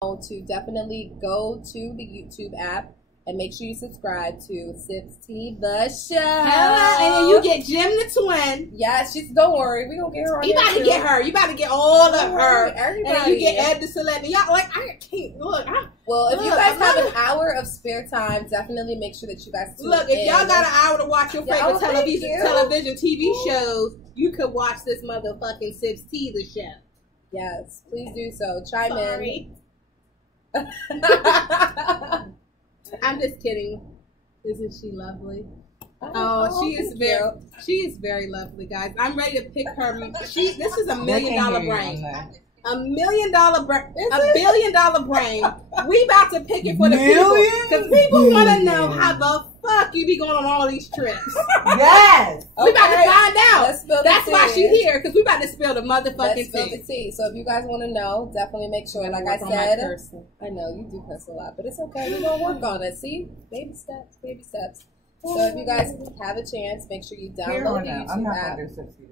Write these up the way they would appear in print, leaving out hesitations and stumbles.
to definitely go to the YouTube app and make sure you subscribe to Sips Tea the show. And then you get Jim the twin. Yes, don't worry, we gonna get her on. You about to get her. You about to get all of her. Everybody. And then you get Ed the celebrity. Y'all like I can't look. Well, if you guys have an hour of spare time, definitely make sure that you guys tune look. If y'all got an hour to watch your favorite television TV shows, you could watch this motherfucking Sips Tea the show. Yes, please do so. Chime in. I'm just kidding. Isn't she lovely? She is very lovely, guys. I'm ready to pick her. This is $1 million brain. $1 million brain. $1 billion brain. We about to pick it for the people because people want to know how the fuck you be going on all these trips. Yes. We about to find out. That's why she's here, because we about to spill the motherfucking tea. So if you guys want to know, definitely make sure. Like I said, I know you do curse a lot, but it's okay. We're gonna work on it. See, baby steps, baby steps. So if you guys have a chance, make sure you download the YouTube app.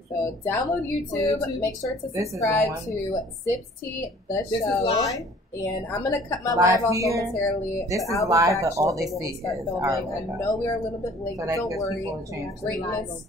So download YouTube. Make sure to subscribe to Sips Tea the show. This is live. And I'm gonna cut my live off momentarily. This is live, but all they see is our I know we're a little bit late, but don't worry. Greatness.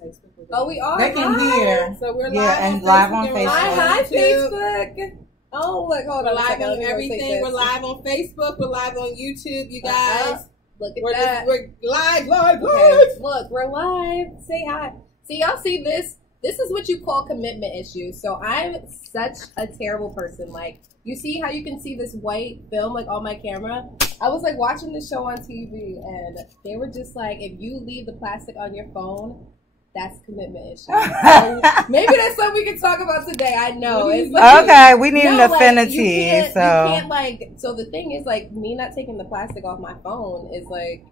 Oh, we are. They can hear. So we're live. Yeah, and live on Facebook. Hi, Facebook. Oh, look, hold on. We're live on everything. We're live on Facebook. We're live on YouTube, you guys. Look at that. We're live. Okay, look, we're live. Say hi. See, y'all see this? This is what you call commitment issues. So I'm such a terrible person. Like, you see how you can see this white film like on my camera? I was like watching the show on TV and they were just like, if you leave the plastic on your phone, that's commitment issues. So maybe that's something we can talk about today. I know. It's like, okay, we need an affinity. You can't like, so the thing is like me not taking the plastic off my phone is like,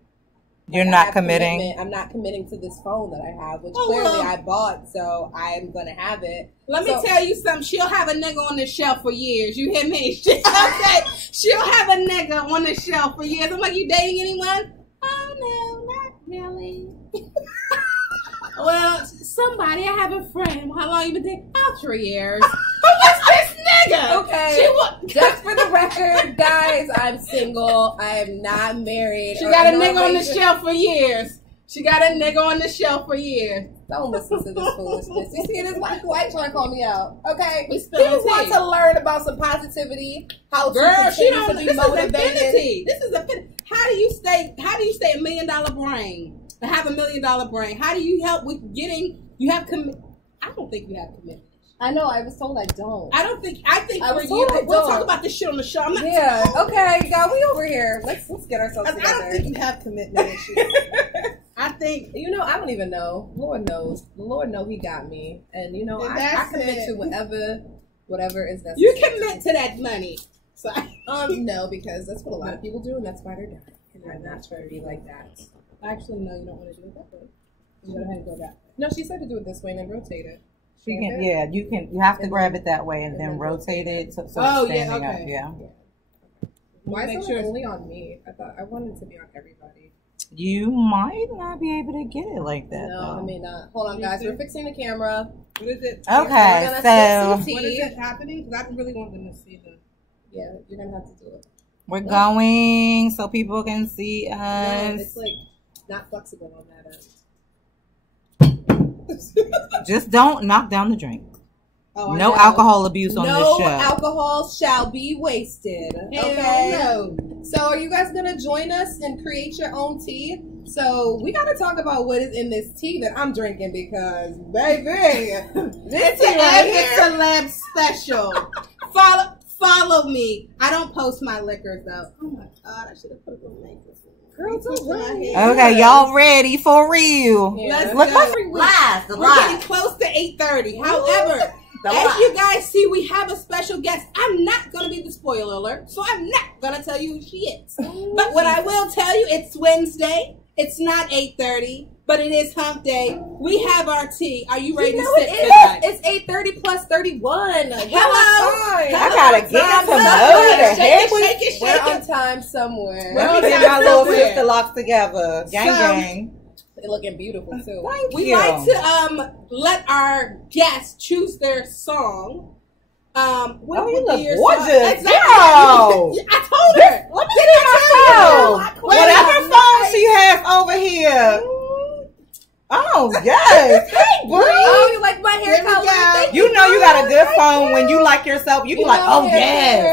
you're not committing. I'm not committing to this phone that I have, which clearly I bought, so I'm gonna have it. Let me tell you something. She'll have a nigga on the shelf for years. You hear me? She'll have a nigga on the shelf for years. I'm like, you dating anyone? Oh no, not really. Well, somebody. I have a friend. How long you been dating? Oh, 3 years. What's this nigga? Okay. Just for the record, guys, I'm single. I am not married. She got a nigga on the shelf for years. She got a nigga on the shelf for years. Don't listen to this foolishness. You see this white trying to call me out. Okay? We want to learn about some positivity. How to continue to be motivated. This is affinity. How do you stay $1 million brain? To have $1 million brain. How do you help with getting? I don't think you have commitment. I know. I was told I don't. I think for you. We'll talk about this shit on the show. Okay, God, we over here. Let's get ourselves together. I don't think you have commitment issues. I think I don't even know. Lord knows. The Lord know He got me, and I commit to whatever is necessary. You commit to that money. So no, because that's what a lot of people do, and that's why they're dying. And I'm not trying to be like that. Actually, no, you don't want to do it that way. You go ahead and go that way. No, she said to do it this way and then rotate it. She can, yeah, you can. You have to grab it that way and then rotate it so it's standing up. Yeah. Why is it only on me? I wanted it to be on everybody. You might not be able to get it like that. No, I may not. Hold on, guys. We're fixing the camera. What is it? Okay, so what is it happening? Because I really want them to see them. Yeah, you're gonna have to do it. We're going so people can see us. No, it's like not flexible on that end. Just don't knock down the drink. No alcohol abuse on this show. No alcohol shall be wasted. Okay. No. So are you guys gonna join us and create your own tea? So we gotta talk about what is in this tea that I'm drinking because, baby, this tea right here, celeb special. Follow me. I don't post my liquors though. Oh my God, I should have put it on makeup. Girl, okay, y'all ready for real? Yeah. Let's look like we're getting close to 8:30. However, as you guys see, we have a special guest. I'm not gonna be the spoiler alert, so I'm not gonna tell you who she is. But what I will tell you, it's Wednesday. It's not 8:30, but it is hump day. We have our tea. Are you ready to sip tonight? It's 8:30 plus 31. Hello. I gotta get promoted. Shake it. We're on time somewhere. Let me get my little sister locks together. Gang. They're looking beautiful too. Thank you. We like to let our guests choose their song. Oh, you look gorgeous. Exactly. I told her. Let me see my phone. Whatever phone she has over here. Oh, yes. Hey, Bree. Oh, you like my hair color? You know you got a good phone when you like yourself. You be like, oh, yes.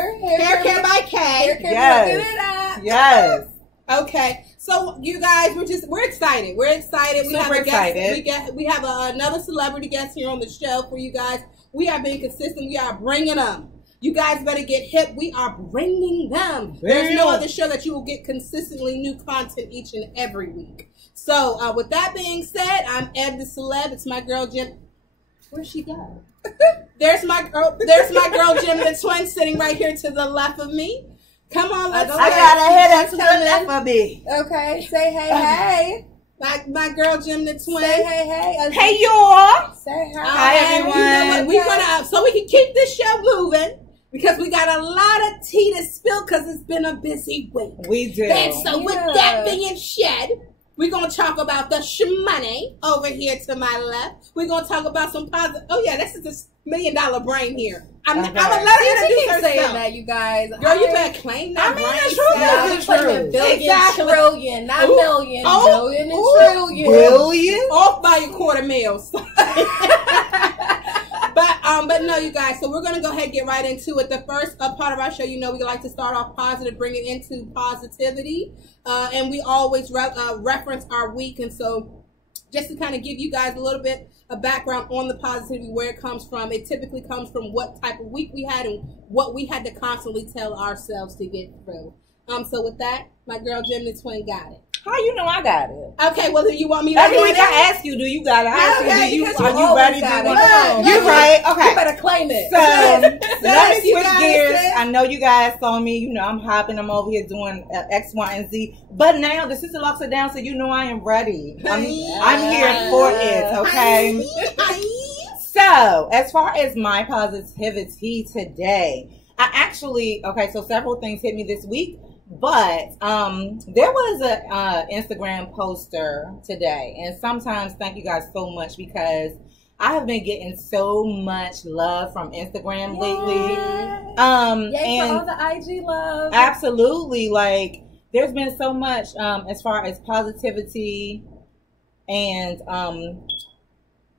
Hair care by K. Yes. Yes. Okay. So you guys, we're excited. We're excited. We Super have a guest. excited. We have another celebrity guest here on the show for you guys. We are being consistent. We are bringing them. You guys better get hip. We are bringing them. There's no other show that you will get consistently new content each and every week. So with that being said, I'm Ed the Celeb. It's my girl Jim. Where'd she go? There's my girl Jim the Twin sitting right here to the left of me. Come on, let's go. I got a head to the left of me. Okay, say hey. My girl Jim the Twin. Say hey. Hey, y'all. Say hi. Hi, everyone. You know what? We're gonna so we can keep this show moving because we got a lot of tea to spill because it's been a busy week. We do. And so with that being said, we're going to talk about the Shmoney over here to my left. We're going to talk about some positive. Oh, yeah, this is this $1 million brain here. I'm going to let her introduce herself. Saying that, you guys. Girl, you better claim that brain. It's true. Billion, trillion, not million. Billion and trillion. Billion? Off by your $250,000. But no, you guys, so we're going to go ahead and get right into it. The first part of our show, you know, we like to start off positive, bring it into positivity. And we always reference our week. And so just to kind of give you guys a little bit of background on the positivity, where it comes from, it typically comes from what type of week we had and what we had to constantly tell ourselves to get through. So with that, my girl Jim the Twin got it. How you know I got it? Okay, well, do you want me to every week I ask you, do you got it? I ask you, are you ready to do it? You're right. Okay. You better claim it. So, let me switch gears. I know you guys saw me. You know, I'm hopping. I'm over here doing X, Y, and Z. But now the sister locks it down, so you know I am ready. I'm here for it, okay? So, as far as my positivity today, I actually, so several things hit me this week. But there was a Instagram poster today, and sometimes thank you guys so much because I have been getting so much love from Instagram lately. Yay for all the IG love. Absolutely, like there's been so much as far as positivity, and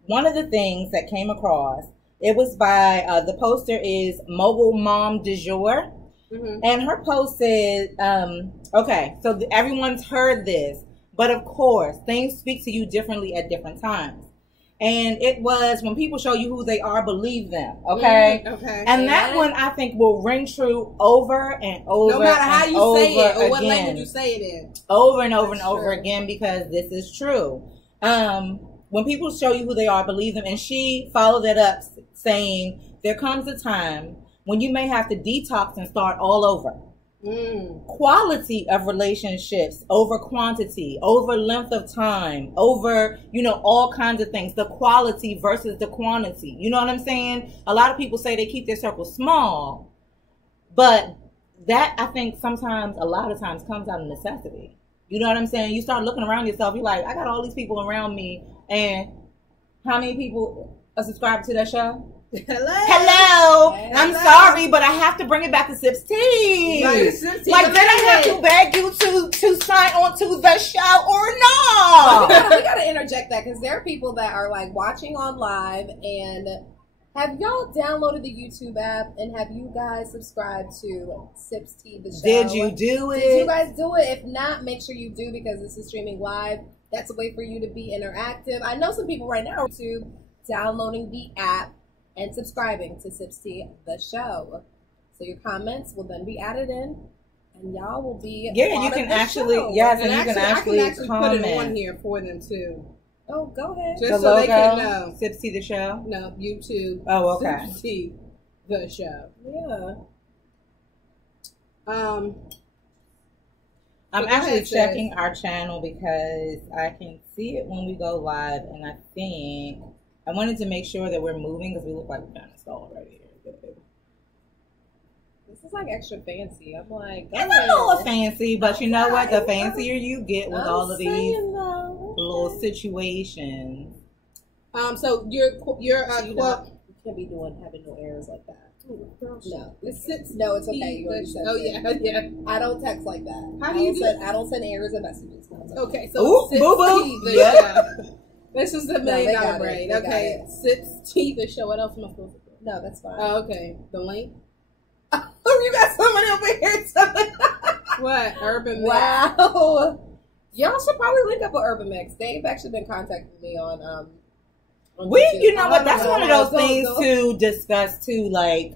one of the things that came across, it was by the poster is Mobile Mom du Jour. Mm-hmm. And her post said, so everyone's heard this, but of course, things speak to you differently at different times. And it was, when people show you who they are, believe them, okay? Okay. And that one, I think, will ring true over and over. No matter how you say it or what language you say it in. Over and over and over again, because this is true. When people show you who they are, believe them. And she followed that up saying, there comes a time when you may have to detox and start all over. Quality of relationships over quantity, over length of time, over, all kinds of things. The quality versus the quantity. You know what I'm saying? A lot of people say they keep their circle small, but that, I think, a lot of times comes out of necessity. You know what I'm saying? You start looking around yourself, you're like, I got all these people around me, and how many people are subscribed to that show? Hello. I'm sorry, but I have to bring it back to Sips Tea. Like, then I have to beg you to sign on to the show or no. We gotta interject that because there are people that are like watching on live. And have y'all downloaded the YouTube app and have you guys subscribed to Sips Tea the show? Did you do it? Did you guys do it? If not, make sure you do because this is streaming live. That's a way for you to be interactive. I know some people right now are downloading the app and subscribing to Sips Tea, the show. So your comments will then be added in, and y'all will be you can actually show. Yes, and you can actually comment. Put it on here for them too. Oh, go ahead. Just the so logo, they can know. Sips Tea the show. No, YouTube. Oh, okay. Sips Tea the show. Yeah. I'm actually checking our channel because I can see it when we go live, and I think I wanted to make sure that we're moving because we look like we're kind of stalled right here. This is like extra fancy. I'm like, it's a little fancy, but you know what? The fancier you get with all of these little situations. So you're you can't be having no errors like that. No, no, it's okay. You already said yeah. I don't text like that. How do you do? I don't send errors and messages. Okay, so Sips Tea. Yeah. This is the $1 million brain. Okay, Sips Tea. The show. What else am I supposed to do? No, that's fine. Oh, okay. The link. Oh, you got somebody over here. What? Urban Mix. Wow. Y'all should probably link up with Urban Mix. They've actually been contacting me on you know what? That's one of those things to discuss too. Like,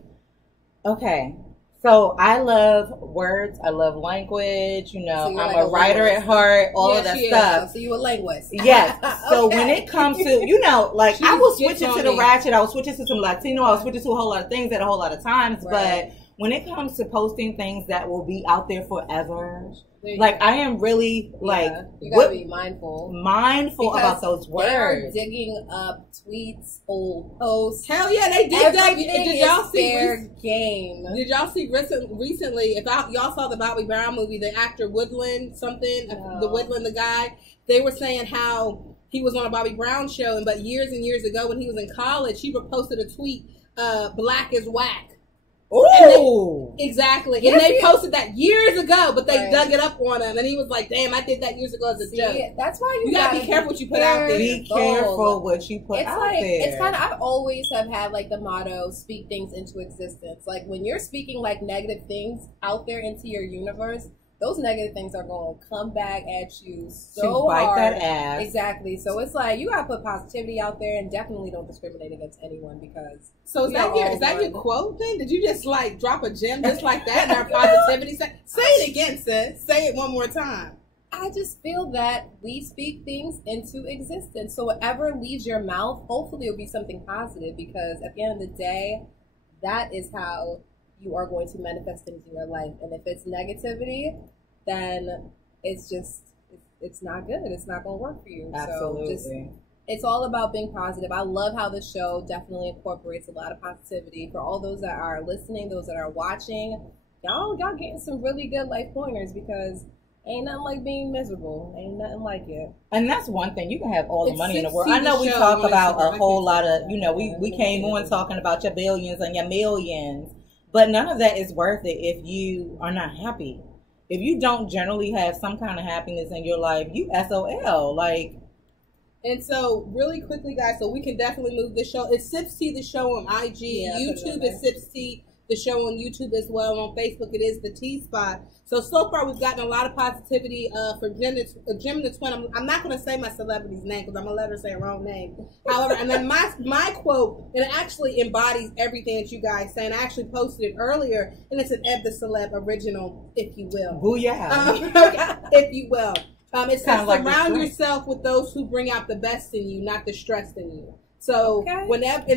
okay, so I love words. I love language. You know, So I'm like a writer at heart. All of that stuff. So you a linguist? Yes. So Okay. when it comes to, you know, like I was Gets switching on to the me. ratchet. I was switching to some Latino. I was switching to a whole lot of things at a whole lot of times. Right. But when it comes to posting things that will be out there forever. There you Like go. I am really like you gotta be mindful mindful about those They are words. digging up tweets, old posts. Hell yeah, they did that. Everything Did y'all is see? fair game. Did y'all see recently? If y'all saw the Bobby Brown movie, the actor Woodland something, No. the Woodland, the guy, they were saying how he was on a Bobby Brown show, but years and years ago when he was in college, he posted a tweet, "Black is whack." Ooh. Exactly, Yes, and they yes. posted that years ago, but they Right. dug it up on him, and he was like, "Damn, I did that years ago as a joke." See, that's why You gotta be careful what you put out there. Be bold. careful what you put It's out like there. it's kind of. I've always have had like the motto: speak things into existence. Like when you're speaking like negative things out there into your universe, those negative things are going to come back at you so to bite hard. that ass. Exactly. So it's like you gotta put positivity out there, and definitely don't discriminate against anyone because. So is We are all that your one. quote then? Did you just like drop a gem just like that in our positivity? Say it again, sis. Say it one more time. I just feel that we speak things into existence. So whatever leaves your mouth, hopefully it'll be something positive because at the end of the day, that is how you are going to manifest things in your life. And if it's negativity, then it's not good. It's not going to work for you. Absolutely. So it's all about being positive. I love how the show definitely incorporates a lot of positivity for all those that are listening, those that are watching. Y'all getting some really good life pointers because ain't nothing like being miserable. Ain't nothing like it. And that's one thing. You can have all the It's money in the 6 world. I know TV we show talk when about it's a whole like lot of, you know, we came on talking about your billions and your millions, but none of that is worth it if you are not happy. If you don't generally have some kind of happiness in your life, you SOL. Like, And so, really quickly, guys, so we can definitely move this show. It's Sips Tea, the show on IG. Yeah, put it YouTube on there. is Sips Tea, the show on YouTube as well. On Facebook, it is the Tea Spot. So far, we've gotten a lot of positivity for Jim the Twin. I'm not going to say my celebrity's name because I'm going to let her say her own name. However, and then my quote, and it actually embodies everything that you guys say. And I actually posted it earlier, and it's an Ed the Celeb original, if you will. booyah. If you will. It says like surround this, right? yourself with those who bring out the best in you, not the stress in you. So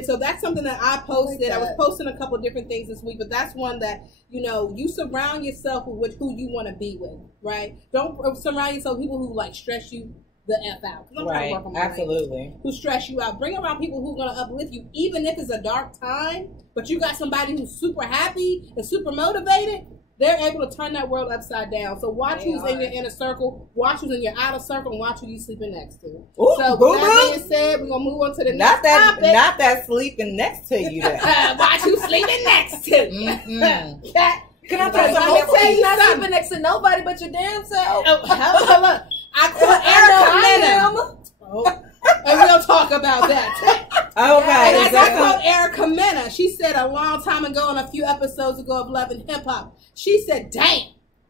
so that's something that I posted. I was posting a couple different things this week, but that's one that, you know, you surround yourself with who you want to be with, right? Don't surround yourself with people who like stress you the F out. 'Cause I'm trying to work on my language. Absolutely. Who stress you out. Bring around people who are going to uplift you, even if it's a dark time, but you got somebody who's super happy and super motivated. They're able to turn that world upside down. So watch who's in your inner circle, watch who's in your outer circle, and watch who you sleeping next to. Ooh, So with that being said, we're gonna move on to the next topic. Not that sleeping next to you. Watch who's sleeping next to you. Mm-mm. Cat. Can I Like, tell you I'm something? gonna tell you not something. sleeping next to nobody but your damn self. Oh, look, I call Erica Mena. Oh. And we'll talk about that. Okay. And is as that I quote Erica Mena, she said a long time ago on a few episodes ago of Love and Hip Hop, she said, "Damn,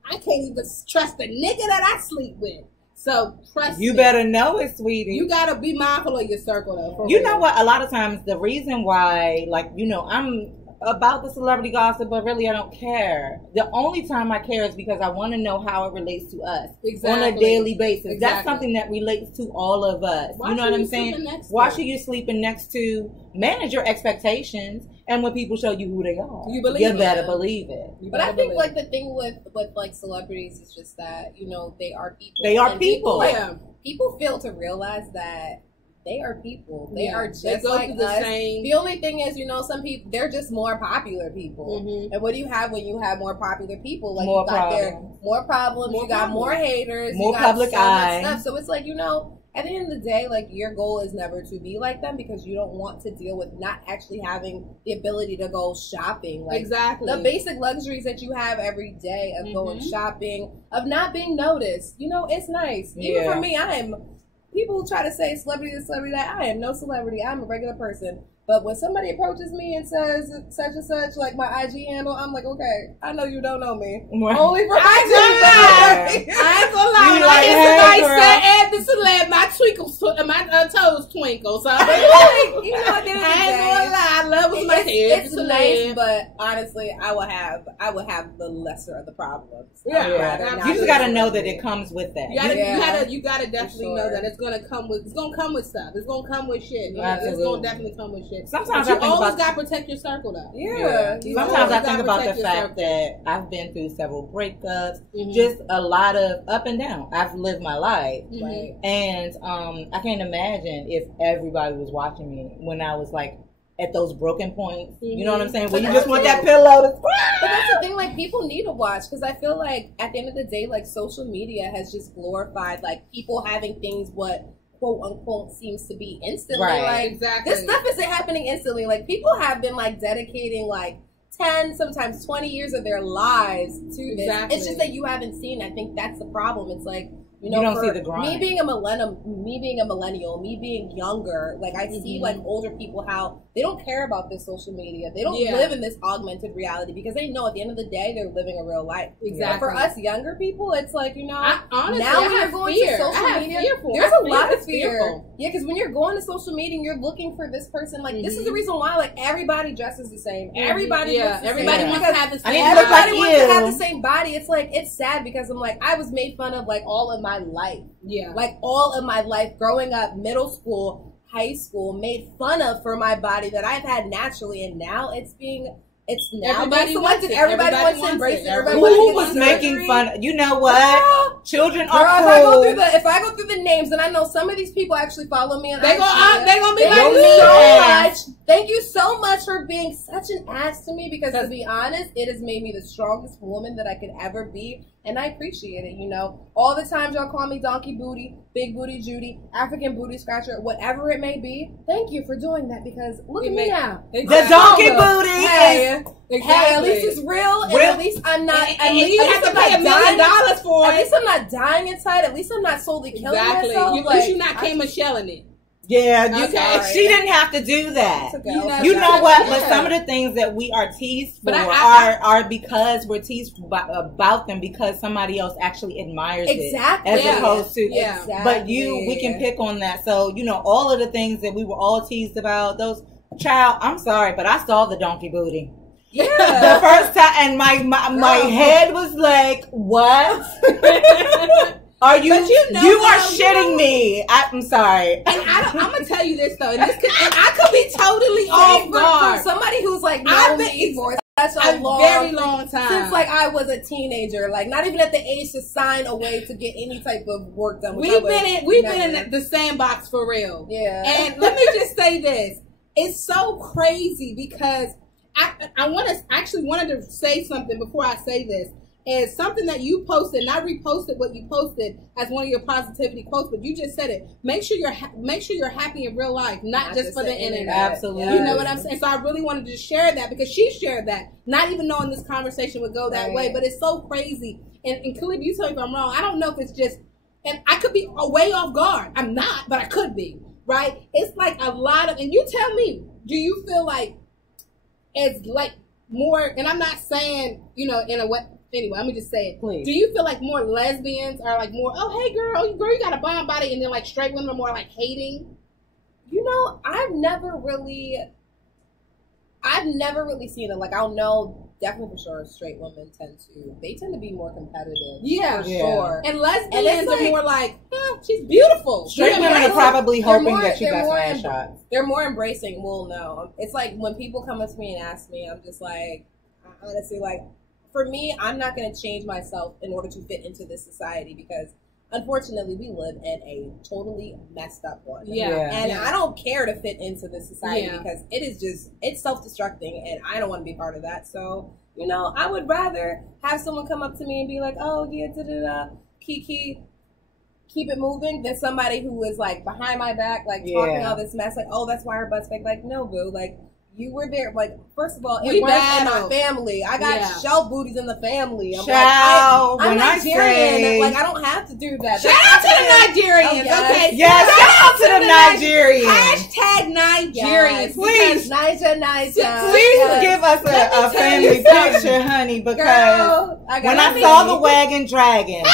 I can't even trust the nigga that I sleep with." So trust you me. better know it, sweetie. You gotta be mindful of your circle, though. for You real. know what? A lot of times, the reason why, like, you know, I'm about the celebrity gossip, but really I don't care. The only time I care is because I want to know how it relates to us on a daily basis. That's Exactly. something that relates to all of us. Watch you know who what I'm you sleeping saying? next to. Watch who you're sleeping next to. Manage your expectations, and when people show you who they are, You believe you it. better believe it. You But I better think believe like the thing with like celebrities is just that, you know, they are people. They are And people. like, Yeah. people fail to realize that they are people. They Yeah. are They just go like through the us. same. The only thing is, you know, some people, they're just more popular people. Mhm. And what do you have when you have more popular people? Like, More you got problems. more problems, More you got more problems. haters, More you got public so much eye. stuff. So it's like, you know, at the end of the day, like, your goal is never to be like them because you don't want to deal with not actually having the ability to go shopping. Like, exactly. The basic luxuries that you have every day of going shopping, of not being noticed. You know, it's nice. Even for me, people try to say celebrity this, celebrity that. I am no celebrity. I'm a regular person. But when somebody approaches me and says such and such, like my IG handle, I'm like, okay, I know you don't know me. Only for I ain't gonna lie. Like, somebody said, add the celeb, my toes twinkle. So you know, I ain't gonna lie. I love when somebody says it's nice, but honestly, I would have the lesser of the problems. Yeah. You just gotta know that it comes with that. You gotta definitely know that it's gonna come with stuff. It's gonna come with shit. Absolutely. It's gonna definitely come with shit. Sometimes but you always gotta protect your circle, though. Yeah. Sometimes I think about the fact that I've been through several breakups, just a lot of up and down. I've lived my life, and I can't imagine if everybody was watching me when I was like at those broken points. You know what I'm saying? When you just want that pillow to. But that's the thing. Like, people need to watch because I feel like at the end of the day, like, social media has just glorified like people having things what, quote unquote, seems to be instantly. Right. Like, this stuff isn't happening instantly. Like, people have been like dedicating like 10, sometimes 20 years of their lives to this. It's just that you haven't seen. I think that's the problem. It's like, you know, don't see the grind. Me being a millennial, me being younger, like, I see like older people how they don't care about this social media. They don't live in this augmented reality because they know at the end of the day they're living a real life. Exactly. For us younger people, it's like, you know, honestly, now when you're going to social media, there's a lot of fear. Yeah, because when you're going to social media and you're looking for this person, like, this is the reason why, like, everybody dresses the same. Everybody looks the same. Everybody wants to have the same. Everybody wants to have the same body. It's like, it's sad because I'm like, I was made fun of like all of my life. Yeah. Like, all of my life growing up, middle school, high school, made fun of for my body that I've had naturally, and now it's now everybody being wants selected. it. Everybody wants to embrace it. Everybody Who was making fun? You know what? Children are cool. If I go through the names, and I know some of these people actually follow me on they IG. They're gonna be Thank like, you so much. Thank you so much for being such an ass to me because, to be honest, it has made me the strongest woman that I could ever be. And I appreciate it, you know. All the times y'all call me Donkey Booty, Big Booty Judy, African Booty Scratcher, whatever it may be. Thank you for doing that because look at me now. The Donkey Booty. Hey, at least it's real, and at least I'm not. And you have to pay $1 million for it. At least I'm not dying inside. At least I'm not slowly killing myself. At least you're not K. Michelleing it. Yeah, she didn't have to do that. You know what? But some of the things that we are teased for are because we're teased about them because somebody else actually admires it. As opposed to, but we can pick on that. So, you know, all of the things that we were all teased about, I'm sorry, but I saw the Donkey Booty. Yeah. The first time, and my head was like, what? Are you? But you are shitting me. I'm sorry. And I'm gonna tell you this though, and I could be totally off guard. For somebody who's like known me for such a very long time, since like I was a teenager, like not even at the age to sign away to get any type of work done. We've been in the sandbox for real. Yeah. And let me just say this: it's so crazy because I wanted to say something before I say this. Is something that you posted, and I reposted what you posted as one of your positivity quotes, but you just said it. Make sure you're happy in real life, not just for the internet. Absolutely. You know what I'm saying? So I really wanted to share that because she shared that, not even knowing this conversation would go that way, but it's so crazy. And Khalid, you tell me if I'm wrong. I don't know if it's just, and I could be way off guard. I'm not, but I could be, right? It's like a lot of, and you tell me, do you feel like it's like more, and I'm not saying, you know, in a way, anyway, let me just say it. Please. Do you feel like more lesbians are like more, oh, hey, girl, you got a bomb body, and then like straight women are more like hating? You know, I've never really seen it. Like, I'll know definitely for sure straight women tend to be more competitive. Yeah, for sure. And lesbians are more like, she's beautiful. Straight women are probably hoping that you got some ass shots. They're more embracing. Well, no. It's like when people come up to me and ask me, I'm just like, honestly, like, for me, I'm not going to change myself in order to fit into this society because, unfortunately, we live in a totally messed up one. And I don't care to fit into this society because it's self-destructing and I don't want to be part of that. So, you know, I would rather have someone come up to me and be like, oh, yeah, da-da-da, Kiki, keep it moving than somebody who is like behind my back, like talking all this mess, like, oh, that's why her butt's fake. Like, no, boo, like. You were there, like, first of all, it runs in my family. I got shelf booties in the family. I'm I'm Nigerian. Like, I don't have to do that. Shout out to the Nigerians, okay? Yes, shout out to the Nigerians. Hashtag Nigerians. Please. Niger. Please give us a family picture, honey, because when I saw the wagon dragon,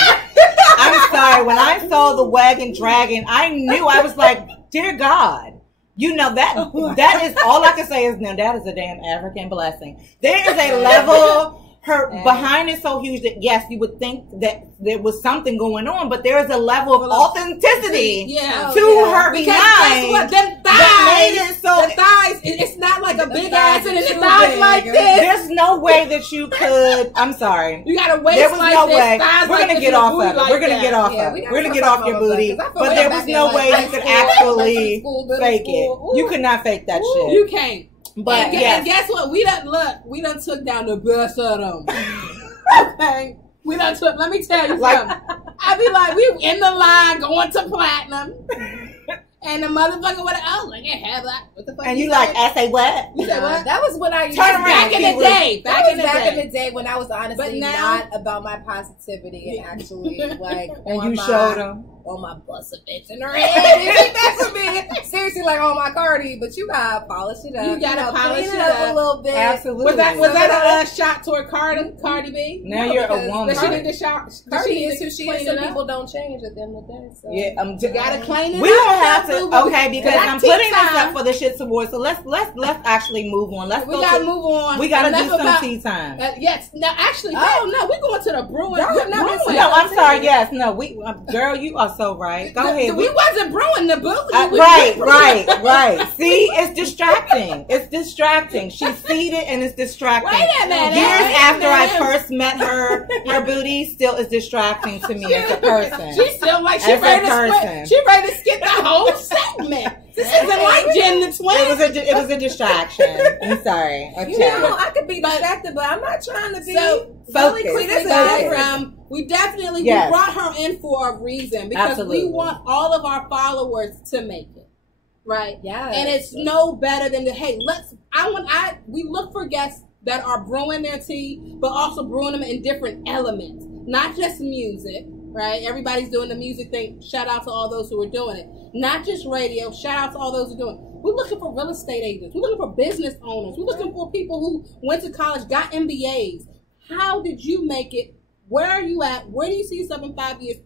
I'm sorry, when I saw the wagon dragon, I knew, I was like, dear God. You know, that is, all I can say is, now that is a damn African blessing. There is a level, her behind is so huge that, yes, you would think that there was something going on, but there is a level of authenticity to her behind. Guess what? Them thighs, the thighs, it's not like a big ass and the thighs like this. There's no way that you could, I'm sorry. You got to waist there was like no this, way. thighs We're like going to get off of it. We're going to get off of it. We're going to get off your booty. But there was no way you could actually fake it. You could not fake that shit. You can't. But and guess what? We done took down the best of them. Okay. We done took, let me tell you something. I be like, we in the line going to platinum. And the motherfucker would have, like, yeah, what the fuck? And you like, I say what? You said what? That was when I used back in the day. Back in the day when I was honestly not about my positivity and actually like. And you showed them. On my busted bitch in her head. That's me. Seriously, like on my Cardi, but you gotta polish it up. You gotta polish it up a little bit. Absolutely. Was that a shot toward Cardi B? Now you're a woman. She did the shot. Cardi is who she is. Some people don't change at the end of the day. So. Yeah, you gotta clean it up. We don't have to. Okay, because I'm putting this up for the Shits Awards. So let's actually move on. We gotta move on. We gotta do some tea time. Yes. No, actually, no. We're going to the brewing. No, I'm sorry. Yes, no. Girl, you are so right. Go ahead. We wasn't brewing the booty. Right. See, it's distracting. She's seated and it's distracting. Wait a minute. Years after I first met her booty still is distracting to me as a person. She's still like she ready to skip the whole segment. This isn't like Jen the Twin. It was a distraction. I'm sorry. Okay. You know, I could be distracted, but I'm not trying to be focused. We definitely we brought her in for a reason because we want all of our followers to make it. Right? Yeah. And it's no better than we look for guests that are brewing their tea, but also brewing them in different elements. Not just music, right? Everybody's doing the music thing. Shout out to all those who are doing it. Not just radio. Shout out to all those who are doing it. We're looking for real estate agents. We're looking for business owners. We're looking for people who went to college, got MBAs. How did you make it? Where are you at? Where do you see yourself in 5 years?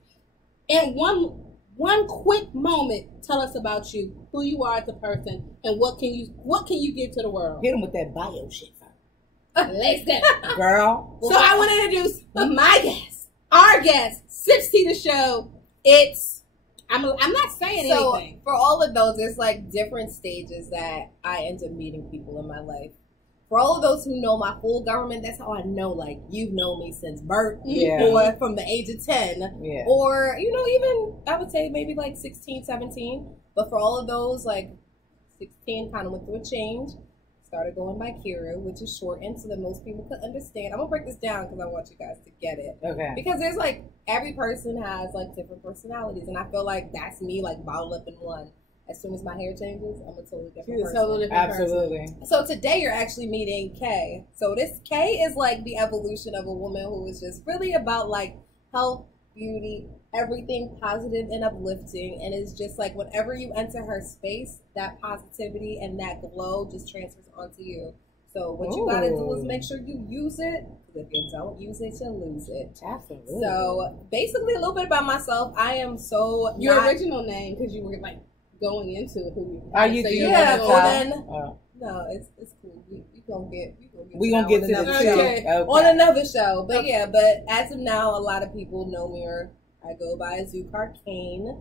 And one quick moment, tell us about you, who you are as a person, and what can you give to the world? Hit them with that bio shit. Let's go. Girl. So I want to introduce my guest, our guest, Sips Tea the Show. I'm not saying anything. For all of those, there's like different stages that I end up meeting people in my life. For all of those who know my full government, that's how I know, like, you've known me since birth, or from the age of 10, or, even, I would say maybe like 16, 17. But for all of those, like, 16 kind of went through a change. Started going by Kira, which is shortened so that most people could understand. I'm going to break this down because I want you guys to get it. Okay. Because there's, like, every person has, like, different personalities. And I feel like that's me, like, bottled up in one. As soon as my hair changes, I'm a totally different person. Absolutely. So today you're actually meeting Kay. So this Kay is like the evolution of a woman who is just really about like health, beauty, everything positive and uplifting. And it's just like whenever you enter her space, that positivity and that glow just transfers onto you. So what you gotta do is make sure you use it. Because if you don't use it, you'll lose it. Absolutely. So basically a little bit about myself. I am so your original name, because you were like going into who you are. You no, it's cool. We gonna get to the show on another show. But but as of now, a lot of people know me, or I go by Zukar Kane.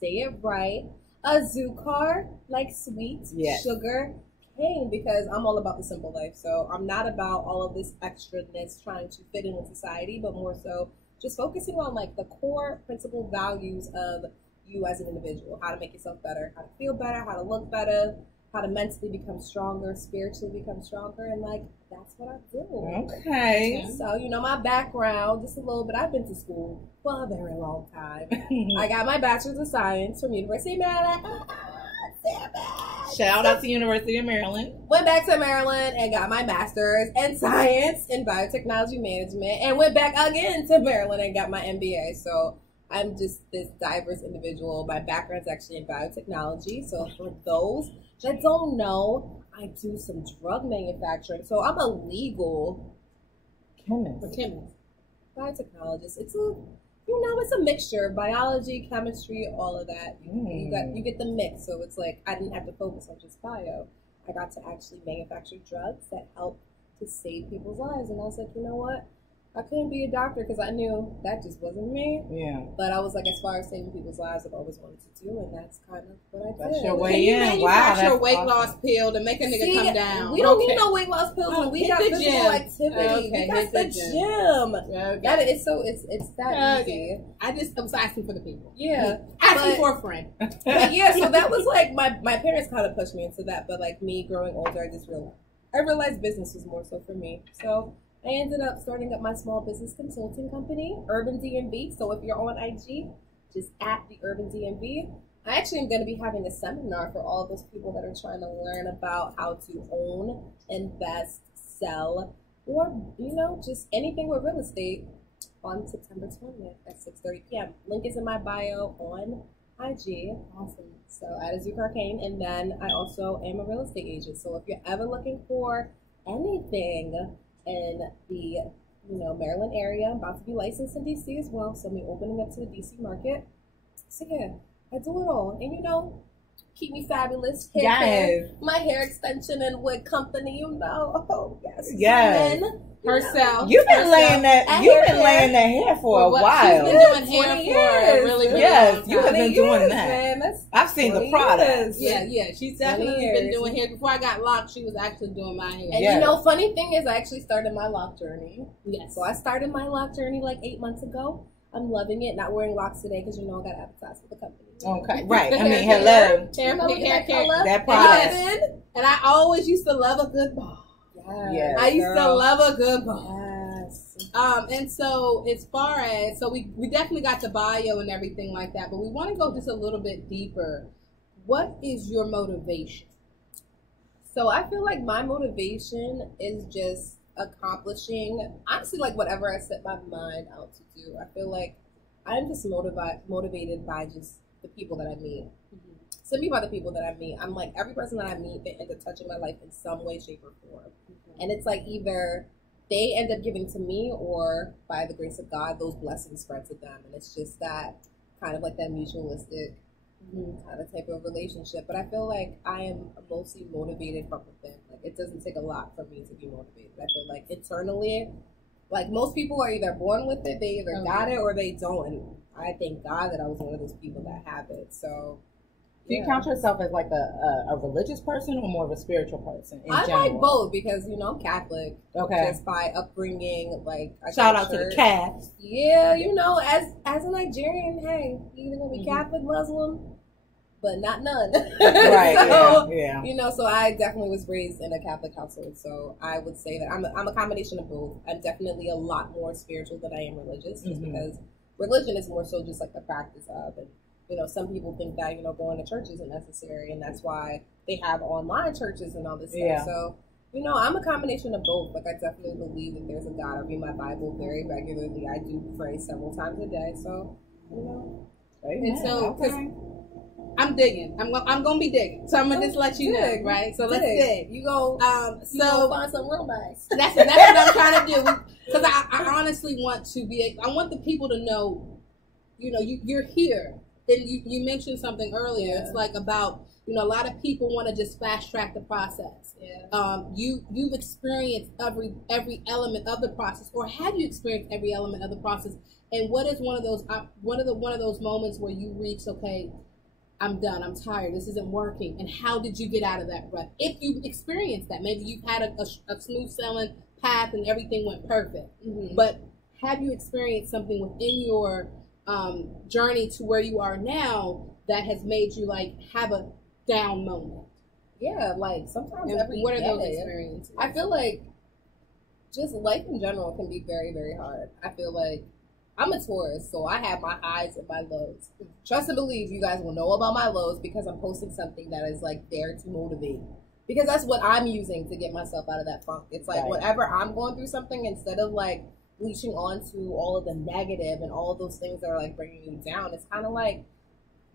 Say it right, a Zukar like sweet sugar cane, because I'm all about the simple life. So I'm not about all of this extraness trying to fit in with society, but more so just focusing on like the core principal values of you as an individual, how to make yourself better, how to feel better, how to look better, how to mentally become stronger, spiritually become stronger, and like that's what I do. Okay. So, you know, my background, just a little bit, I've been to school for a very long time. I got my bachelor's of science from University of Maryland. Shout out to University of Maryland. Went back to Maryland and got my master's in science in biotechnology management, and went back again to Maryland and got my MBA. So I'm just this diverse individual. My background's actually in biotechnology. So for those that don't know, I do some drug manufacturing. So I'm a legal chemist. Biotechnologist. It's a mixture of biology, chemistry, all of that. You get the mix. So it's like I didn't have to focus on just bio. I got to actually manufacture drugs that help to save people's lives. And I was like, you know what? I couldn't be a doctor because I knew that just wasn't me. Yeah. But I was like, as far as saving people's lives, I've always wanted to do, and that's kind of what I did. That's your way Can you in. manufacture Wow, a weight loss pill to make a nigga come down? We don't need no weight loss pills when we hit got the physical gym. activity. Okay, We got hit the the gym. Okay. It's that easy. I was asking for the people. Yeah. Asking for a friend. But yeah, so that was like my parents kind of pushed me into that, but like me growing older, I realized business was more so for me. So I ended up starting up my small business consulting company, Urban DMV. So if you're on IG, just at the Urban DMV. I actually am going to be having a seminar for all of those people that are trying to learn about how to own, invest, sell, or, you know, just anything with real estate on September 20th at 6:30 p.m. Link is in my bio on IG. Awesome. So at Azuka Arcane. And then I also am a real estate agent. So if you're ever looking for anything in the Maryland area, I'm about to be licensed in DC as well. So I'm opening up to the DC market. So yeah, I do it all. And keep me fabulous. My hair extension and wig company, Oh, yes. Yes. Herself. You've been laying that hair for a while. She's been doing hair for a really, really long time. You have been doing that. Man, I've seen the products. Yeah. She's definitely been doing hair. Before I got locked, she was actually doing my hair. And funny thing is, I actually started my lock journey. Yes. So I started my lock journey like 8 months ago. I'm loving it. Not wearing locks today because I got to advertise for the company. Okay, right. I mean, hello. Hair. That product. And I always used to love a good ball. Yes, I used to love a good ball. Yes. And so as far as, we definitely got the bio and everything like that, but we want to go just a little bit deeper. What is your motivation? So I feel like my motivation is just accomplishing, honestly, like whatever I set my mind out to do. I feel like I'm just motivated by just the people that I meet. Mm-hmm. Simply by the people that I meet. I'm like, every person that I meet, they end up touching my life in some way, shape, or form. Mm-hmm. And it's like either they end up giving to me, or by the grace of God, those blessings spread to them. And it's just that kind of like that mutualistic kind of type of relationship. But I feel like I am mostly motivated from within. Like, it doesn't take a lot for me to be motivated. I feel like internally, like most people are either born with it, they either got it or they don't. And I thank God that I was one of those people that have it. So do you count yourself as like a religious person or more of a spiritual person in general? I like both because, I'm Catholic. Okay. Just by upbringing, like, I shout out to the Catholics. Yeah, as a Nigerian, hey, you either gonna be Catholic, Muslim, but not none. Right. So, yeah. So I definitely was raised in a Catholic household. So I would say that I'm a combination of both. I'm definitely a lot more spiritual than I am religious, just because religion is more so just like the practice of, and some people think that, going to church isn't necessary, and that's why they have online churches and all this stuff. Yeah. So, I'm a combination of both. Like, I definitely believe that there's a God. I read my Bible very regularly. I do pray several times a day. So, And so, I'm digging. I'm going to be digging. So, I'm going to just let you know, right? So, let's dig. You go, find something real nice. That's what I'm trying to do. Because I honestly want I want the people to know, you're here. And you mentioned something earlier. Yeah. It's like about, a lot of people want to just fast track the process. Yeah. You've experienced every element of the process, or have you experienced every element of the process? And what is one of those moments where you reach, okay, I'm done, I'm tired, this isn't working, and how did you get out of that rut? If you experienced that, maybe you've had a smooth sailing path and everything went perfect. Mm-hmm. But have you experienced something within your journey to where you are now that has made you like have a down moment? Yeah, like sometimes And what are those day. experiences? I feel like just life in general can be very, very hard. I feel like I'm a Taurus, so I have my highs and my lows. Trust and believe you guys will know about my lows because I'm posting something that is like there to motivate. Because that's what I'm using to get myself out of that funk. It's like whenever I'm going through something, instead of like leeching onto all of the negative and all of those things that are like bringing you down, it's kind of like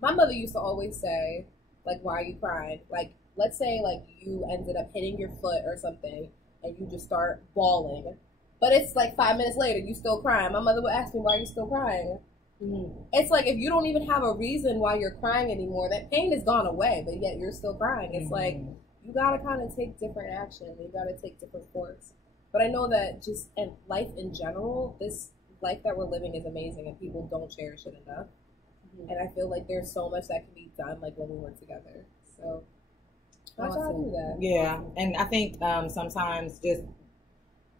my mother used to always say, like, why are you crying? Like, let's say like you ended up hitting your foot or something and you just start bawling. But it's like 5 minutes later, you still crying. My mother would ask me, why are you still crying? Mm-hmm. It's like if you don't even have a reason why you're crying anymore, that pain is gone away, but yet you're still crying. It's like you got to kind of take different action. You got to take different course. But I know that just in life in general, this life that we're living is amazing and people don't cherish it enough. Mm-hmm. And I feel like there's so much that can be done like when we work together. So I try to do that. Yeah, and I think sometimes just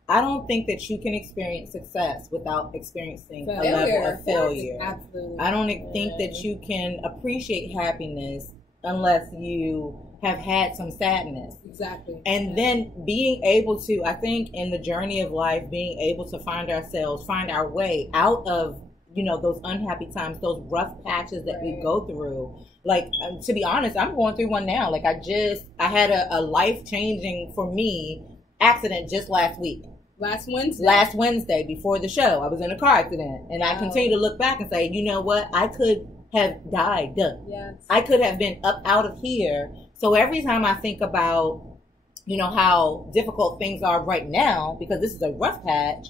I don't think that you can experience success without experiencing a level of failure. Absolutely. I don't think that you can appreciate happiness unless you have had some sadness. Exactly. And then being able to, I think in the journey of life, being able to find ourselves, find our way out of, you know, those unhappy times, those rough patches that we go through. Like, to be honest, I'm going through one now. Like I had a life-changing, for me, accident just last week. Last Wednesday before the show, I was in a car accident, and I continue to look back and say, you know what? I could have died. Yes. I could have been up out of here. So every time I think about, you know, how difficult things are right now, because this is a rough patch,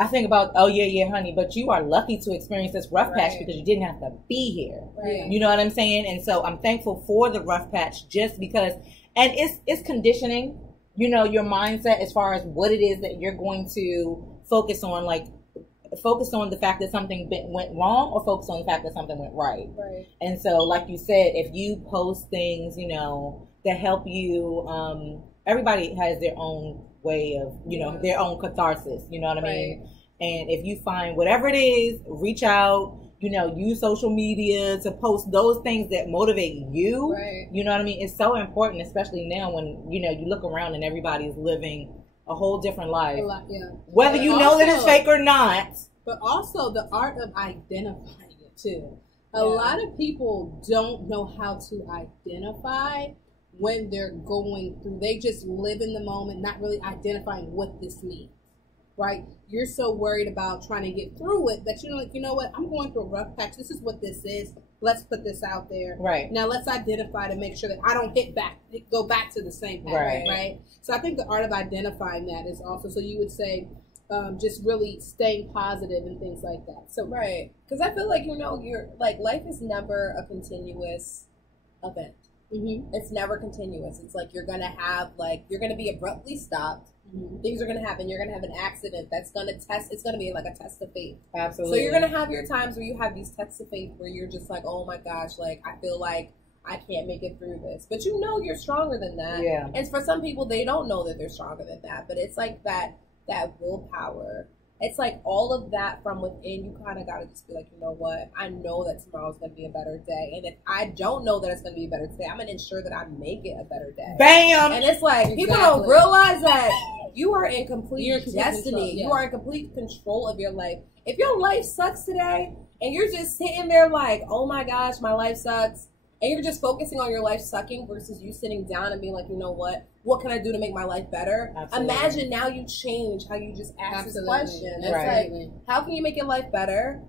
I think about, oh yeah, honey, but you are lucky to experience this rough patch because you didn't have to be here. Right. You know what I'm saying? And so I'm thankful for the rough patch just because, and it's conditioning. You know, your mindset as far as what it is that you're going to focus on, like focus on the fact that something went wrong or focus on the fact that something went right. Right. And so, like you said, if you post things, you know, that help you, everybody has their own way of, you know, their own catharsis, you know what I mean? And if you find whatever it is, reach out, you know, use social media to post those things that motivate you. Right. You know what I mean? It's so important, especially now when, you know, you look around and everybody's living a whole different life. Whether you know that it's fake or not. But also the art of identifying it too. A lot of people don't know how to identify when they're going through. They just live in the moment, not really identifying what this means. Right? You're so worried about trying to get through it that you're like, you know what? I'm going through a rough patch. This is what this is. Let's put this out there. Right. Now let's identify to make sure that I don't go back to the same pattern. Right. So I think the art of identifying that is also, so you would say, just really staying positive and things like that. So because I feel like, you know, you're like, life is never a continuous event. Mm-hmm. It's never continuous. It's like you're gonna be abruptly stopped. Mm-hmm. Things are going to happen. You're going to have an accident that's going to test. It's going to be like a test of faith. Absolutely. So you're going to have your times where you have these tests of faith where you're just like, oh my gosh, like I feel like I can't make it through this. But you know you're stronger than that. Yeah. And for some people, they don't know that they're stronger than that. But it's like that willpower. It's like all of that from within. You kind of got to just be like, you know what? I know that tomorrow's going to be a better day. And if I don't know that it's going to be a better day, I'm going to ensure that I make it a better day. Bam! And it's like, people don't realize that you are in complete destiny. You are in complete control of your life. If your life sucks today and you're just sitting there like, oh my gosh, my life sucks, and you're just focusing on your life sucking versus you sitting down and being like, you know what can I do to make my life better? Absolutely. Imagine now you change how you just ask this question. It's like, how can you make your life better?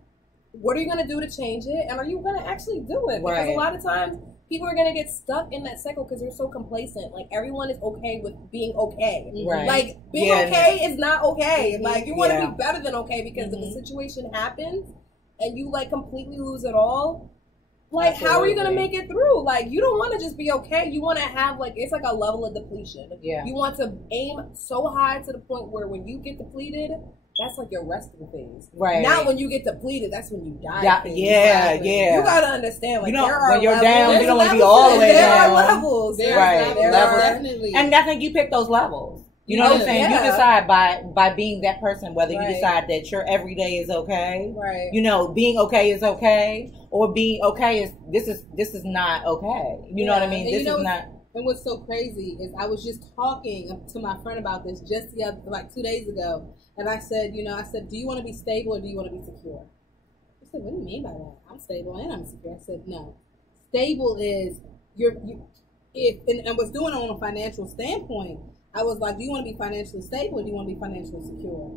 What are you going to do to change it? And are you going to actually do it? Because a lot of times people are going to get stuck in that cycle because they're so complacent. Like, everyone is okay with being okay. Right. Like, being okay is not okay. Mm-hmm. Like, you want to be better than okay because if the situation happens and you, like, completely lose it all, like, how are you going to make it through? Like, you don't want to just be okay. You want to have, like, it's like a level of depletion. Yeah. You want to aim so high to the point where when you get depleted, that's like your resting phase. Right. Not when you get depleted, that's when you die. Yeah. You got to understand, like, there are when you're levels. Down, you don't want to be all the way down. There are levels. There are definitely. And I think you pick those levels. You know what I'm saying? You decide by being that person, whether you decide that your everyday is okay. Right. You know, being okay is okay, or being okay is this is not okay. You know what I mean? This is not. And what's so crazy is I was just talking to my friend about this just the other, like 2 days ago, and I said, do you want to be stable or do you want to be secure? I said, what do you mean by that? I'm stable and I'm secure. I said, no. Stable is and was doing it on a financial standpoint. I was like, do you want to be financially stable or do you want to be financially secure?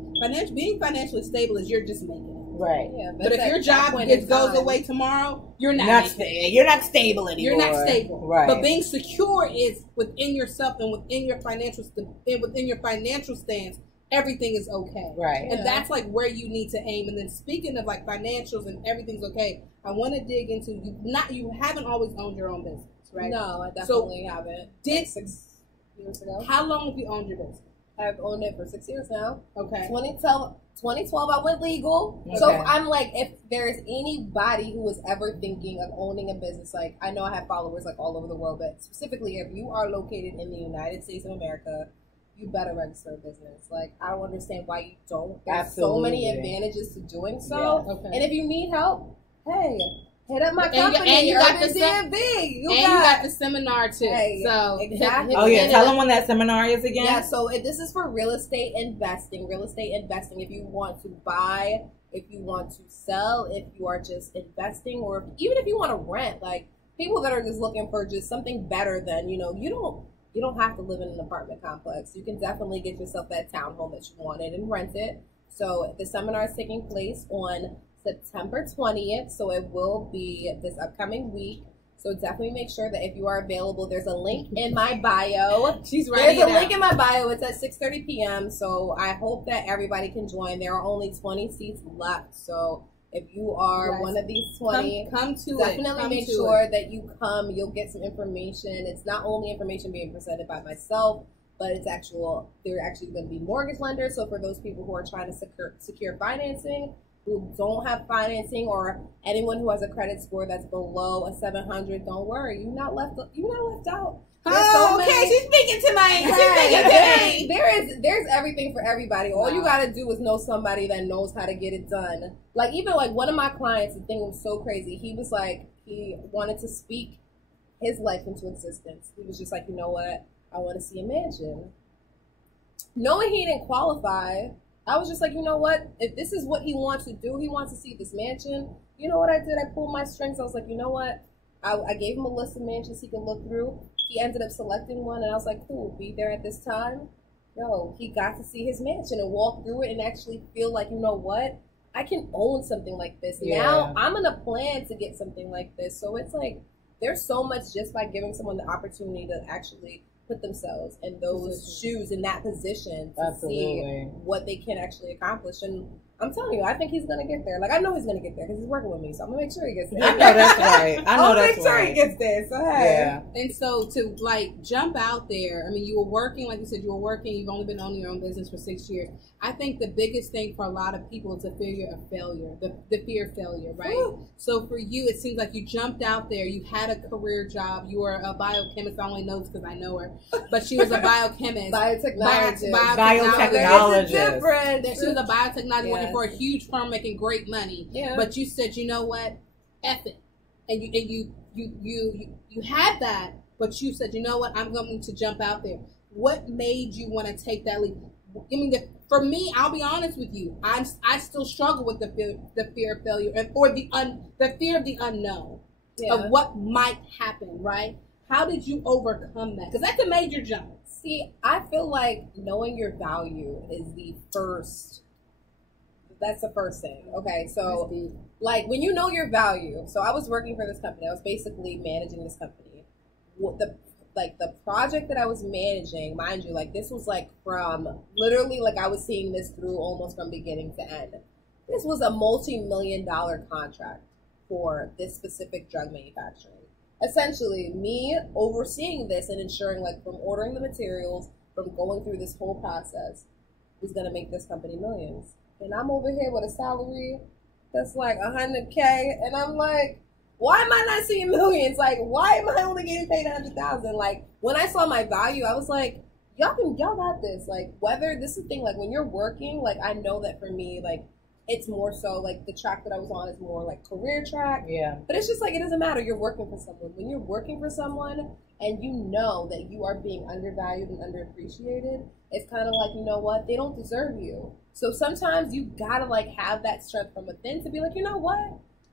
Being financially stable is you're just making it. Right. Yeah, but if your job goes away tomorrow, you're not you're not stable anymore. You're not stable. Right. But being secure is within yourself and within your financial stance. Everything is okay. Right. And that's like where you need to aim. And then speaking of like financials and everything's okay, I want to dig into you haven't always owned your own business, right? No, I definitely haven't. 6 years ago. How long have you owned your business? I've owned it for 6 years now. Okay. 2012 I went legal. Okay. So I'm like, if there's anybody who is ever thinking of owning a business, like I know I have followers like all over the world, but specifically if you are located in the United States of America, you better register a business. Like I don't understand why you don't. There's so many advantages to doing so. Yeah. Okay. And if you need help, hey, hit up my company. And you got the DMV. You got the seminar too. Hey, so exactly. Oh yeah, tell them when that seminar is again. Yeah, so this is for real estate investing. If you want to buy, if you want to sell, if you are just investing, or even if you want to rent, like people that are just looking for just something better than you don't have to live in an apartment complex. You can definitely get yourself that townhome that you wanted and rent it. So the seminar is taking place on September 20th, so it will be this upcoming week. So definitely make sure that if you are available, there's a link in my bio. She's writing There's a link in my bio. It's at 6:30 p.m. So I hope that everybody can join. There are only 20 seats left. So if you are one of these 20, come to definitely make sure that you come. You'll get some information. It's not only information being presented by myself, but they're actually going to be mortgage lenders. So for those people who are trying to secure financing, who don't have financing, or anyone who has a credit score that's below a 700, don't worry, you're not left out. She's speaking tonight. There's everything for everybody. All you gotta do is know somebody that knows how to get it done. Like even like one of my clients, the thing was so crazy. He was like, he wanted to speak his life into existence. He was just like, you know what? I want to see a mansion. Knowing he didn't qualify, I was just like, you know what? If this is what he wants to do, he wants to see this mansion. You know what I did? I pulled my strings. I was like, you know what? I gave him a list of mansions he could look through. He ended up selecting one, and I was like, cool, be there at this time. Yo, he got to see his mansion and walk through it and actually feel like, you know what? I can own something like this. Yeah. Now I'm going to plan to get something like this. So it's like, there's so much just by giving someone the opportunity to actually put themselves in those shoes, in that position, to see what they can actually accomplish. And I'm telling you, I think he's gonna get there. Like I know he's gonna get there because he's working with me, so I'm gonna make sure he gets there. I know that's right. I'll make sure he gets there. So hey, yeah. And so to like jump out there, I mean, you were working, like you said, you were working. You've only been owning your own business for 6 years. I think the biggest thing for a lot of people is the fear of failure, the fear of failure, right? Ooh. So for you, it seems like you jumped out there. You had a career job. You were a biochemist. I only know this because I know her, but she was a biochemist, biotechnologist. She was a biotechnologist working for a huge firm, making great money. Yeah. But you said, you know what, F it, and you had that, but you said, you know what, I'm going to jump out there. What made you want to take that leap? I mean, for me, I'll be honest with you. I still struggle with the fear of failure, or the fear of the unknown, of what might happen. Right? How did you overcome that? Because that's a major jump. See, I feel like knowing your value is the first. That's the first thing. Okay, so like when you know your value. So I was working for this company. I was basically managing this company. The project that I was managing, mind you, like this was like from literally like I was seeing this through almost from beginning to end. This was a multi-million-dollar contract for this specific drug manufacturing. Essentially, me overseeing this and ensuring like from ordering the materials, from going through this whole process, was gonna make this company millions. And I'm over here with a salary that's like $100K, and I'm like, why am I not seeing millions? Like, why am I only getting paid $100,000? Like, when I saw my value, I was like, y'all got this. Like, whether this is the thing, like when you're working, like I know that for me, like it's more so like the track that I was on is more like career track. Yeah. But it's just like, it doesn't matter. You're working for someone. When you're working for someone and you know that you are being undervalued and underappreciated, it's kind of like, you know what? They don't deserve you. So sometimes you gotta like have that strength from within to be like, you know what?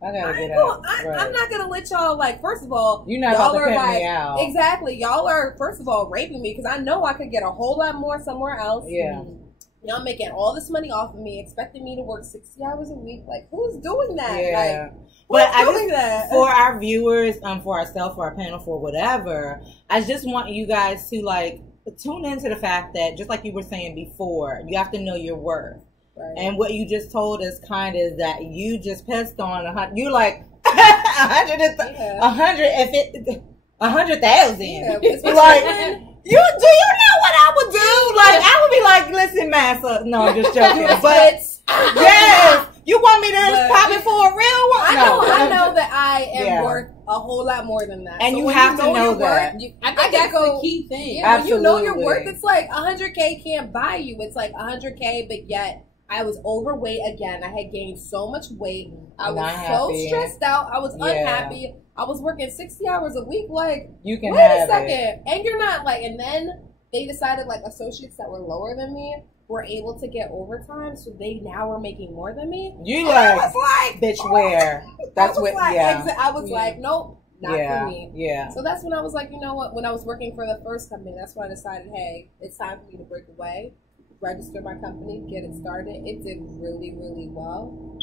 I gotta get out. I'm not gonna let y'all, like, first of all, you're not y'all about to are pimp like, me out. exactly, y'all are, first of all, raping me because I know I could get a whole lot more somewhere else. Yeah. Y'all making all this money off of me, expecting me to work 60 hours a week. Like, who's doing that? Yeah. Like, but doing that? For our viewers, for ourselves, for our panel, for whatever, I just want you guys to, like, tune into the fact that, just like you were saying before, you have to know your worth. Right. And what you just told us kind of is that you just pissed on you like 100,000. Yeah, like, do you know what I would do? Like, I would be like, listen, massa. No, I'm just joking. But yes, you want me to pop it for a real one? I know that I am worth a whole lot more than that. And so you have to know that. I think that's the key thing. Yeah, when you know your worth, it's like 100K can't buy you. It's like 100K, but yet I was overweight again. I had gained so much weight. I was so stressed out. I was unhappy. I was working 60 hours a week. Like, you can wait have a second. it. And you're not like, and then they decided like associates that were lower than me were able to get overtime. So they now were making more than me. You like, bitch, where? That's what, I was like, nope, not for me. Yeah. So that's when I was like, you know what? When I was working for the first company, that's when I decided, hey, it's time for me to break away. Register my company, get it started. It did really, really well.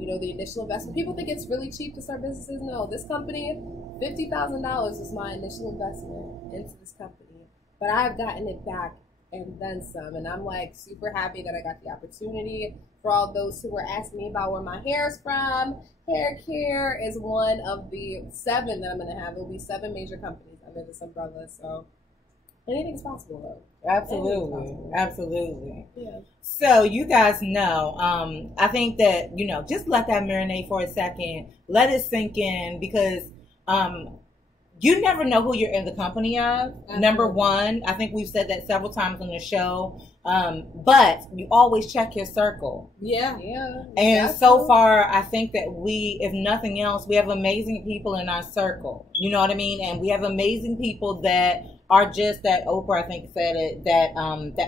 You know, the initial investment. People think it's really cheap to start businesses. No, this company, $50,000 was my initial investment into this company. But I've gotten it back and then some. And I'm like super happy that I got the opportunity. For all those who were asking me about where my hair's from, hair care is one of the 7 that I'm going to have. There'll be 7 major companies under this umbrella. So anything's possible, though. Absolutely. Yeah. So you guys know, I think that, you know, just let that marinate for a second. Let it sink in because you never know who you're in the company of. Absolutely. Number one, I think we've said that several times on the show. But you always check your circle. Yeah. And so far, I think that we, if nothing else, we have amazing people in our circle. You know what I mean? And we have amazing people that are just that Oprah, I think, said it, that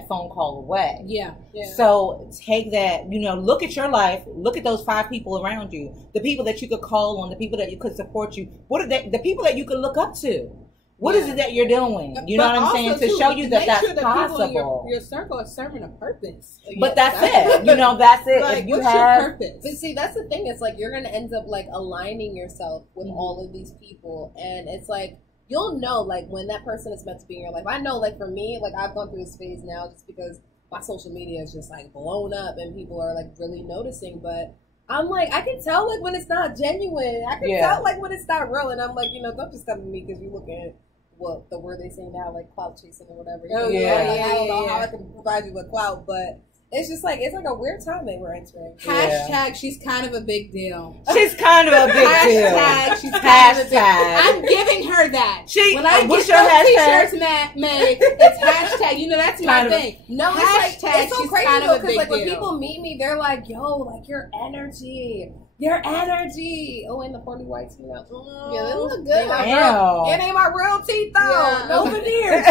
phone call away. Yeah. So take that, you know, look at your life, look at those 5 people around you, the people that you could call on, the people that you could support you. What are the people that you could look up to? What is it that you're doing? You know what I'm saying? To show you that that's possible. Your circle is serving a purpose. But that's it. You know, that's it. Like, if you what's have your purpose? But see, that's the thing. It's like you're going to end up like aligning yourself with all of these people. And it's like, you'll know like when that person is meant to be in your life. I know like for me, like I've gone through this phase now just because my social media is just like blown up and people are like really noticing. But I'm like, I can tell like when it's not genuine. I can tell like when it's not real. And I'm like, you know, don't just come to me because you're looking at what the word they say now, like clout chasing or whatever. Oh, I don't know how I can provide you with clout, but it's just like, it's like a weird time that we're entering. Hashtag, she's kind of a big deal. She's kind of a big deal. Hashtag, she's kind of a big deal. I'm giving her that. When I get those t-shirts made, it's hashtag. You know, that's my thing. No, hashtag, it's so crazy though, because like when people meet me, they're like, yo, like your energy. Oh, and the pearly whites, you know. Yeah, they look good. It ain't my real teeth though. Yeah. No veneers.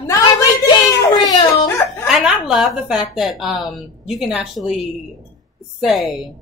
No everything real. And I love the fact that you can actually say,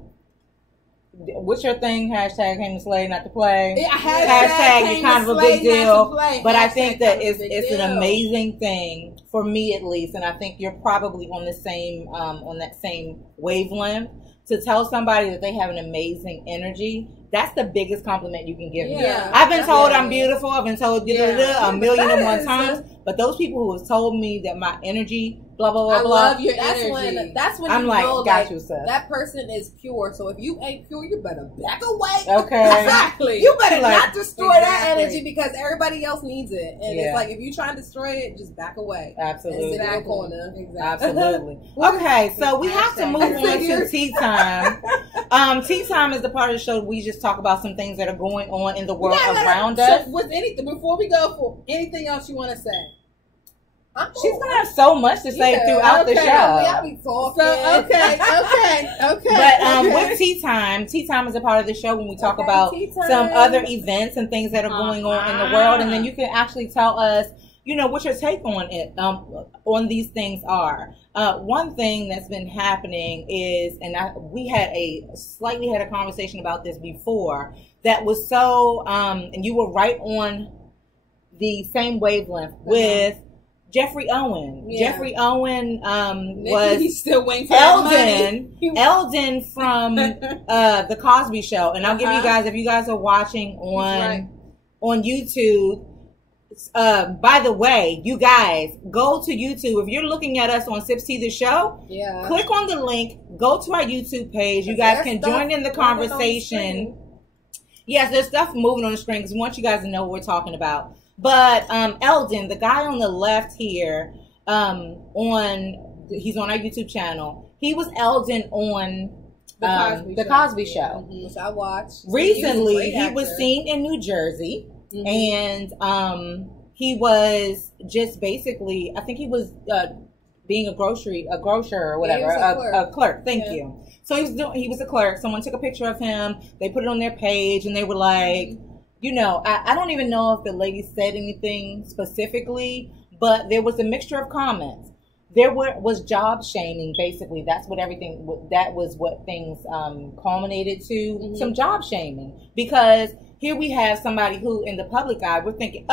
what's your thing? Hashtag came to slay, not to play. Yeah, hashtag you're kind of a big deal. But I think that it's an amazing thing for me at least, and I think you're probably on the same on that same wavelength. To tell somebody that they have an amazing energy, that's the biggest compliment you can give me. Yeah, I've been told I'm beautiful. I've been told a million and one times. But those people who have told me that my energy, blah, blah, blah, blah. I love your energy. That's when I'm you like, know got like, you, sis. That person is pure. So if you ain't pure, you better back away. Okay. Exactly. You better not destroy that energy because everybody else needs it. And it's like, if you try and destroy it, just back away. Absolutely. And sit in the corner. Absolutely. Okay, so we have to move on to tea time. Tea time is the part of the show we just talk about some things that are going on in the world around us. So before we go for anything else you want to say? She's gonna have so much to say throughout the show. I'll be talking. So, okay. But with Tea Time is a part of the show when we talk about some other events and things that are going on in the world, and then you can actually tell us, what your take on it, on these things are. One thing that's been happening is, and we had a conversation about this before, that was so, and you were right on the same wavelength with Jeffrey Owen. Yeah. Jeffrey Owen was he's still waiting for Eldon. Eldon from the Cosby Show, and I'll give you guys, if you guys are watching on YouTube. By the way, you guys, go to YouTube. If you're looking at us on Sips Tea the Show, click on the link, go to our YouTube page. You guys can join in the conversation. Yes, there's stuff moving on the screen because we want you guys to know what we're talking about. But Eldon, the guy on the left here, he's on our YouTube channel. He was Eldon on the Cosby Show. Which I watched. Recently, he was seen in New Jersey. And he was just basically, I think he was being a grocer or whatever, a clerk. Thank you. So he was a clerk. Someone took a picture of him. They put it on their page, and they were like, I don't even know if the lady said anything specifically, but there was a mixture of comments. There was job shaming, basically. That was what things culminated to, some job shaming, because here we have somebody who, in the public eye, we're thinking,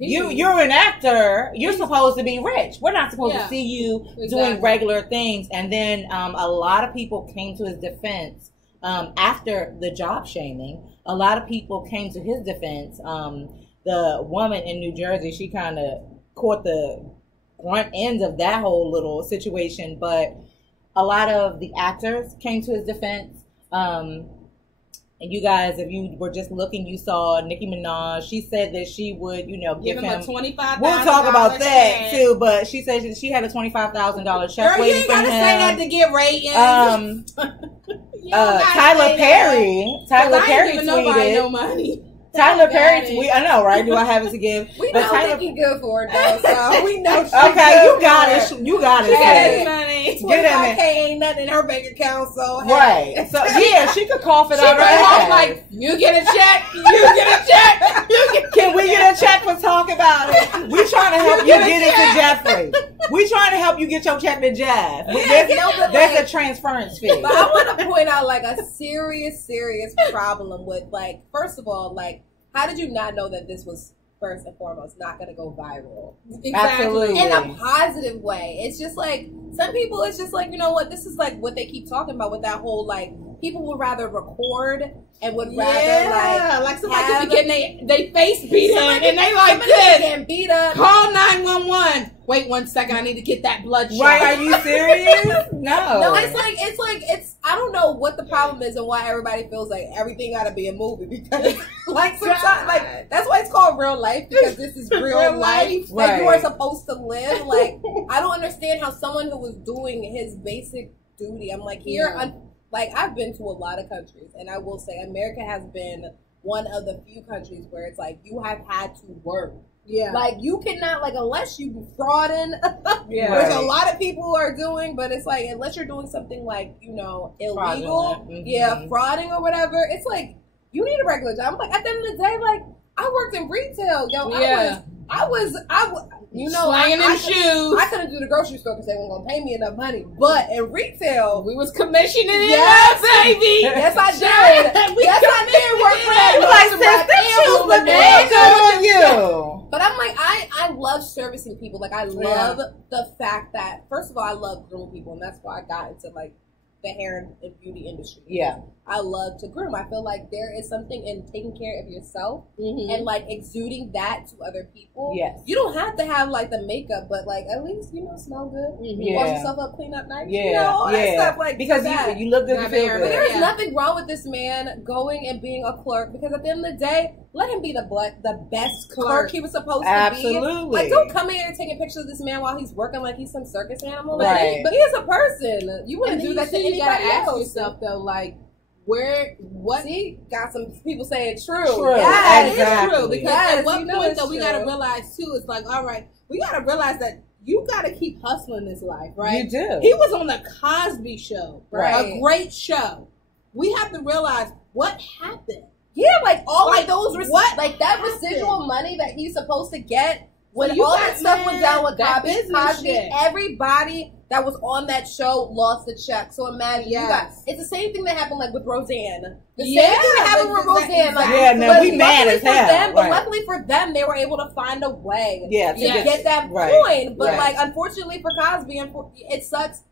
you're an actor. You're supposed to be rich. We're not supposed to see you doing regular things. And then a lot of people came to his defense after the job shaming. A lot of people came to his defense. The woman in New Jersey, she kind of caught the grunt end of that whole little situation. But a lot of the actors came to his defense. And you guys, if you were just looking, you saw Nicki Minaj. She said that she would, give him a $25,000. We'll talk about that too, but she said she had a $25,000 check Girl, waiting for him. You ain't gotta say that to get ratings. Tyler Perry tweeted. Nobody no money. Tyler Perry tweet. I know, right? Do I have it to give? We know Nicki good for it though, so we know. Okay, you got it. You got it. Get money. $25K ain't nothing in her bank account, so right. So she could cough it out. She like, you get a check. Can we get a check for talk about it? We trying to help you get it to Jeffrey. We trying to help you get your check to Jeff. There's a transference fee. But I want to point out a serious problem with first of all, how did you not know that this was first and foremost not going to go viral? Absolutely. In a positive way. It's just some people, it's just this is what they keep talking about with that whole people would rather record and would rather somebody could be getting they face beat in and they like this. Getting beat up. Call 911. Wait 1 second, I need to get that blood shot. Right? Are you serious? No. No, it's I don't know what the problem is and why everybody feels like everything got to be a movie because sometimes that's why it's called real life, because this is real life that you are supposed to live. I don't understand how someone who was doing his basic duty. I'm I've been to a lot of countries, and I will say America has been one of the few countries where it's you have had to work. Yeah. You cannot, unless you be frauding, there's a lot of people who are doing, but it's unless you're doing something illegal, frauding or whatever, it's you need a regular job. At the end of the day, I worked in retail, I was slanging in shoes. I couldn't do the grocery store because they weren't gonna pay me enough money. But in retail, we was commissioning it up, baby. Yes, I did. I did work for that. But I'm I love servicing people. I love the fact that, first of all, I love grooming people, and that's why I got into the hair and beauty industry. Yeah. I love to groom. I feel there is something in taking care of yourself and exuding that to other people. Yes. You don't have to have the makeup, but at least smell good. Wash yourself up, clean up nice. Yeah. All that stuff because you look good. But there's nothing wrong with this man going and being a clerk, because at the end of the day, let him be the best clerk he was supposed to be. Absolutely. Don't come in here taking pictures of this man while he's working like he's some circus animal. But he is a person. You wouldn't do that to anybody else. Ask yourself though, what? See, got some people saying true. Yes, exactly. it's true. Because at what point though, we gotta realize too. It's like, all right, we gotta realize that you gotta keep hustling this life, right? You do. He was on the Cosby Show, Right. A great show. We have to realize what happened. Yeah, like all Like, of those, like that residual money that he's supposed to get when you all got that stuff went down with that Cosby. business shit. Everybody that was on that show lost the check. So imagine you got. Yes. It's the same thing that happened like with Roseanne. The Yeah, same thing that happened with Roseanne. Like, Yeah, no, but we mad luckily as for hell, them, But right. luckily for them, they were able to find a way Yeah, to Yes. get that Right. coin. But Right. like, unfortunately for Cosby, it sucks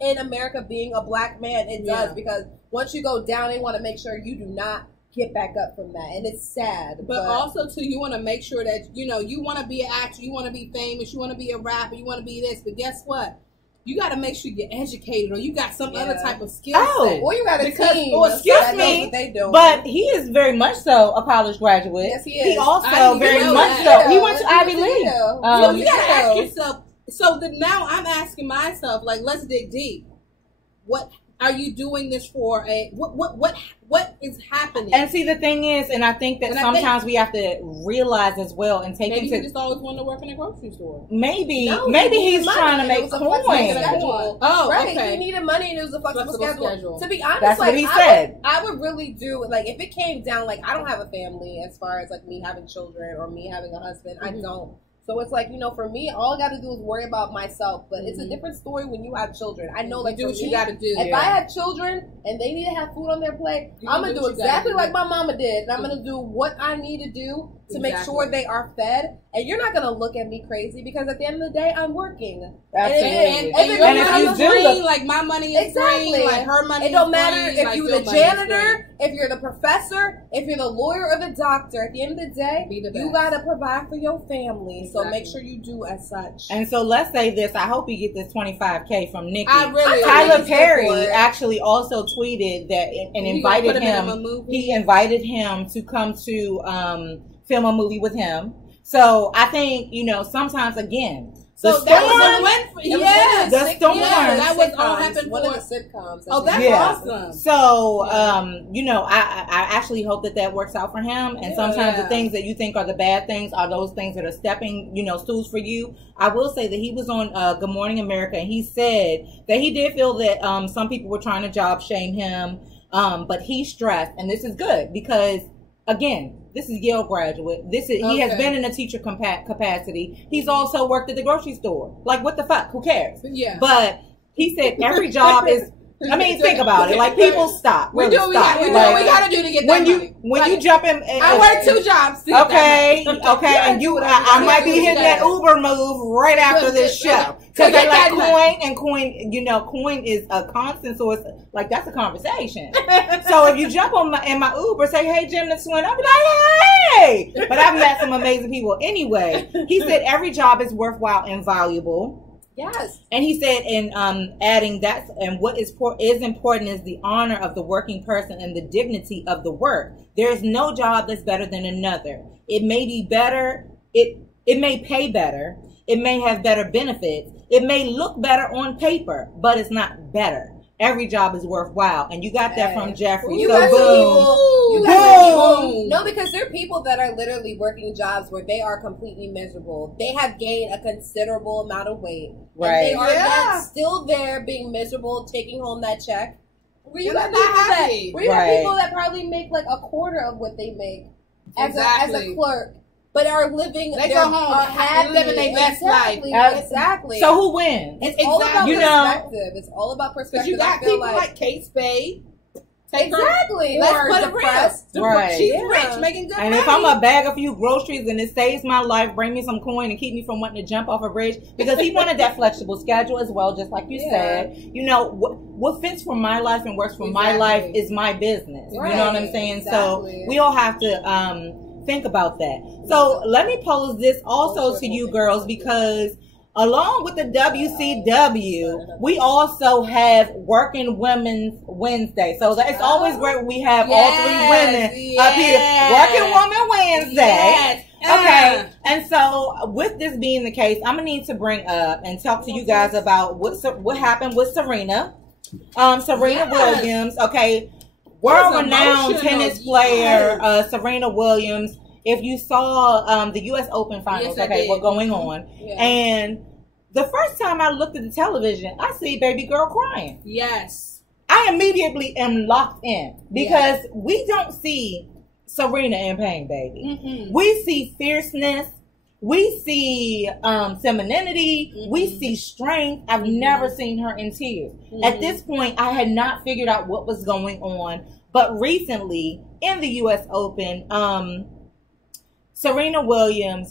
in America being a black man. It does, because once you go down, they want to make sure you do not get back up from that, and it's sad. But also too, you want to make sure that you want to be an actor, you want to be famous, you want to be a rapper, you want to be this. But guess what? You got to make sure you're educated, or you got some other type of skill set. Or you got a team. Or excuse that knows me, what they doing. But he is very much so a college graduate. Yes, he is. He also I very know much that. so. He went to Ivy League. So you got to ask yourself. So then now I'm asking myself, like, let's dig deep. What are you doing this for? What is happening? And see, the thing is, and I think that sometimes we have to realize as well and take maybe into. he just always wanted to work in a grocery store. Maybe No, he's money, trying to and make it was a flexible coin. schedule. Oh, right. okay. He needed money, and it was a flexible schedule. To be honest, That's like, what he said. I would really do, like, if it came down, like, I don't have a family as far as, like, me having children or me having a husband. I don't. So it's like, for me, all I got to do is worry about myself. But it's a different story when you have children. I know, like, do what you got to do. If I have children and they need to have food on their plate, I'm going to do exactly like my mama did. And I'm going to do what I need to do to make sure they are fed. And you're not going to look at me crazy, because at the end of the day, I'm working. Absolutely. And if you do like my money is green, like her money it don't is matter green, if like you're your the money is janitor, if you're the professor, if you're the lawyer or the doctor. At the end of the day, you got to provide for your family. So make sure you do as such. And so let's say this. I hope you get this $25K from Nikki. Tyler Perry actually also tweeted that and invited him. He invited him to come to film a movie with him. So I think, sometimes again, that was a win for the storm. That was all happened one for of the sitcoms. Oh, that's awesome. So, I actually hope that works out for him. And sometimes the things that you think are the bad things are those things that are stepping, stools for you. I will say that he was on Good Morning America, and he said that he did feel that some people were trying to job shame him, but he stressed, and this is good because, again, this is Yale graduate. He has been in a teacher capacity. He's also worked at the grocery store. Like, what the fuck? Who cares? Yeah. But he said every job is. I mean, think about it. Like, people stop. We do what we got to do to get that money. When you jump in, I work 2 jobs. Okay, and I might be hitting that Uber move right after this show because they like coin, and coin is a constant, so it's like that's a conversation. So if you jump in my Uber, say, "Hey, Jim the Swin," I'll be like, "Hey!" But I've met some amazing people. Anyway, he said every job is worthwhile and valuable. Yes. And he said, adding that, and what is important is the honor of the working person and the dignity of the work. There is no job that's better than another. It may be better. It may pay better. It may have better benefits. It may look better on paper, but it's not better. Every job is worthwhile, and you got that from Jeffrey. Boom. No, because there are people that are literally working jobs where they are completely miserable. They have gained a considerable amount of weight, right? And they are yet still there, being miserable, taking home that check. Where you got people that probably make like a quarter of what they make as a clerk. But are living, they go home, living their best life. Exactly. So who wins? It's all about perspective. It's all about perspective. You got people like Kate Spade. Exactly. Let's put it real. Right. She's rich, making good money. And if I'm a bag a few groceries and it saves my life, bring me some coin and keep me from wanting to jump off a bridge, because he wanted that flexible schedule as well, just like you said. What fits for my life and works for my life is my business. Right. You know what I'm saying? So we all have to think about that. So let me pose this also to you girls, because along with the WCW, we also have Working Women's Wednesday. So it's always great when we have all 3 women up here. Working Woman Wednesday. Okay. And so with this being the case, I'm going to need to bring up and talk to you guys about what happened with Serena. Serena Williams. Okay. world-renowned tennis player Serena Williams. If you saw the U.S. Open finals, were going on, and the first time I looked at the television, I see baby girl crying. Yes, I immediately am locked in because we don't see Serena in pain, baby. Mm-hmm. We see fierceness. We see femininity. Mm-hmm. We see strength. I've never seen her in tears. Mm-hmm. At this point, I had not figured out what was going on. But recently, in the U.S. Open, Serena Williams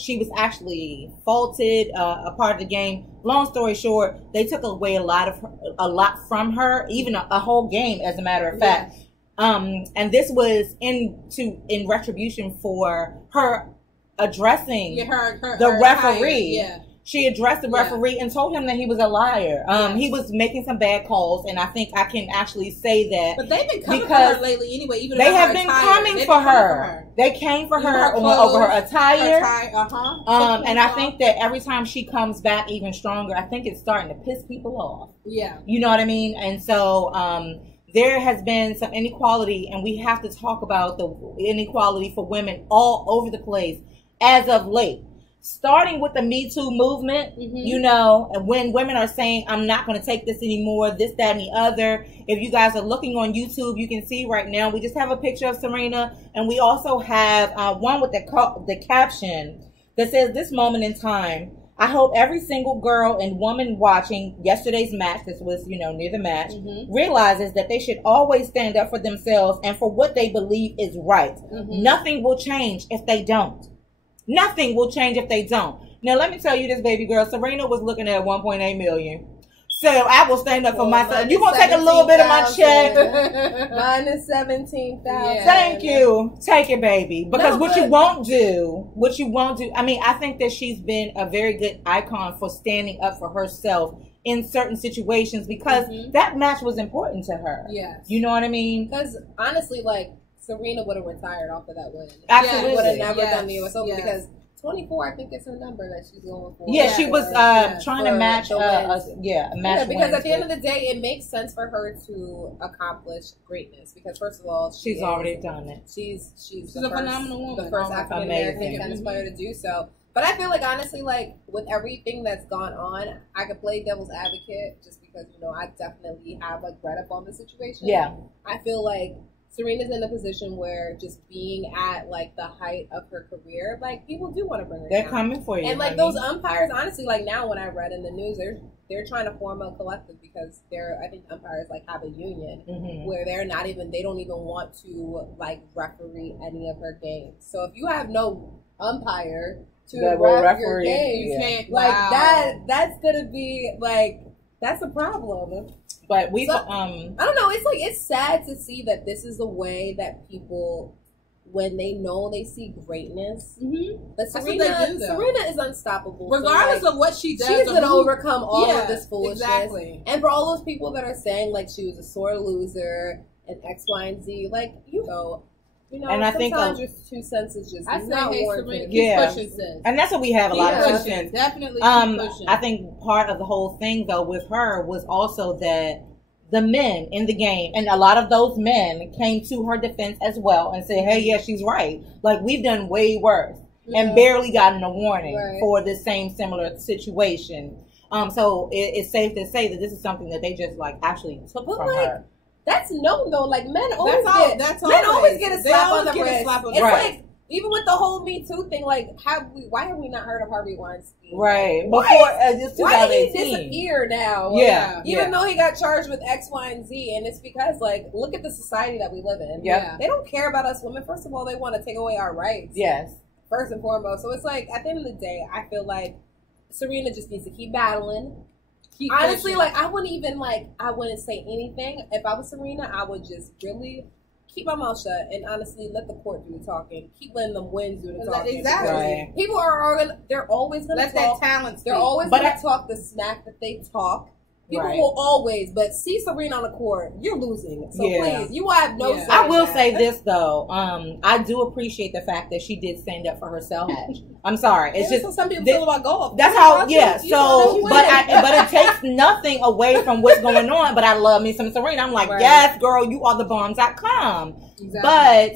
she was actually faulted a part of the game. Long story short, they took away a lot from her, even a whole game, as a matter of fact. And this was in retribution for her addressing the referee. Yeah. She addressed the referee and told him that he was a liar. He was making some bad calls, and I think I can actually say that. But they've been coming for her lately anyway. Even they have been coming for her. They came for her over her attire. And I think that every time she comes back even stronger, I think it's starting to piss people off. Yeah. You know what I mean? And so there has been some inequality, and we have to talk about the inequality for women all over the place as of late. Starting with the Me Too movement, you know, and when women are saying, I'm not going to take this anymore, this, that, and the other. If you guys are looking on YouTube, you can see right now, we just have a picture of Serena, and we also have one with the caption that says, this moment in time, I hope every single girl and woman watching yesterday's match, this was, you know, near the match, realizes that they should always stand up for themselves and for what they believe is right. Nothing will change if they don't. Nothing will change if they don't. Now, let me tell you this, baby girl. Serena was looking at 1.8 million. So I will stand up for myself. You gonna take a little bit of my check? Minus 17,000. Yeah. Thank you. Take it, baby. Because what you won't do. I mean, I think that she's been a very good icon for standing up for herself in certain situations because that match was important to her. Yes. You know what I mean? Because honestly, like, Serena would have retired off of that win. Absolutely. She would have never done the US Open because 24, I think it's her number that she's going for. Yeah, she was trying to match because at the end of the day, it makes sense for her to accomplish greatness because first of all, she's already done it. She's a phenomenal woman. The first African American tennis player to do so. But I feel like honestly, like with everything that's gone on, I could play devil's advocate just because, you know, I definitely have like read up on the situation. Yeah. I feel like Serena's in a position where just being at like the height of her career, like people do want to bring her They're down. coming for you. And like those umpires, honestly, like now when I read in the news, they're trying to form a collective because I think umpires like have a union where they don't even want to like referee any of her games. So if you have no umpire to ref your game, you can't like that's gonna be like that's a problem. But we, I don't know. It's like it's sad to see that this is the way that people, when they know they see greatness. But Serena is unstoppable, regardless of what she does. She's gonna overcome all of this foolishness. Exactly. And for all those people that are saying like she was a sore loser and X, Y, and Z, like you know, and I think your 2 cents is just not warranted. And that's what we have a lot of 2 cents. Definitely. I think part of the whole thing though with her was also that the men in the game, and a lot of those men came to her defense as well and said, "Hey, yeah, she's right. Like we've done way worse and barely gotten a warning for this same similar situation." So it's safe to say that this is something that they just like actually took from her. That's known though. Like men always get a slap on the wrist. It's like even with the whole Me Too thing. Like, why have we not heard of Harvey Weinstein? Right. Before why did he disappear now? Yeah. Even though he got charged with X, Y, and Z, and it's because like look at the society that we live in. Yeah. They don't care about us women. First of all, they want to take away our rights. Yes. First and foremost. So it's like at the end of the day, I feel like Serena just needs to keep battling. Honestly, like I wouldn't say anything. If I was Serena, I would just really keep my mouth shut and honestly let the court do the talking. Keep letting them wins do the talking. Exactly. Right. People they're always gonna let talk. That talent speak. They're always gonna talk the smack that they talk People Right. will always, but see Serena on the court, you're losing. So Yeah. please, you have no say I in will that. say this though, I do appreciate the fact that she did stand up for herself. I'm sorry, it's That's just how some people this- feel about golf. that's You how. know, Yeah. you know, So, you but win. but it takes nothing away from what's going on. But I love me some Serena. I'm like, Right. yes, girl, you are the bomb.com. Exactly.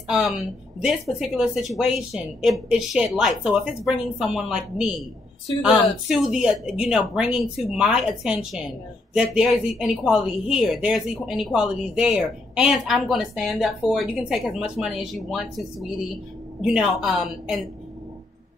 But this particular situation, it shed light. So if it's bringing someone like me to the bringing to my attention that there's inequality here, there's inequality there, and I'm going to stand up for it. You can take as much money as you want to, sweetie. And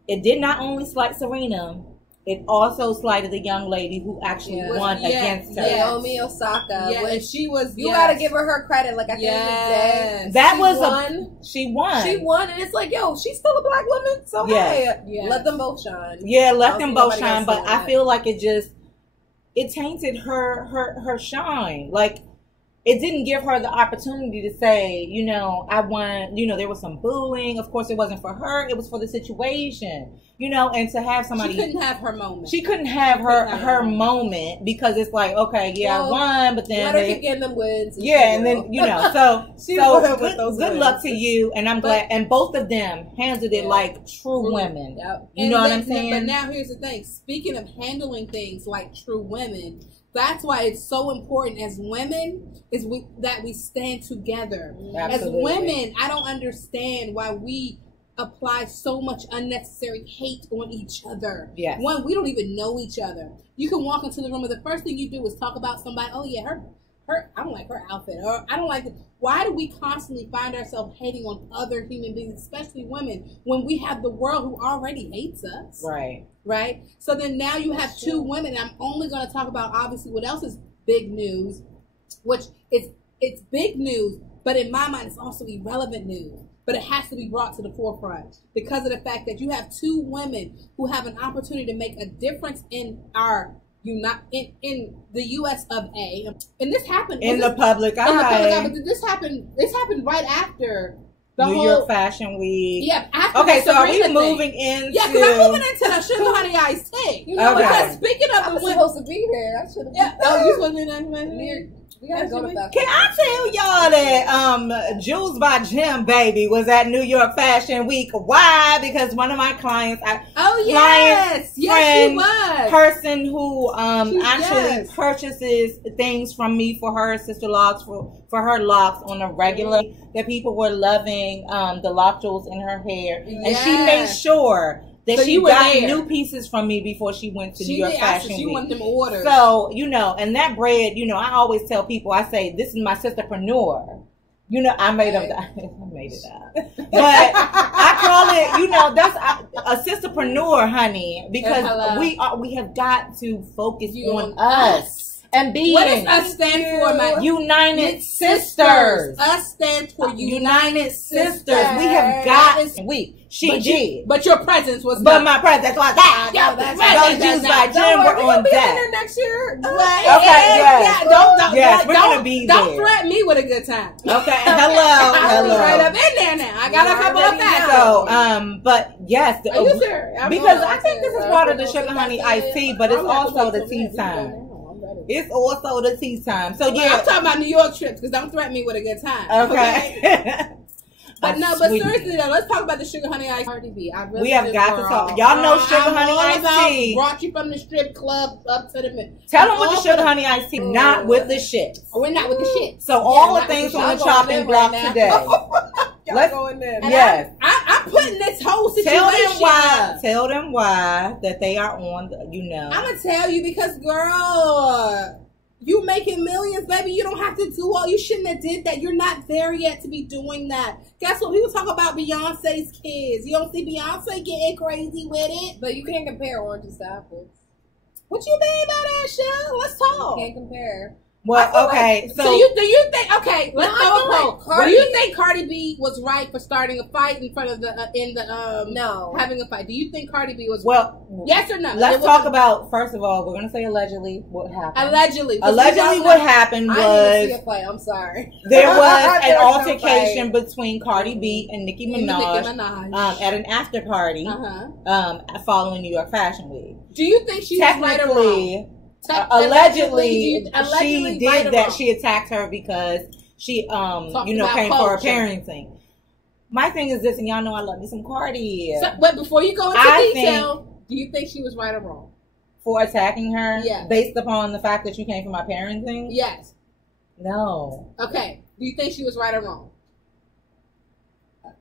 it did not only slight Serena, it also slighted the young lady who actually won against her. Naomi Osaka. Yeah, and she was. You gotta give her credit. Like, at the end of the day, That she was won. She won. She won, and it's like, yo, she's still a black woman. So Yes. hey, let them both shine. Yeah, let I them don't both see nobody shine. else But doing I that. feel like it tainted her shine. Like, it didn't give her the opportunity to say, I won. There was some booing. Of course, it wasn't for her. It was for the situation. And to have somebody, She couldn't have her moment. She couldn't have her moment because it's like, okay, I won, but then let her keep getting them wins. and then so good luck to wins. you, and I'm glad. And both of them handled it like true women. Yep. You know what I'm saying? But now here's the thing. Speaking of handling things like true women, that's why it's so important as women that we stand together. Absolutely. As women, I don't understand why we apply so much unnecessary hate on each other. Yes. One, we don't even know each other. You can walk into the room and the first thing you do is talk about somebody. Oh yeah, her I don't like her outfit, or I don't like it. Why do we constantly find ourselves hating on other human beings, especially women, when we have the world who already hates us? Right. So then now you have two women. And I'm only going to talk about obviously what else is big news, which it's big news, but in my mind it's also irrelevant news. But it has to be brought to the forefront because of the fact that you have two women who have an opportunity to make a difference in in the U.S. of A. And this happened in the public eye. But this happened right after the New York Fashion Week. Yeah. After Okay, the so are we Serena moving thing. into? Yeah, because I'm moving into the sugar honey iced tea. Because speaking of I was the supposed to be there. I should have. yeah. Oh, you supposed to be there? We gotta go to that. Can I tell y'all that Jules by Jim, baby, was at New York Fashion Week? Why? Because one of my clients, she was person who actually purchases things from me for her sister locks for her locks on a regular. That people were loving the lock jewels in her hair, and she made sure that she got new pieces from me before she went to New York Fashion Week. She wanted them orders. So, and that bread, I always tell people, I say, this is my sisterpreneur. I made it up. But I call it, that's a sisterpreneur, honey, because we have got to focus on us. And being what does us stand for, my United Sisters? Us stands for United Sisters. We have got. She did. But your presence was. But my presence was that. Those Jews by Jim were on that. Next year. Okay. Yes. We're gonna be there. Don't threaten me with a good time. Okay. Hello. Right up in there now. I got a couple of facts. So, but yes, are you serious? because I think this is part of the sugar honey iced tea, but it's also the tea time. It's also the tea time. So yeah, I'm talking about New York trips because don't threaten me with a good time. Okay. But seriously though, let's talk about the sugar honey iced tea. We have got to talk. Y'all know sugar honey iced tea. Brought you from the strip club up to the. Tell them with the sugar honey iced tea, not with the shit. We're not with the shit. So all the things on the chopping block today. Let's go in there. Yes. I'm putting this whole situation. Tell them why that they are on. I'm gonna tell you because, girl. You making millions, baby. You don't have to do all. You shouldn't have did that. You're not there yet to be doing that. Guess what? People talk about Beyonce's kids. You don't see Beyonce getting crazy with it. But you can't compare oranges to apples. What you mean by that, Shell? Let's talk. You can't compare. Well, okay. So do you think? Okay, let's throw a poll. Do you think Cardi B was right for starting a fight in front of no, having a fight? Do you think Cardi B was yes or no? Let's talk about, first of all, we're gonna say allegedly what happened. Allegedly what happened was I didn't see a fight. I'm sorry. There was an altercation between Cardi B and Nicki Minaj, at an after party following New York Fashion Week. Do you think she was right or wrong? allegedly she did right or that. wrong. She attacked her because she, came culture. for her parenting. My thing is this, and y'all know I love me some Cardi. So, but before you go into detail, do you think she was right or wrong? For attacking her? Yes. Based upon the fact that you came from my parenting? Yes. No. Okay. Do you think she was right or wrong?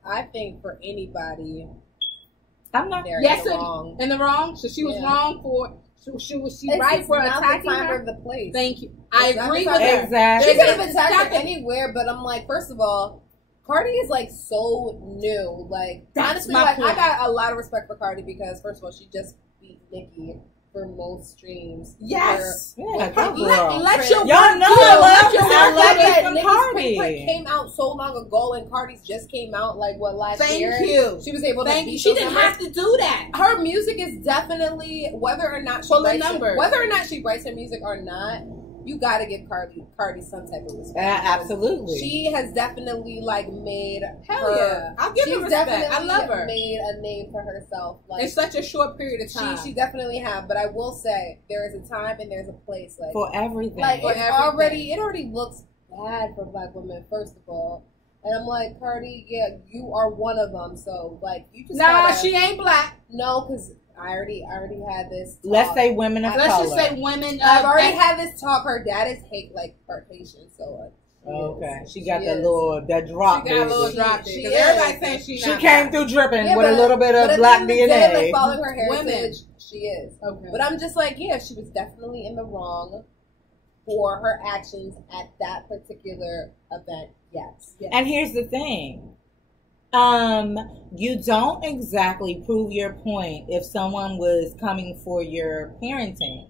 I think for anybody, I'm not. yes, wrong. In the wrong? So she was wrong for. Was she it's right for attacking her? her? The place. Thank you. I agree with her. Exactly. She could have attacked her anywhere, but I'm like, first of all, Cardi is like so new. Like honestly, like I got a lot of respect for Cardi because first of all, she just beat Nicki for most streams. Yes. Yeah, let your y'all know I love it from Cardi. Came out so long ago, and Cardi's just came out like what last year? Thank you. She was able to. Beat she didn't have to do that. Her music is definitely whether or not she writes her music or not. You gotta give Cardi some type of respect. Absolutely. She has definitely like made I'll give her respect. I love her. Made a name for herself. Like in such a short period of time. She definitely have. But I will say there is a time and there's a place like for everything. Like it already looks bad for Black women. First of all. And I'm like, Cardi, yeah, you are one of them. So like, you just she ain't Black. No, because I already had this talk. Let's say women of color. Let's just say women. I've already had this talk. Her dad is Caucasian, so. Okay, she got that drop. She got a little drop. Everybody saying she came through dripping with a little bit of Black DNA. Like following her heritage, she is. Okay. But I'm just like, yeah, she was definitely in the wrong for her actions at that particular event. Yes. And here's the thing. You don't exactly prove your point if someone was coming for your parenting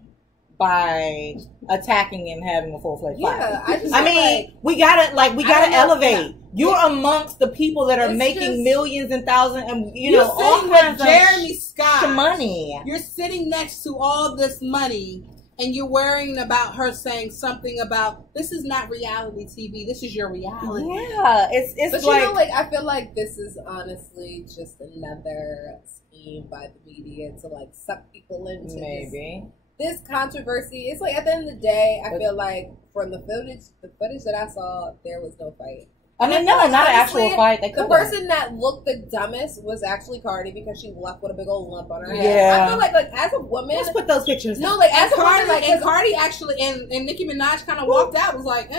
by attacking and having a full-fledged fight. I mean, we gotta elevate. You're amongst the people that are making millions and thousands, and all kinds of Jeremy Scott money. You're sitting next to all this money. And you're worrying about her saying something about this is not reality TV. This is your reality. Yeah, it's but like I feel like this is honestly just another scheme by the media to like suck people into this controversy. It's like at the end of the day, I feel like from the footage that I saw, there was no fight. I mean, no, not an actual fight. The person that looked the dumbest was actually Cardi because she left with a big old lump on her head. Yeah. I feel like as a woman, let's put those pictures. No, like as a woman, and Cardi actually and Nicki Minaj kind of walked out. Was like,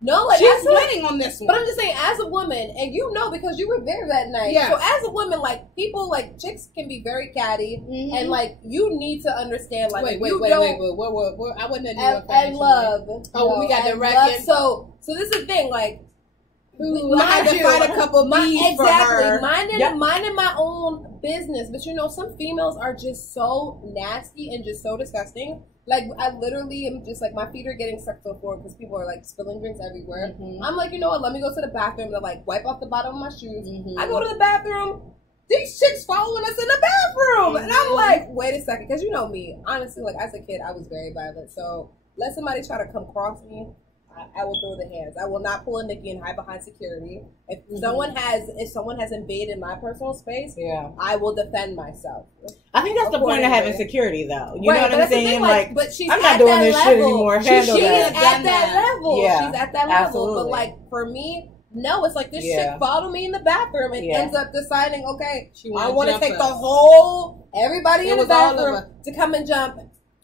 no, like she's winning on this one. But I'm just saying, as a woman, and because you were there that night. Yeah. So as a woman, like people, like chicks can be very catty, and like you need to understand, like wait. What? I wasn't at New York. And love. Oh, we got the record. So this is the thing, like. I had to fight a couple bees for her. Minding my own business. But some females are just so nasty and just so disgusting. Like, I literally am just like, my feet are getting stuck to the floor because people are like spilling drinks everywhere. Mm-hmm. I'm like, you know what? Let me go to the bathroom and like wipe off the bottom of my shoes. Mm-hmm. I go to the bathroom. These chicks following us in the bathroom. Mm-hmm. And I'm like, wait a second. Because you know me. Honestly, like as a kid, I was very violent. So let somebody try to come across me. I will throw the hands. I will not pull a Nicki and hide behind security. If someone has invaded my personal space, I will defend myself. I think that's the point of having security, though. You know what I'm saying? Like, but she's I'm not doing this shit anymore. She's at that level. Yeah, she's at that level. But like for me, no, it's like this chick followed me in the bathroom and ends up deciding, okay, I want to take everybody in the bathroom to come and jump.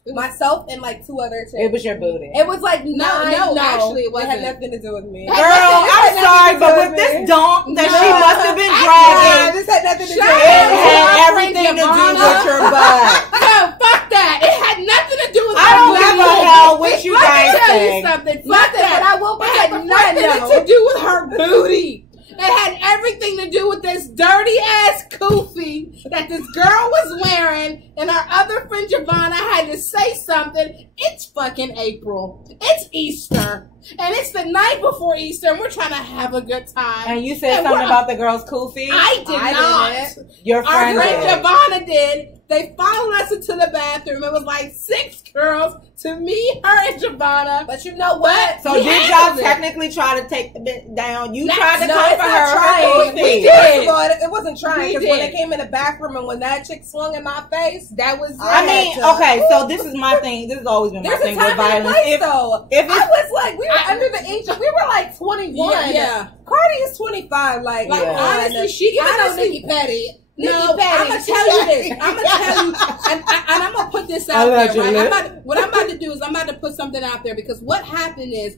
Myself and like two other chicks. It was your booty. It was like no, actually it wasn't. It had nothing to do with me. Girl, I'm sorry, but with this donk that she must have been dragging, this had nothing to do with it. It had everything to do with your butt. No, fuck that. It had nothing to do with I don't give a hell what you guys think. Let me tell you think. something. Fuck that. But I will say nothing to do with her booty. It had everything to do with this dirty ass kufi that this girl was wearing, and our other friend Giovanna had to say something. It's fucking April. It's Easter. And it's the night before Easter, and we're trying to have a good time. And you said something about the girl's kufi? I did not. Your friend Our friend Giovanna did. They followed us into the bathroom. It was like 6 girls to me, her, and Giovanna. But you know what? So did y'all technically try to take the bit down? You tried to no, come it's for not her. trying. We We did. First of all, it wasn't trying We because when did. they came in the bathroom and when that chick swung in my face, That was it. I mean, okay, so this is my thing. This has always been my there's a thing with time and a violence. place though. if I it's, was like, we were under the age of, we were like 21. Yeah. Cardi is 25. Like, Yeah. honestly, she even though honestly- Nikki Petty. No, Nikki Petty, I'm gonna tell you this. I'm gonna tell you, and I'm gonna put this out there. Right? What I'm about to do is I'm about to put something out there because what happened is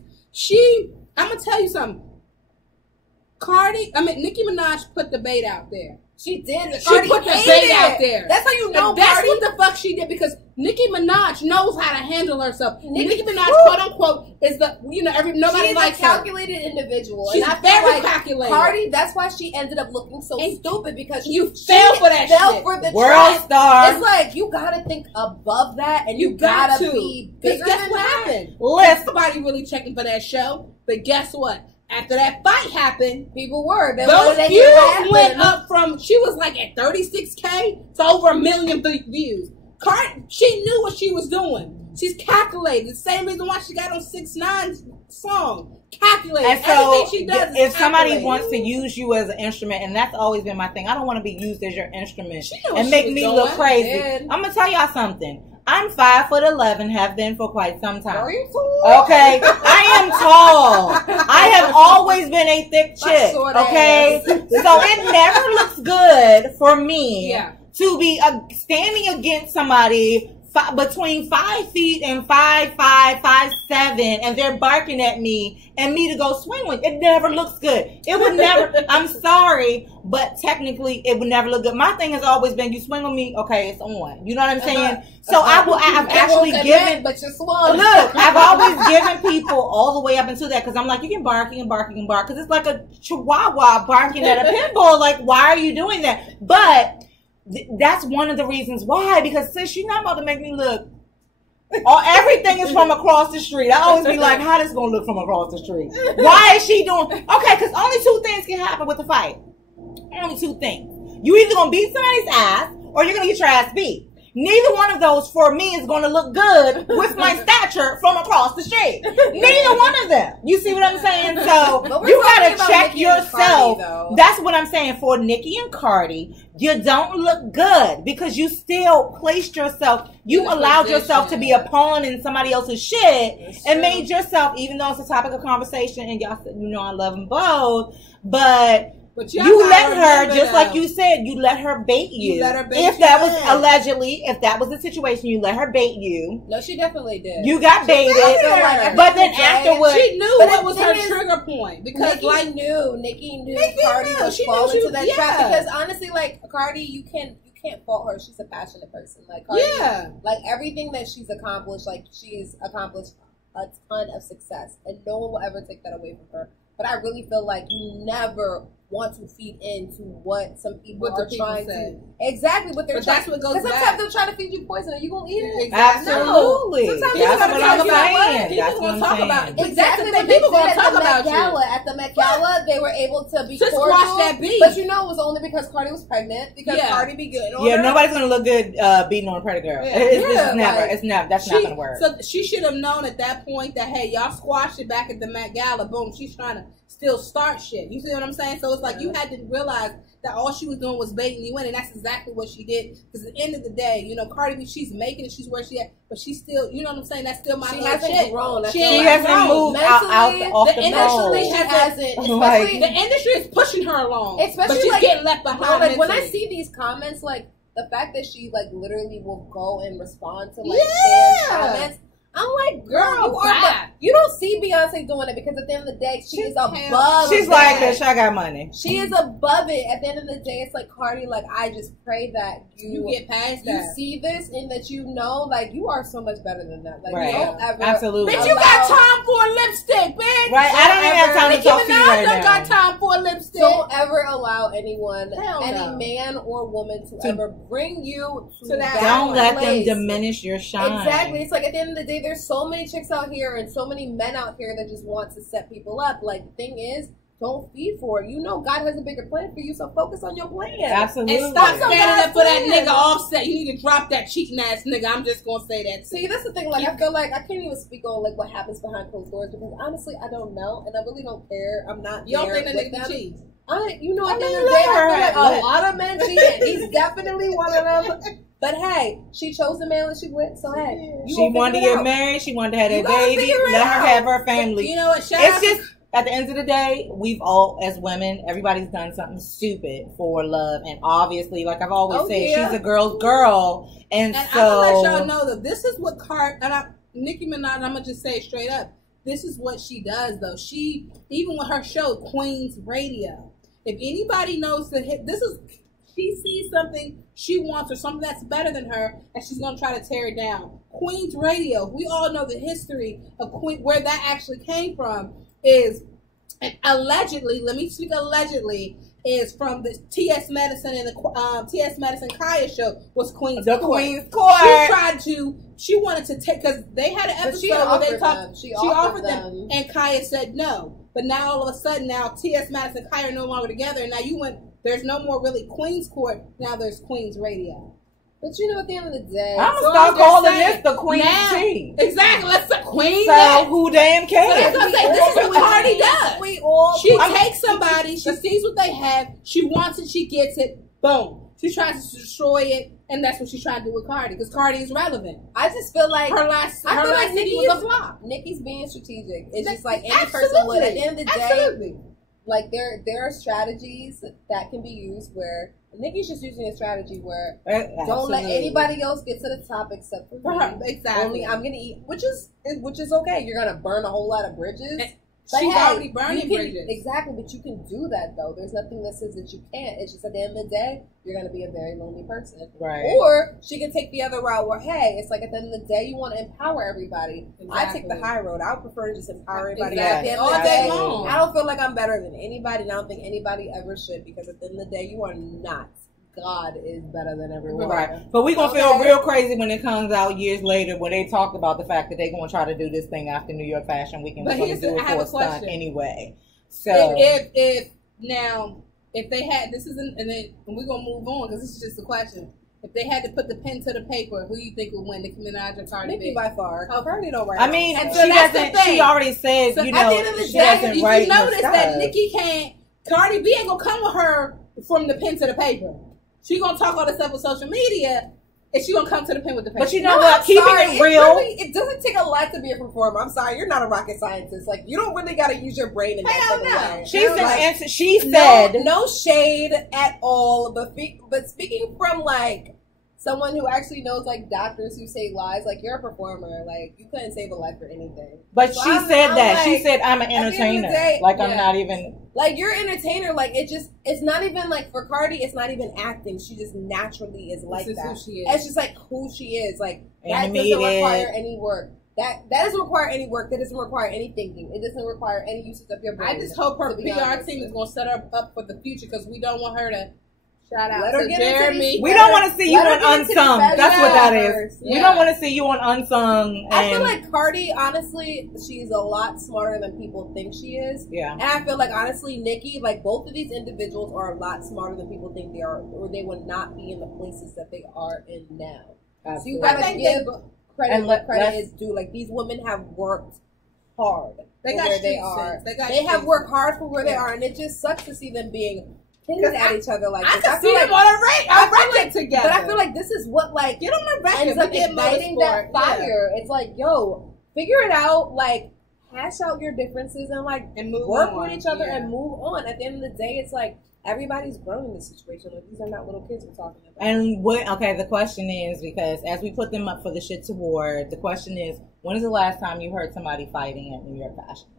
I'm gonna tell you something. Nicki Minaj put the bait out there. She did. She put the bait out there. That's how you know. And that's Cardi. what the fuck she did because Nicki Minaj knows how to handle herself. Nicki Minaj, Woo. quote unquote, is the nobody She's likes a calculated individual. She's and I feel very like calculated. Cardi, that's why she ended up looking so stupid because You fell for that fell shit. for the world trap. star. It's like you gotta think above that, and you got gotta to. be 'Cause bigger guess than what that. happened? Listen. Nobody really checking for that show. But guess what? After that fight happened, People were. They those wanted to hear what views went happened. up from, she was like at 36K to over 1 million views. She knew what she was doing. She's calculated. The same reason why she got on 6ix9ine song. Calculated. And so, everything she does if is somebody calculated. wants to use you as an instrument, and that's always been my thing, I don't want to be used as your instrument She knew what and she make was me doing. look crazy. Yeah. I'm gonna tell y'all something. I'm 5'11", have been for quite some time. Are you fool? Okay, I am tall. I have always been a thick chick. short Okay, ass. so it never looks good for me Yeah. to be standing against somebody between 5 feet and 5'5", 5'7", and they're barking at me and me to go swing with. It never looks good. It would never. I'm sorry, but technically it would never look good. My thing has always been, you swing on me, okay, it's on. You know what I'm saying? So I've actually given. but you swung. Look, I've always given people all the way up into that because I'm like, you can bark, because it's like a chihuahua barking at a pit bull. Like, why are you doing that? But that's one of the reasons why, because sis, you're not about to make me look. Everything is from across the street. I always be like, how this gonna look from across the street? Why is she doing? Okay, because only 2 things can happen with the fight. Only 2 things. You either gonna beat somebody's ass or you're gonna get your ass beat. Neither one of those for me is going to look good with my stature from across the street. Neither one of them. You see what I'm saying? So you got to check yourself. That's what I'm saying. For Nicki and Cardi, you don't look good because you still placed yourself. You allowed yourself to be a pawn in somebody else's shit and made yourself, even though it's a topic of conversation, and y'all said, you know, I love them both, but you let her, just like you said, you let her bait you. You let her bait if you that was in. allegedly, if that was the situation, you let her bait you. No, she definitely did. You got baited, Like, but then afterwards, she knew but what the was thing her is, trigger point because Nikki knew Cardi knew. would She fall knew she- into that yeah. trap because honestly, like Cardi, you can't fault her. She's a passionate person. Like Cardi, like everything that she's accomplished, like she's accomplished a ton of success, and no one will ever take that away from her. But I really feel like you never want to feed into what some people are trying to exactly what they're but trying. That's what goes Because back. sometimes they're trying to feed you poison, and you gonna eat it. Exactly. Absolutely. No. Sometimes That's you gotta what talk I'm about saying. it. That's People what I'm gonna talk saying. about it. Exactly what People they gonna did talk at the about Met Gala. At the Met Gala, they were able to be To squash cordial, that beef. but you know it was only because Cardi was pregnant. Because Cardi be good. On Yeah, her. nobody's gonna look good beating on a pretty girl. Yeah. It's never. That's not gonna work. So she should have known at that point that hey, y'all squashed it back at the Met Gala. Boom, she's trying to still start shit. You see what I'm saying? So it's like you had to realize that all she was doing was baiting you in, and that's exactly what she did. Because at the end of the day, you know, Cardi B, she's making it, she's where she at, but she's still, you know what I'm saying? That's still my She little hasn't shit. grown. That's She what She I'm hasn't saying. moved Mentally, off the the industry mold. She hasn't. Like- Especially, The industry is pushing her along, especially but she's like, getting left behind. no, like when I mentally. see these comments, like the fact that she like literally will go and respond to like Yeah. fan comments. I'm like, girl, bye. you don't see Beyonce doing it because at the end of the day, she is above. She's that. like, bitch, I got money. She is above it. At the end of the day, it's like Cardi. Like I just pray that you get past you that. see this and that you know, like you are so much better than that. Like Right. don't ever, Absolutely. Bitch, you got time for a lipstick, bitch. Right? I don't even have time to Nicki talk to you Minaj right don't now. got time for a lipstick. Don't ever allow anyone, Hell any no. man or woman to ever bring you to that Don't let them place. diminish your shine. Exactly. It's like at the end of the day, there's so many chicks out here and so many men out here that just want to set people up. Like the thing is, don't feed for it. You know God has a bigger plan for you, so focus on your plan. Absolutely. And stop standing up for that nigga Offset. You need to drop that cheating ass nigga. I'm just gonna say that. See, that's the thing. Like, I feel like I can't even speak on like what happens behind closed doors because honestly, I don't know, and I really don't care. I'm not. You don't there think that with nigga them. cheats? You know, at the I end mean, of the day, I let feel like her. a lot of men cheat. And he's definitely one of them. But hey, she chose the man that she went. So hey, she wanted to get married. She wanted to have that baby. Let her have her family. You know what? It's just at the end of the day, we've all, as women, everybody's done something stupid for love, and obviously, like I've always said, she's a girl's girl, and so I'm gonna let y'all know that this is what Nicki Minaj. I'm gonna just say it straight up. This is what she does, though. She, even with her show Queen's Radio, if anybody knows she sees something she wants or something that's better than her, and she's gonna try to tear it down. Queen's Radio. We all know the history of Queen, where that actually came from. Is, and allegedly, let me speak allegedly, is from the T.S. Madison and the T.S. Madison Kaya show was Queen's Court. Queen's Court. She wanted to take, because they had an episode where they talked, she offered them, and Kaya said no. But now all of a sudden, now T.S. Madison and Kaya are no longer together, and now there's no more really Queen's Court, now there's Queen's Radio. But you know, at the end of the day, I'm gonna start calling this the Queen Tea. Exactly, let's say Queen. So who damn cares? So this is what Cardi does. She takes somebody, she sees what they have, she wants it, she gets it, boom. She tries to destroy it, and that's what she's trying to do with Cardi, because Cardi is relevant. I just feel like her last Nicki was a flop. Nicki's being strategic. It's just like any person would. At the end of the day, like there are strategies that can be used where Nicki's just using a strategy where don't let anybody else get to the top except for me. Exactly. Only I'm gonna eat, which is okay. You're gonna burn a whole lot of bridges. She's already burning bridges. Exactly, but you can do that though. There's nothing that says that you can't. It's just at the end of the day, you're gonna be a very lonely person. Right. Or she can take the other route where, hey, it's like at the end of the day, you want to empower everybody. Exactly. I take the high road. I would prefer to just empower everybody. At the end of the day, I don't feel like I'm better than anybody, and I don't think anybody ever should, because at the end of the day, you are not. God is better than everyone. Right. But we're going to feel real crazy when it comes out years later when they talked about the fact that they're going to try to do this thing after New York Fashion Week, and we're going to do it for a stunt anyway. So if they had, this isn't, and then we're going to move on because this is just a question. If they had to put the pen to the paper, who do you think would win, Nicki Minaj or Cardi B? Nicki by far. Oh, Cardi don't write. I mean, she already said, so at the end of the day, you notice that Nicki Cardi B ain't going to come with her from the pen to the paper. She gonna talk all this stuff on social media, and she gonna come to the pen with the paper. But you know what? Keeping it real, it doesn't take a lot to be a performer. I'm sorry, you're not a rocket scientist. Like, you don't really gotta use your brain in that way. She said no shade at all. But speaking from like someone who actually knows, like doctors who save lives, like you're a performer, like you couldn't save a life for anything. But so she said that. She said I'm an entertainer. Like I'm not even. Like you're an entertainer, like it's not even like for Cardi, it's not even acting. She just naturally is like that. Who she is. It's just like who she is. Like that doesn't require any work. That doesn't require any work. That doesn't require any thinking. It doesn't require any usage of your brain. I just hope her PR team is gonna set her up for the future, because we don't want her to. Shout out to Jeremy. We don't want to see you on Unsung. That's what that is. Yeah. We don't want to see you on Unsung. I feel like Cardi, honestly, she's a lot smarter than people think she is. Yeah. And I feel like, honestly, Nicki, like both of these individuals are a lot smarter than people think they are, or they would not be in the places that they are in now. Absolutely. So you gotta give credit where credit is due. Like these women have worked hard for where they are. They have worked hard for where they are, and it just sucks to see them being at each other like this. I feel like I record together. But I feel like this is what like get on the record, ends up igniting that fire. Yeah. It's like, yo, figure it out, like hash out your differences and like work with each other and move on. At the end of the day, it's like everybody's grown in this situation. Like these are not little kids we're talking about. And the question is, because as we put them up for the Shits Award, the question is, when is the last time you heard somebody fighting at New York Fashion Week?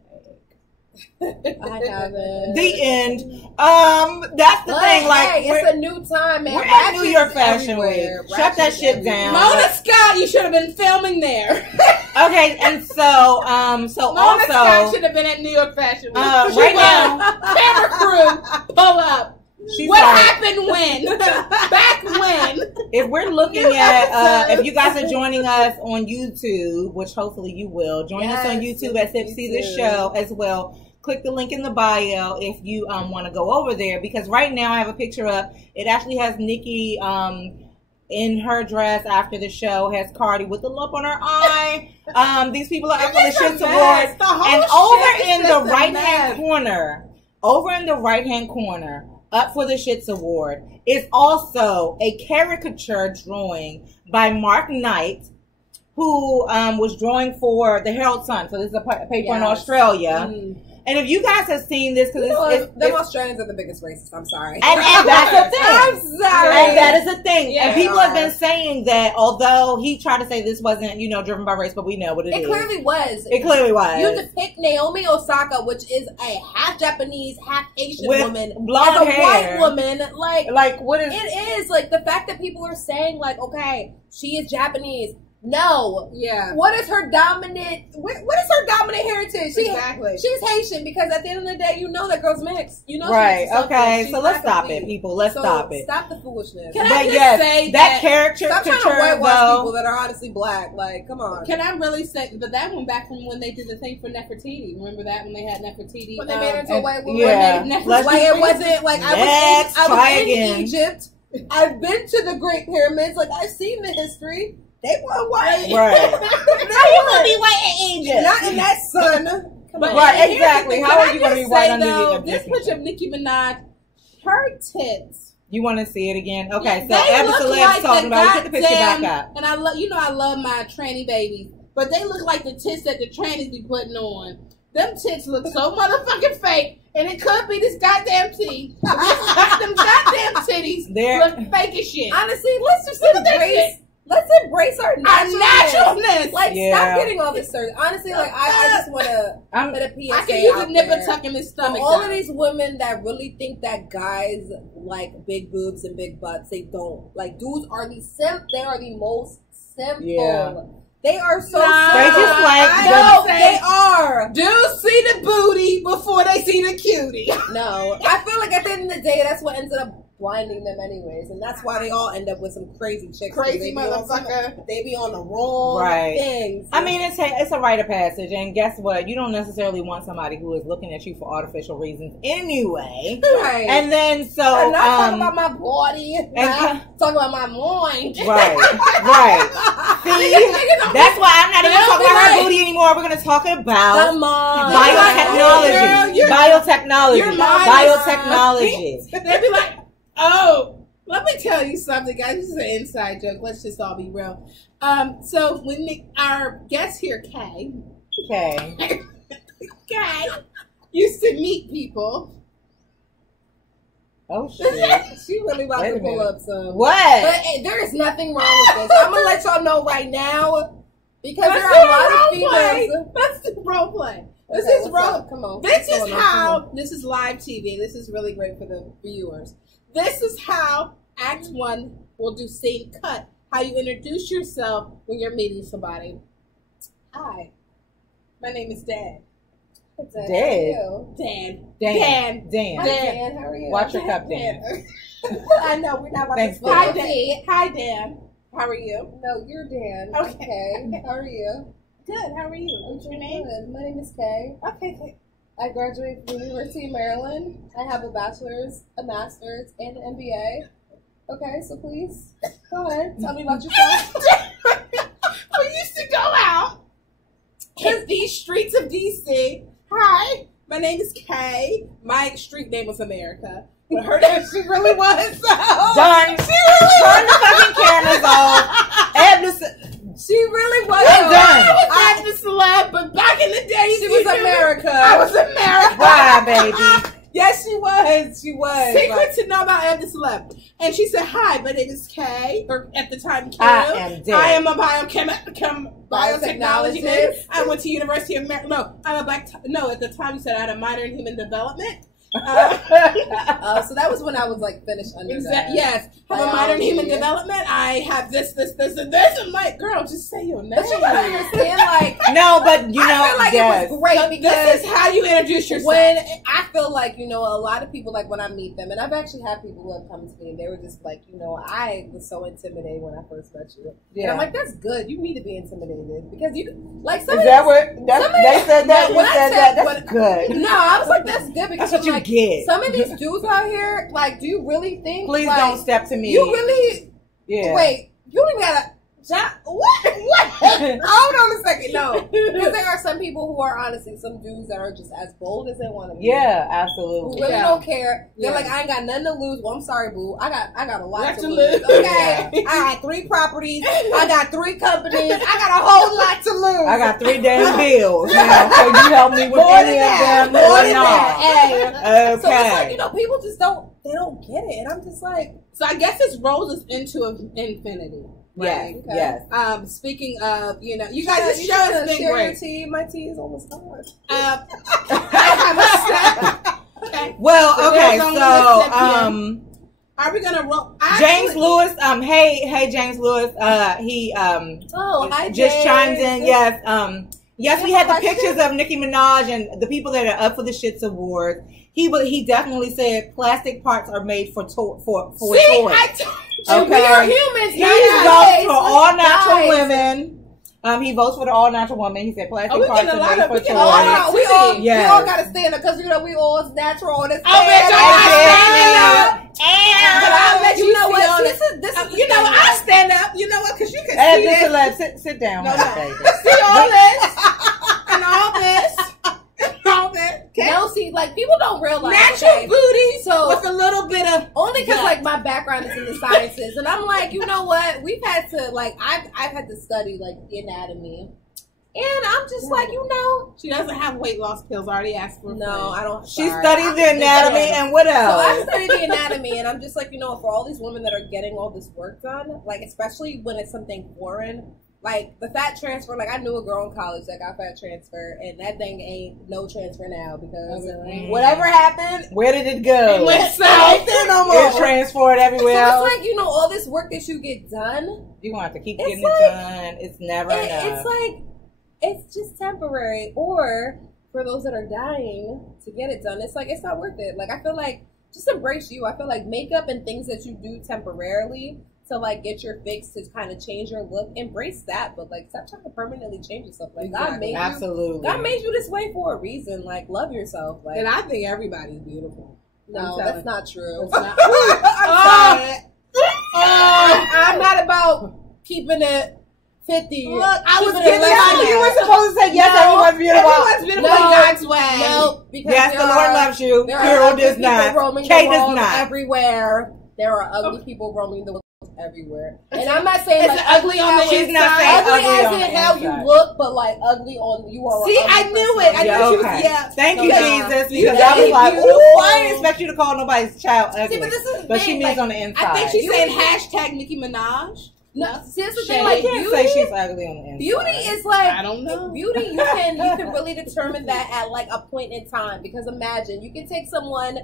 I haven't. The end. That's the thing. Like, hey, it's a new time, man. We're at New York Fashion Week. Shut that shit down. Mona Scott, you should have been filming there. Okay, and so Mona Scott should have been at New York Fashion Week. Right now, camera crew, pull up. What happened when? Back when? If we're looking at, if you guys are joining us on YouTube, which hopefully you will, join us on YouTube as if see the show as well. click the link in the bio if you want to go over there, because right now I have a picture up. It actually has Nikki in her dress after the show, has Cardi with the lump on her eye. These people are up for the Shits Award. And over in the right-hand corner, up for the Shits Award, is also a caricature drawing by Mark Knight, who was drawing for the Herald Sun. So this is a paper in Australia. And if you guys have seen this, because them Australians are the biggest racists. I'm sorry. And that's the thing. I'm sorry. And that is the thing. Yeah, and people have been saying that, although he tried to say this wasn't, driven by race, but we know what it is. It clearly was. It clearly was. You depict Naomi Osaka, which is a half Japanese, half Asian woman, blonde as a white woman. Like what is? It is like the fact that people are saying like, okay, she is Japanese. No. Yeah. What is her dominant? What is her dominant heritage? Exactly. She's Haitian, because at the end of the day, that girl's mixed. Right. Okay. So let's stop it, people. Let's stop it. Stop the foolishness. Can I just say that character? Stop trying to whitewash people that are honestly black. Like, come on. Can I really say? But that went back from when they did the thing for Nefertiti. Remember that when they had Nefertiti? When they made her into a white woman. Yeah. Like it wasn't like I was in Egypt. I've been to the Great Pyramids. Like, I've seen the history. They weren't white. Right. How you gonna be white in Egypt? Not in that sun. Right, exactly. How are you gonna be white under this picture of Nicki Minaj, her tits. You want to see it again? Okay, yeah, so Ever Celeb's talking about. Put the picture back up. And I love my tranny babies, but they look like the tits that the trannies be putting on. Them tits look so motherfucking fake, and it could be this goddamn titty. Them goddamn titties look fake as shit. Honestly, let's just embrace our naturalness. Like, stop getting all this surgery. Honestly, like, I just want to put a PSA I can use a nipple there. tuck in his stomach. For all of these women that really think that guys like big boobs and big butts, they don't. Like, dudes are they are the most simple. Yeah. They are so simple. They just like they are. Dudes see the booty before they see the cutie. No. I feel like at the end of the day, that's what ends up blinding them anyways, and that's why they all end up with some crazy chicks. Crazy motherfucker. They be on the wrong things. I mean, it's a rite of passage, and guess what? You don't necessarily want somebody who is looking at you for artificial reasons anyway. Right. And then I'm not talking about my body. I'm talking about my mind. Right. Right. See, that's why I'm not even talking about her booty anymore. We're going to talk about biotechnology. Biotechnology. They'd be like, oh, let me tell you something, guys. This is an inside joke. Let's just all be real. So when our guest here, Kay, used to meet people. Oh shit! She really about to pull up some. What? But hey, there is nothing wrong with this. I'm gonna let y'all know right now, because there are a lot of females. Let's do role play. This is role. Come on. This is live TV. This is really great for the viewers. This is how Act 1 will do scene cut. How you introduce yourself when you're meeting somebody. Hi, my name is Dan. Dan. How are you? Watch your cup, Dan. I know we're not about to spoil. Hi, Dan. How are you? No, you're Dan. Okay. How are you? Good. How are you? What's your name? Good. My name is Kay. Okay. I graduated from the University of Maryland. I have a bachelor's, a master's, and an MBA. Okay, so please go ahead. Tell me about yourself. We used to go out in these streets of DC. Hi, my name is Kay. My street name was America. But her name, she really was. So. Done. She really turn the fucking cameras off. She really was. I was the celeb, but back in the day, she was America. I was America. Why, baby? Yes, she was. She was. Secret to know about the celeb. And she said, hi, my name is Kay, or at the time, Kim. I am a biotechnology. I went to University of Maryland. No, I'm a at the time you said I had a minor in human development. So that was when I was like finished undergrad. Yes. Have a minor in human development. I have this, and this. I'm like, girl, just say your name. But you gotta understand, like, no, but you know, I feel like it was great because this is how you introduce yourself. When I feel like, you know, a lot of people, like when I meet them, and I've actually had people who have come to me and they were just like, you know, I was so intimidated when I first met you. Yeah. And I'm like, that's good. You need to be intimidated because you like. Is that what they said that? You said that. That's good. No, I was like, that's good because that's what you get. Some of these dudes out here, like, do you really think? Please like, don't step to me. You really? Yeah. Wait, you don't even gotta. What? Hold on a second. No, because there are some people who are honestly some dudes that are just as bold as they want to be. Yeah, absolutely. Who really don't care. They're like, I ain't got nothing to lose. Well, I'm sorry, boo. I got a lot to lose. Okay, I got 3 properties. I got 3 companies. I got a whole lot to lose. I got 3 damn bills. Now, can you help me with any of them? More than that. Hey. Okay. So it's like, you know, people just don't get it, and I'm just like. So I guess this rolls us into infinity. Right. Yes. Yes. Speaking of, you know, you guys, this show has been great. Tea. My tea is almost gone. I have a step. Okay. Well, okay. So, are we gonna roll? James Lewis. Hey, James Lewis. He hi, just James. chimed in. Yes. Yes, we had the pictures of Nicki Minaj and the people that are up for the Shits Award. He definitely said plastic parts are made for toys. Okay. We are humans. He votes for all natural women. He votes for the all natural women. He said plastic parts are made for toys. We all gotta stand up because you know we all natural on this. Oh, bitch, I'm standing up. But I'll let you know what. This is. You know what? I stand up. You know what? Because you can see this. Sit down. No. See all this and all this. Okay. No, see, like people don't realize natural booty, so with a little bit of only because like my background is in the sciences, and I'm like, you know what? We've had to like I've had to study like the anatomy, and I'm just like, you know, she doesn't have weight loss pills. I already asked for. No, I don't. She studied the anatomy, and what else? So I studied the anatomy, and I'm just like, you know, for all these women that are getting all this work done, like especially when it's something foreign. Like, the fat transfer, like, I knew a girl in college that got fat transfer, and that thing ain't no transfer now, because whatever happened... Where did it go? It went south. It transferred everywhere else. So it's like, you know, all this work that you get done... You're going to have to keep getting it done. It's never enough. It's like, it's just temporary. Or, for those that are dying to get it done, it's like, it's not worth it. Like, I feel like, just embrace you. I feel like makeup and things that you do temporarily... to like get your fix to kind of change your look, embrace that, but like stop trying to permanently change yourself. Like God made you, God made you this way for a reason. Like love yourself. Like, and I think everybody's beautiful. No, that's not true. That's not, I'm not about keeping it 50. Look, I was giving you were supposed to say yes. Everyone's beautiful. Everyone's beautiful in God's way. No, because yes, the Lord loves you. Carol does not. Kate does not. Everywhere there are ugly people roaming the everywhere, and I'm not saying like ugly on the she's inside. not saying ugly as in how inside. You look, but like ugly on you are. See, I knew it. I knew she was. Thank you, Jesus, because I was like, ooh, I didn't expect you to call nobody's child ugly. See, but she means like, on the inside. I think she's saying hashtag Nicki Minaj. No, see, that's the thing. Like, can't say she's ugly on the inside. Beauty is like I don't know. Beauty, you can really determine that at like a point in time, because imagine you can take someone.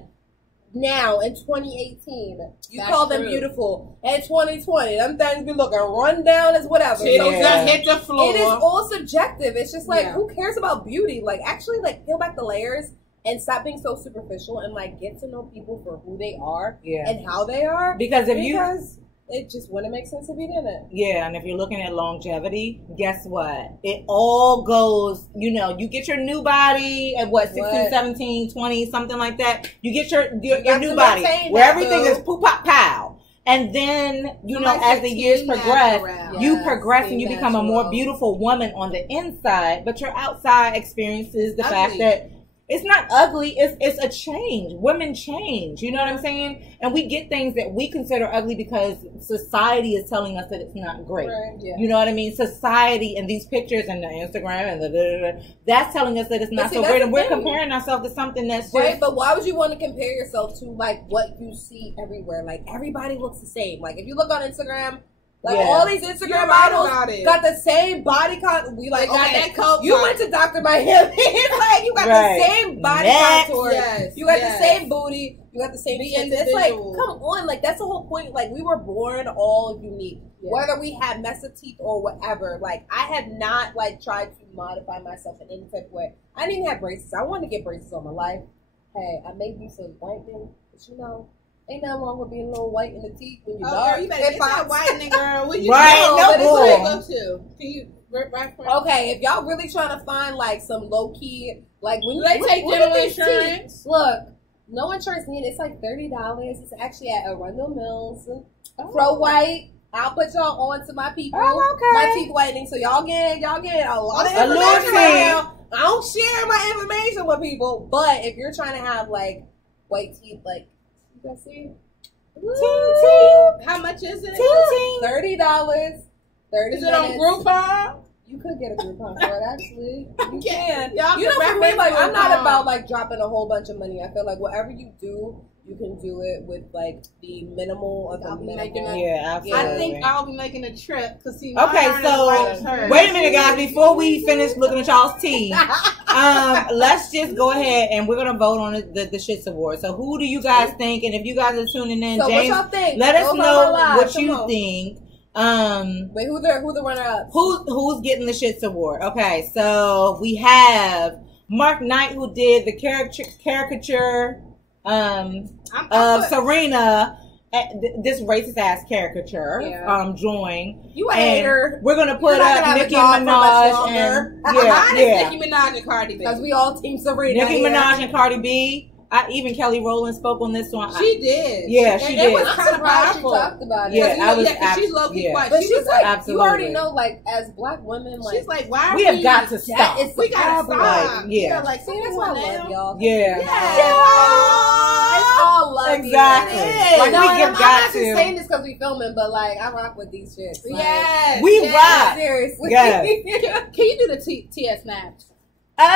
Now in 2018, you call them beautiful. In 2020, them things be looking run down as whatever. So just hit the floor. It is all subjective. It's just like who cares about beauty? Like actually, like peel back the layers and stop being so superficial and like get to know people for who they are and how they are. Because it just wouldn't make sense if you didn't. Yeah, and if you're looking at longevity, guess what? It all goes, you know, you get your new body at 16, 17, 20, something like that. You get your new body where everything is poop, pop, pow. And then, you know, as the years progress, you progress and you become a more beautiful woman on the inside, but your outside experiences the fact that it's not ugly. It's a change. Women change. You know what I'm saying? And we get things that we consider ugly because society is telling us that it's not great. Right, yeah. You know what I mean? Society and these pictures and the Instagram and that's telling us that it's not so great. And we're comparing ourselves to something that's right. But why would you want to compare yourself to like what you see everywhere? Like everybody looks the same. Like if you look on Instagram, Like all these Instagram models got the same body contour. We like, okay, you went to Dr. Miami. It's like you got the same body contour. Yes, you got the same booty. You got the same chin. It's like, come on, like that's the whole point. Like we were born all unique, whether we had messed teeth or whatever. Like I have not like tried to modify myself in any type of way. I didn't even have braces. I wanted to get braces all my life. Hey, I made use of whitening, but you know. Ain't nothing wrong with being a little white in the teeth when you're dark. You better get that whitening, girl. What you go to? Can you okay, if y'all really trying to find like some low key, like when they take dental insurance. Look, no insurance needed. It's like $30. It's actually at Arundel Mills. Pro White. I'll put y'all on to my people. My teeth whitening, so y'all get a lot of information right now. I don't share my information with people, but if you're trying to have like white teeth, like. See? How much is it? $30. 30 Is it on Groupon? You could get a Groupon for it, actually. You can. You know, for me, like, I'm not about, like, dropping a whole bunch of money. I feel like whatever you do, you can do it with, like, the minimal of the minimal. Yeah, absolutely. I think I'll be making a trip. Cause see, okay, so, wait a minute, guys. Before we finish looking at y'all's teeth, let's just go ahead and we're going to vote on the Shits Award. So, who do you guys think? And if you guys are tuning in, so James, what y'all think? let us know what you think. Wait, who the runner-up? Who's getting the Shits Award? Okay, so we have Mark Knight, who did the caricature of Serena, this racist ass caricature. Drawing. You a hater. We're gonna put up Nicki Minaj and Nicki Minaj and Cardi B because we all team Serena. Nicki Minaj and Cardi B. Even Kelly Rowland spoke on this one. She did. Yeah, she did. It was kind of powerful. She talked about it. Yeah, she's low key quiet. But she's like, absolutely. You already know, like, as black women, like, she's like, why are we have got to stop. We got to stop. Like, yeah. Like, see, that's why I love y'all. Yeah. It's all love. Exactly. Like, we I'm not just saying this because we filming, but, like, I rock with these shits. Yes. We rock. Seriously. Yes. Can you do the TS snaps? Okay. And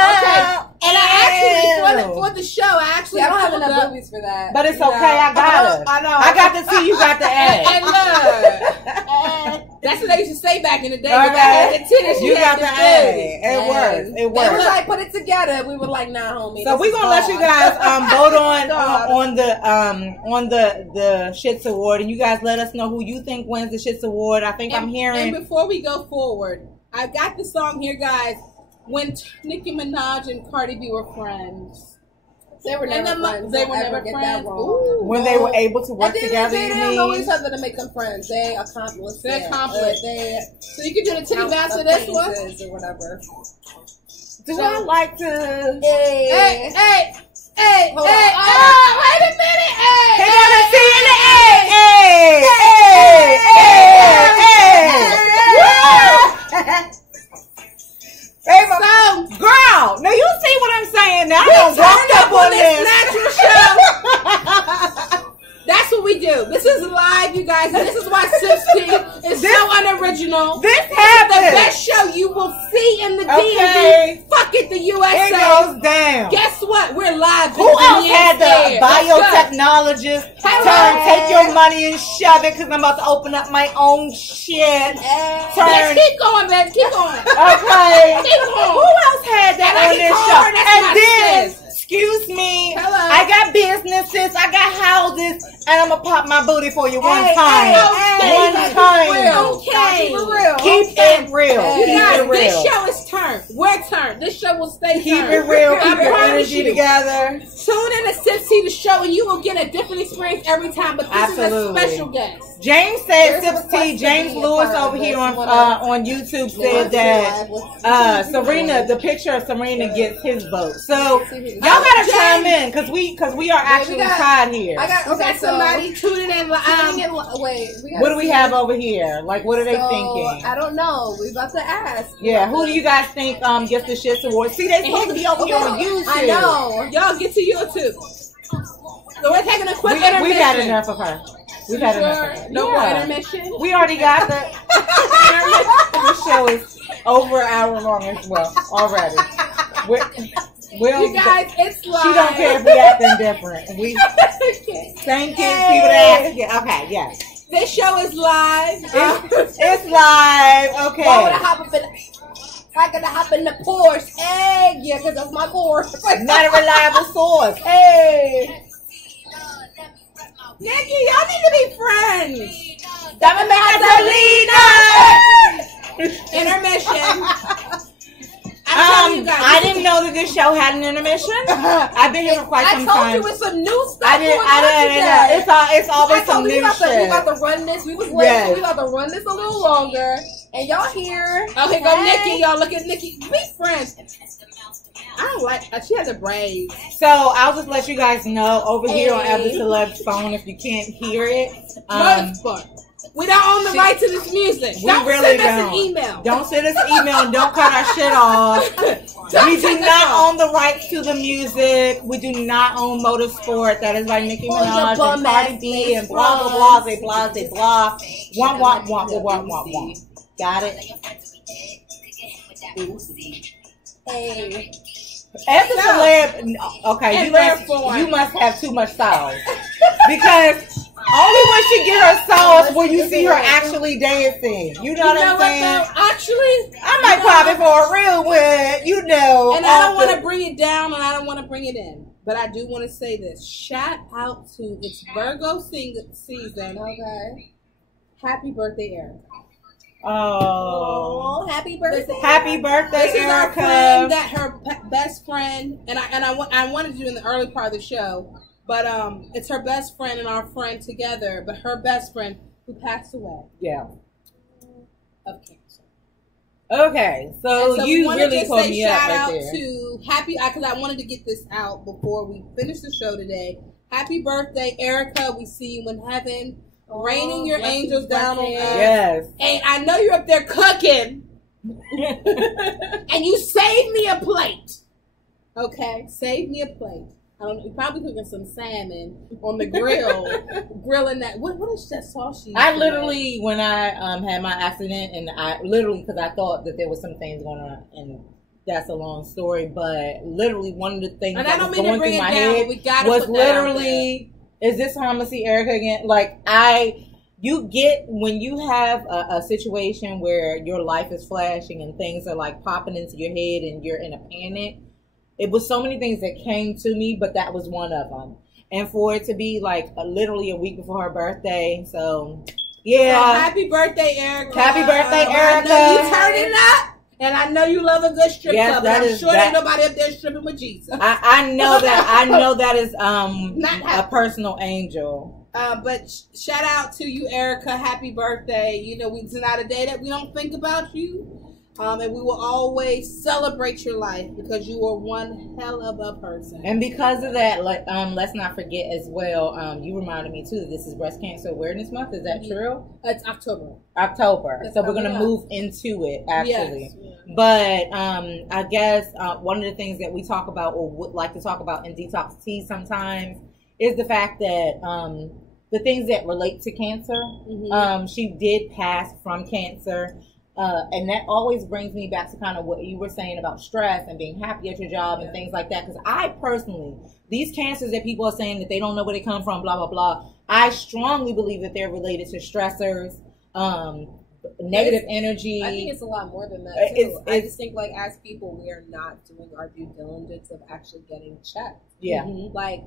I actually for the show, I don't have enough movies for that. But it's okay. I got it. I know. I got the T. You got the A. And look, that's what they used to say back in the day. Okay. You got the A. It works. It works. They was like, put it together. We were like, nah, homie. So we're gonna let you guys vote on the Shits Award, and you guys let us know who you think wins the Shits Award. I think I'm hearing. And before we go forward, I got the song here, guys. When Nicki Minaj and Cardi B were friends. They were never friends. They were never friends. When they were able to work together, they didn't know each other to make them friends. They accomplished. So you can do the titty bounce to this one or whatever. Do I like to? Hey! Wait a minute! Hey! They got a C in the A! So, girl, now you see what I'm saying now. I walked up on this natural show. That's what we do. This is live, you guys, and this is why Sips Tea is so unoriginal. This is the best show you will see in the DMV. Fuck it, the USA. It goes down. Guess what? We're live. Who else had the biotechnologist take your money and shove it? Because I'm about to open up my own shit. Let's keep going, baby. Keep going. Okay. Keep going. Who else had that on this show? And then, excuse me, hello. I got businesses, I got houses, and I'm gonna pop my booty for you one time. One time. Okay. Keep it real. You guys, this show is turned. We're turned. This show will stay turned. Keep it real. Keep your energy together. Tune in to Sips Tea, the show, and you will get a different experience every time. But this is a special guest. James said Sips Tea. James Lewis over here on YouTube said that Serena, the picture of Serena gets his vote. So y'all gotta chime in because we are actually tied here. I got somebody tuning in. What do we have over here? Like, what are they thinking? I don't know. We about to ask. Yeah, who do you guys think gets the Shits Award? See, they're supposed to be over here on YouTube. I know. Y'all get to YouTube. So we're taking a quick intermission. We've had enough of her. We've had enough of her. No more intermission. We already got the show is over an hour long as well already. You guys, it's live. She don't care if we acting different. Thank you, people that ask. Okay, yes. This show is live. It's live. Okay. Why would I gotta hop in the Porsche? Hey, yeah, because that's my Porsche. Not a reliable source. Hey. Nikki, y'all need to be friends. Dame Gasolina. Intermission. I'm telling you guys, I didn't know that this show had an intermission. I've been here for quite some time. I told you it's some new stuff. I didn't. It's always some new shit. We about to run this. We was late, so we about to run this a little longer. And y'all here. Okay, go Nikki. Y'all look at Nikki. Be friends. I don't like. She has a braid. So I'll just let you guys know over here on Elder Celeb's phone if you can't hear it. We don't own the right to this music. Don't really send us an email. Don't send us an email and don't cut our shit off. We do not own the rights to the music. We do not own Motorsport. That is by Nicki Minaj and Cardi B and blah, blah, blah, blah, blah, blah. Got it? Hey. As a celeb, okay, you must have too much sauce. Because only when she get her sauce will you see her actually dancing. You know what I'm saying? Actually, I might pop it for a real one, you know. And I don't want to bring it down and I don't want to bring it in. But I do want to say this. Shout out to it's Virgo season. Okay. Happy birthday, Erica. Oh, happy birthday! Happy birthday, this is Erica. our friend that her best friend, and I wanted to do in the early part of the show, but it's her best friend and our friend together, but her best friend who passed away. Yeah. Of cancer. Okay, so you really pulled me up right there. Shout out to happy, because I wanted to get this out before we finish the show today. Happy birthday, Erica! We see you in heaven. Raining your angels down on us. Yes. And I know you're up there cooking. And you saved me a plate. Okay? Save me a plate. I don't know. You're probably cooking some salmon on the grill. Grilling that. What is that sauce you I literally, when I had my accident, and I literally, because I thought that there was some things going on, and that's a long story, but literally one of the things that was going through my head was literally... Is this time I'm gonna see Erica again? Like you get when you have a situation where your life is flashing and things are like popping into your head and you're in a panic. It was so many things that came to me, but that was one of them. And for it to be like literally a week before her birthday, so yeah. So happy birthday, Erica! Happy birthday, Erica! I know you turning up. And I know you love a good strip club, but I'm sure ain't nobody up there stripping with Jesus. I know that is a personal angel. But shout out to you, Erica. Happy birthday. You know, it's not a day that we don't think about you. And we will always celebrate your life because you are one hell of a person. And because of that, let's not forget as well, you reminded me too that this is Breast Cancer Awareness Month. Is that true? It's October. So we're going to move into it, actually. Yes. But I guess one of the things that we talk about or would like to talk about in Detox Tea sometimes is the fact that the things that relate to cancer, she did pass from cancer. And that always brings me back to kind of what you were saying about stress and being happy at your job and things like that. Because I personally, these cancers that people are saying that they don't know where they come from, blah, blah, blah, I strongly believe that they're related to stressors, negative energy. I think it's a lot more than that, too. I just think, like, as people, we are not doing our due diligence of actually getting checked. Yeah. Like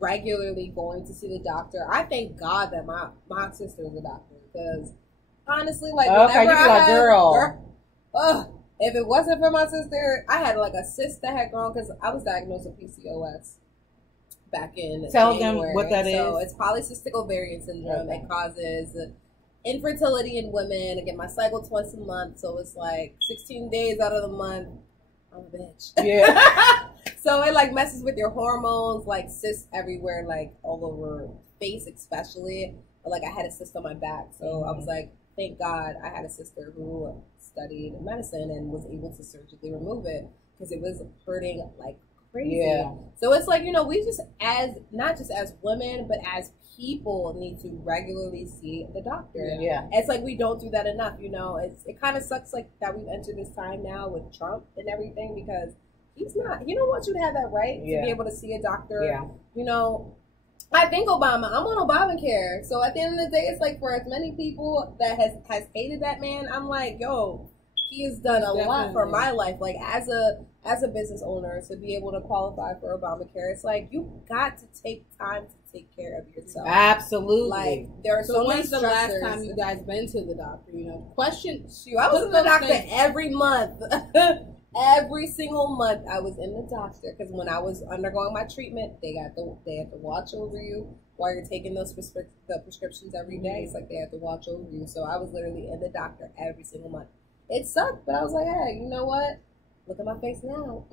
regularly going to see the doctor. I thank God that my sister is a doctor because... Honestly, like, whenever if it wasn't for my sister, I had like a cyst that had grown because I was diagnosed with PCOS back in Tell January. them what that is. So it's polycystic ovarian syndrome. It causes infertility in women. I get my cycle twice a month, so it's like 16 days out of the month. I'm a bitch. Yeah. So it like messes with your hormones, like cysts everywhere, like all over face, especially. But like I had a cyst on my back, so I was like. Thank God I had a sister who studied medicine and was able to surgically remove it because it was hurting like crazy. Yeah. So it's like, you know, we just not just as women, but as people need to regularly see the doctor. Yeah. It's like we don't do that enough, you know. It kind of sucks like that we've entered this time now with Trump and everything because he don't want you to have that right to be able to see a doctor. Yeah. You know, I think Obama. I'm on Obamacare. So at the end of the day, it's like for as many people that has hated that man, I'm like, yo, he has done a lot for my life. Like as a business owner, to be able to qualify for Obamacare, it's like you got to take time to take care of yourself. Absolutely. Like there are so many when's the last time you guys been to the doctor? You know, question. Shoot, I was in the doctor every month. Every single month I was in the doctor because when I was undergoing my treatment, they had to watch over you while you're taking those the prescriptions every day. It's like they have to watch over you. So I was literally in the doctor every single month. It sucked, but I was like, hey, you know what? Look at my face now.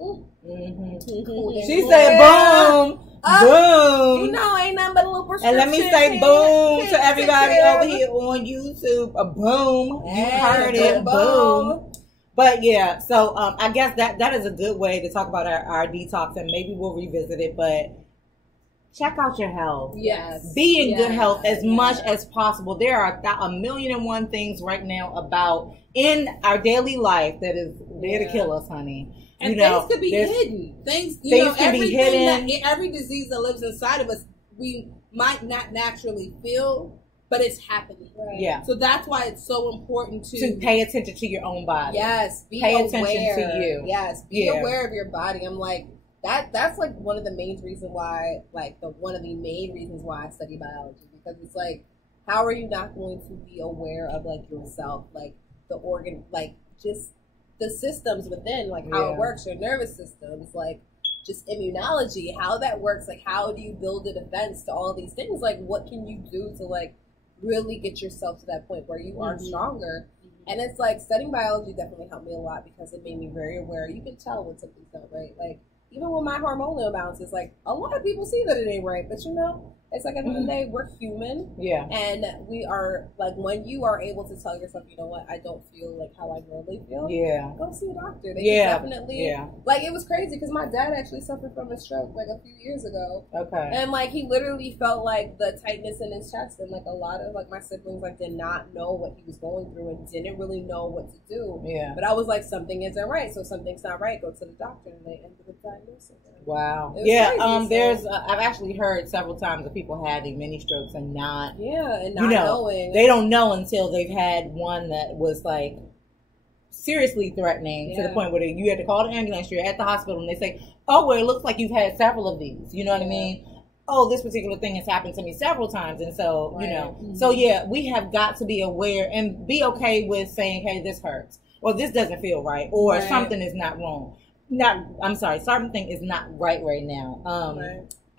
She said, boom, boom. You know, ain't nothing but a little prescription. And let me say boom to everybody over here on YouTube. A boom. You heard it. Boom. But yeah, so I guess that is a good way to talk about our detox, and maybe we'll revisit it. But check out your health. Yes. Be in good health as much as possible. There are a million and one things right now about in our daily life that is there to kill us, honey. And things could be hidden. Things can be hidden. Every disease that lives inside of us, we might not naturally feel, but it's happening. Right. Yeah. So that's why it's so important to pay attention to your own body. Yes. Pay attention to you. Yes. Be aware of your body. I'm like, that's like one of the main reasons why, one of the main reasons why I study biology, because it's like, how are you not going to be aware of like yourself, like the organ, like just the systems within, like how it works, your nervous systems, like just immunology, how that works, like how do you build a defense to all these things, like what can you do to like really get yourself to that point where you are stronger. And it's like studying biology definitely helped me a lot because it made me very aware. You can tell when something's not right. Like even with my hormonal imbalances, like a lot of people see that it ain't right, but you know, it's like at the end of the day, we're human. Yeah. And we are like, when you are able to tell yourself, you know what, I don't feel like how I normally feel. Yeah. Go see a doctor. They can definitely. Yeah. Like it was crazy because my dad actually suffered from a stroke like a few years ago. Okay. And like he literally felt like the tightness in his chest, and like a lot of like my siblings like did not know what he was going through and didn't really know what to do. Yeah. But I was like, something isn't right, so something's not right. Go to the doctor, and they ended up diagnosing it. Wow. Yeah. Crazy, there's I've actually heard several times that people having mini strokes and not knowing. They don't know until they've had one that was like seriously threatening to the point where you had to call the ambulance. You're at the hospital and they say, oh, well, it looks like you've had several of these. You know what I mean? Oh, this particular thing has happened to me several times. And so, you know, so yeah, we have got to be aware and be okay with saying, hey, this hurts, or this doesn't feel right, or something is not wrong. Something is not right now.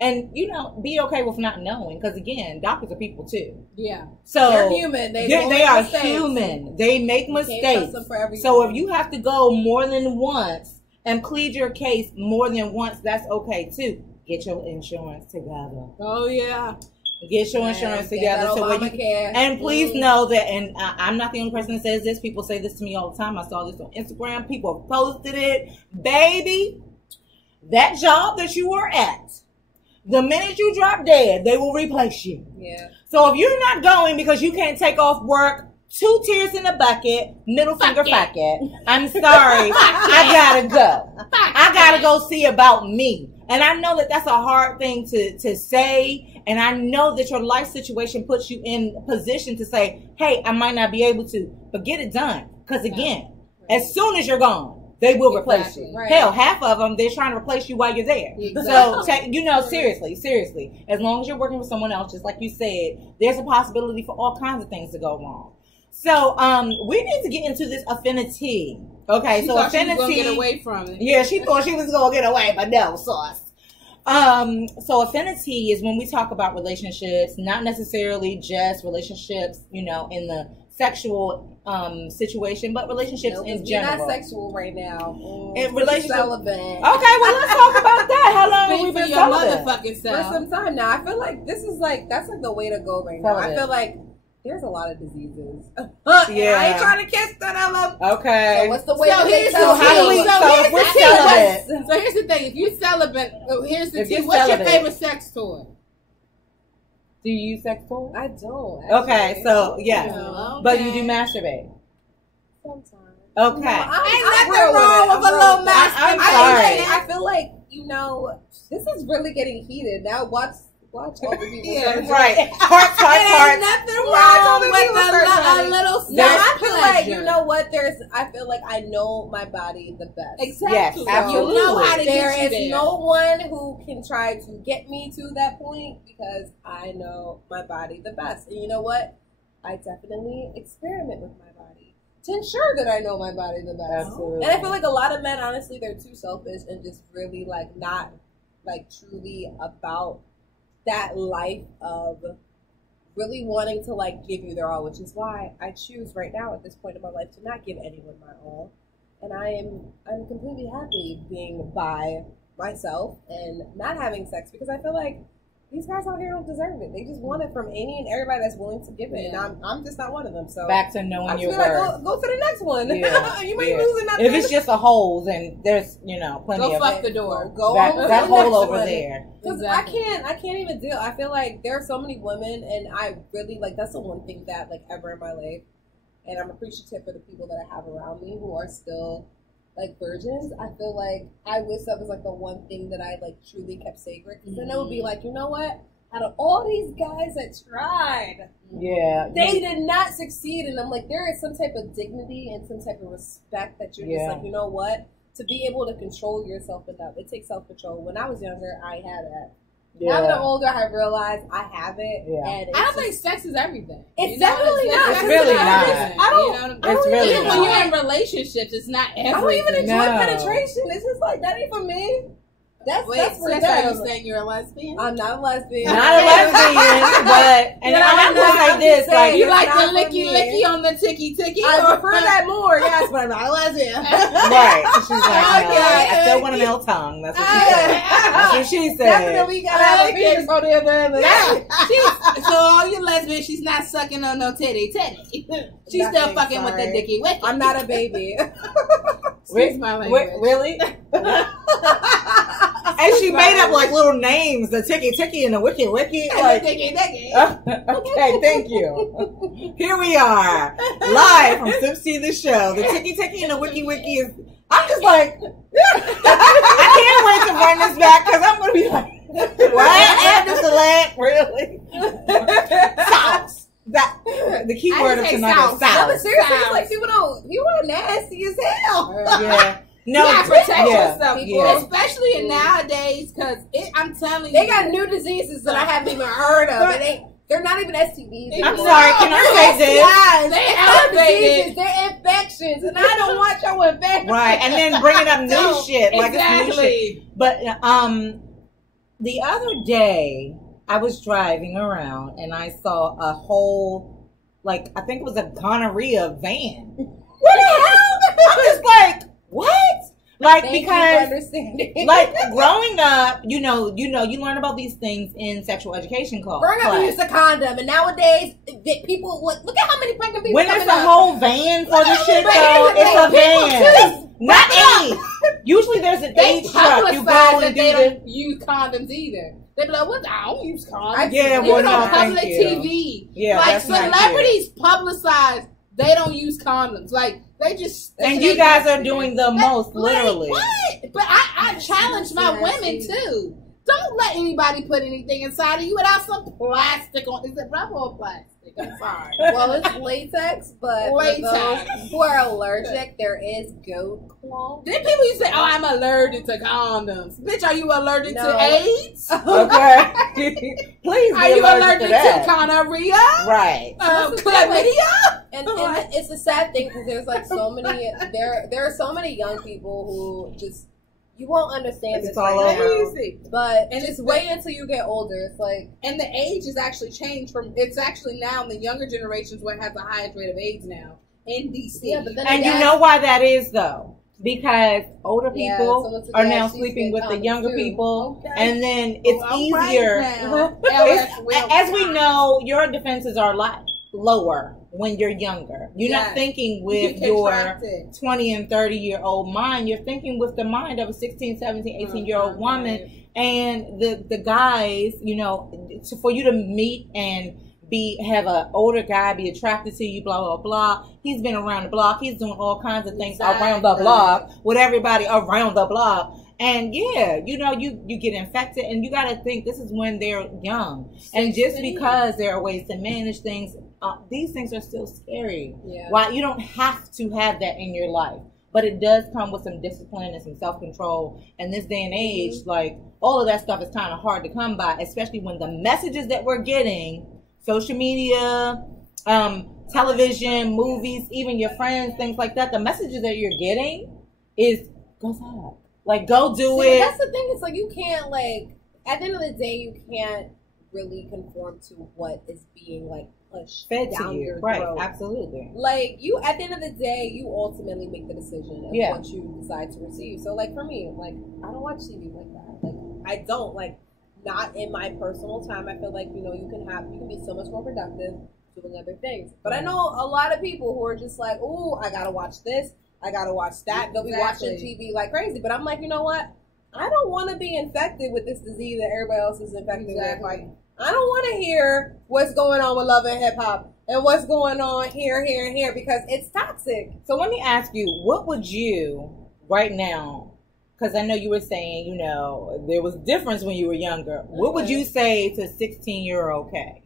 And, you know, be okay with not knowing. Because, again, doctors are people, too. Yeah. So they're human. They are human. They make mistakes. So if you have to go more than once and plead your case more than once, that's okay, too. Get your insurance together. Oh, yeah. Get your insurance together. And please know that, and I'm not the only person that says this. People say this to me all the time. I saw this on Instagram. People have posted it. Baby, that job that you were at, the minute you drop dead, they will replace you. Yeah. So if you're not going because you can't take off work, 2 tears in a bucket, middle finger fuck it. I'm sorry. I gotta go. I gotta go see about me. And I know that that's a hard thing to say. And I know that your life situation puts you in a position to say, hey, I might not be able to, but get it done. Because again, as soon as you're gone, they will replace you. Right. Hell, half of them, they're trying to replace you while you're there. Exactly. So, seriously, as long as you're working with someone else, just like you said, there's a possibility for all kinds of things to go wrong. So, we need to get into this affinity. Okay, she thought affinity. She was gonna get away from it. Yeah, she thought she was going to get away, but no, sauce. So affinity is when we talk about relationships, not necessarily just relationships, you know, in the sexual situation, but relationships in general. Not sexual right now. Celibate. Okay, well, let's talk about that. How long have we been celibate? Motherfucking self. For some time now. I feel like this is like that's like the way to go right now. I feel like there's a lot of diseases. Yeah, I ain't trying to kiss that out. Okay. So what's the way to get So here's the thing. If you're celibate, here's the thing. What's your favorite sex toy? Do you use sex toys? I don't. Actually. Okay, so yeah, but you do masturbate. Sometimes. Okay. Ain't nothing wrong with a little masturbate. I'm sorry. I feel like, you know, this is really getting heated now. watch older people. Right. Heart. Nothing wrong with a little I feel like, you know what? I feel like I know my body the best. Exactly. Yes, absolutely. You know how to There get you is there. no one who can try to get me to that point because I know my body the best. And you know what? I definitely experiment with my body to ensure that I know my body the best. Absolutely. And I feel like a lot of men, honestly, they're too selfish and just really like not like truly about that life of really wanting to like give you their all, which is why I choose right now at this point in my life to not give anyone my all. And I'm completely happy being by myself and not having sex because I feel like these guys out here don't deserve it. They just want it from any and everybody that's willing to give it. Yeah. And I'm just not one of them. So Back to knowing your like, worth. go to the next one. Yeah. You might lose it. If it's just a hole, then there's plenty Go of fuck the door. Go that, on that to the hole next over one. there. Because Exactly. I can't even deal. I feel like there are so many women, and I really like that's the one thing that like ever in my life, and I'm appreciative for the people that I have around me who are still like virgins. I feel like I wish that was like the one thing that I like truly kept sacred. Because then it would be like, you know what? Out of all these guys that tried, Yeah. they did not succeed, and I'm like, there is some type of dignity and some type of respect that you're just like, you know what? To be able to control yourself enough, it takes self-control. When I was younger, I had that. Now that I'm older, I realized I have it. Yeah. And I don't think sex is everything. It's definitely not. It's really not. I don't. It's really Even not. when you're in relationships, it's not everything. I don't even enjoy No. penetration. It's just like that ain't for me. That's for Are them. you saying you're a lesbian? I'm not a lesbian. Not a lesbian, but and I'm gonna say this, like You like not the for me. licky on the ticky ticky? I prefer that more, yes, but I'm not a lesbian. right. She's like, no, Okay. I still want a male tongue. That's what she said. That's what she said. Definitely gotta have a penis on the other end of that. Yeah. So all your lesbians, she's not sucking on no titty. She's still Nothing, fucking with the sorry. dicky wicky. I'm not a baby. Excuse my language. Really? And she made up like little names, the ticky ticky and the wiki wiki. Like, Dicky. okay, thank you. Here we are, live from Sip See the Show. The ticky ticky and the wiki wiki is. I'm just like, I can't wait to run this back because I'm gonna be like, what? And just a leg, really? Sauce. That the key word of tonight is No, but sauce. seriously, it's like people are nasty as hell. Yeah. No, You gotta protect yeah, yourself, yeah. especially in nowadays, because I'm telling you, They got new diseases that I haven't even heard of. They're not even STDs. I'm sorry, can I say this? They They're elevated. diseases. They're infections, and I don't want your infections. Right, and then bringing up new shit like it's new shit. Exactly. But the other day I was driving around and I saw a whole, like, I think it was a gonorrhea van. What the hell? I'm just like, what? Like, Thank you for because understanding. like growing up, you learn about these things in sexual education class. Growing up, we used a condom, and nowadays, people look at how many pregnant people. When there's coming a up. whole van for the shit, But though, here's the it's a thing, van. Not age. Usually there's an They age truck. You publicize go that and they do the. don't use condoms either. They be like, "What? I don't use condoms." Yeah, Even well, on no, public thank you. TV, Yeah, like that's not celebrities publicize they don't use condoms. Like they just. And you guys are doing the most, literally. What? But I challenge my women too. Don't let anybody put anything inside of you without some plastic on. Is it rubber or plastic? I'm sorry. Well, it's latex, but for Latex. those who are allergic, there is goat claw. Then people used to say, "Oh, I'm allergic to condoms." Bitch, are you allergic No. to AIDS? Okay. Please be Are you allergic allergic to that. to gonorrhea? Right. Chlamydia? And it's a sad thing because there's like so many there are so many young people who just you won't understand It's this all right over. now. Easy. But And just it's wait until you get older. It's like And the age has actually changed from, it's actually now in the younger generations what has the highest rate of AIDS now in DC. yeah, but then And again, you know why that is, though? Because older Yeah, people someone said, are yeah, now she's sleeping been with the condoms younger too. people, Okay. and then it's All easier. right now. As we know, your defenses are a lot lower when you're younger. You're not Yes. thinking with You your contract it. 20 and 30-year-old mind. You're thinking with the mind of a 16, 17, 18-year-old woman. And the guys, for you to meet and have an older guy be attracted to you, blah, blah, blah. He's been around the block. He's doing all kinds of things around the block with everybody around the block. And yeah, you know, you get infected, and you got to think this is when they're young. And just because there are ways to manage things, these things are still scary. Yeah. Why you don't have to have that in your life, but it does come with some discipline and some self-control. And this day and age, like all of that stuff is kind of hard to come by, especially when the messages that we're getting, social media, television, movies, even your friends, things like that, the messages that you're getting is go fuck. Like, go do it. That's the thing. It's like you can't, like, at the end of the day, you can't really conform to what is being, like, pushed fed down to you. your Right, throat. absolutely. Like, you, at the end of the day, you ultimately make the decision of what you decide to receive. So, like, for me, like, I don't watch TV like that. Like, I don't, like, not in my personal time. I feel like, you know, you can be so much more productive doing other things. But I know a lot of people who are just like, ooh, I gotta watch this. I gotta watch that. They'll be watching TV like crazy. But I'm like, you know what? I don't want to be infected with this disease that everybody else is infected with. Like, I don't want to hear what's going on with Love and Hip Hop and what's going on here, and here, because it's toxic. So let me ask you, what would you, right now, because I know you were saying, you know, there was difference when you were younger. What would you say to 16-year-old Kay?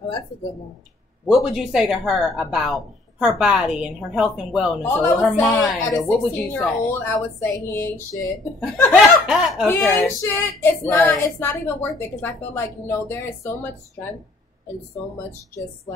Oh, that's a good one. What would you say to her about her body and her health and wellness, or her mind? At a what would you say? 16-year-old, I would say he ain't shit. Okay. He ain't shit. It's not even worth it, because I feel like, you know, there is so much strength and so much just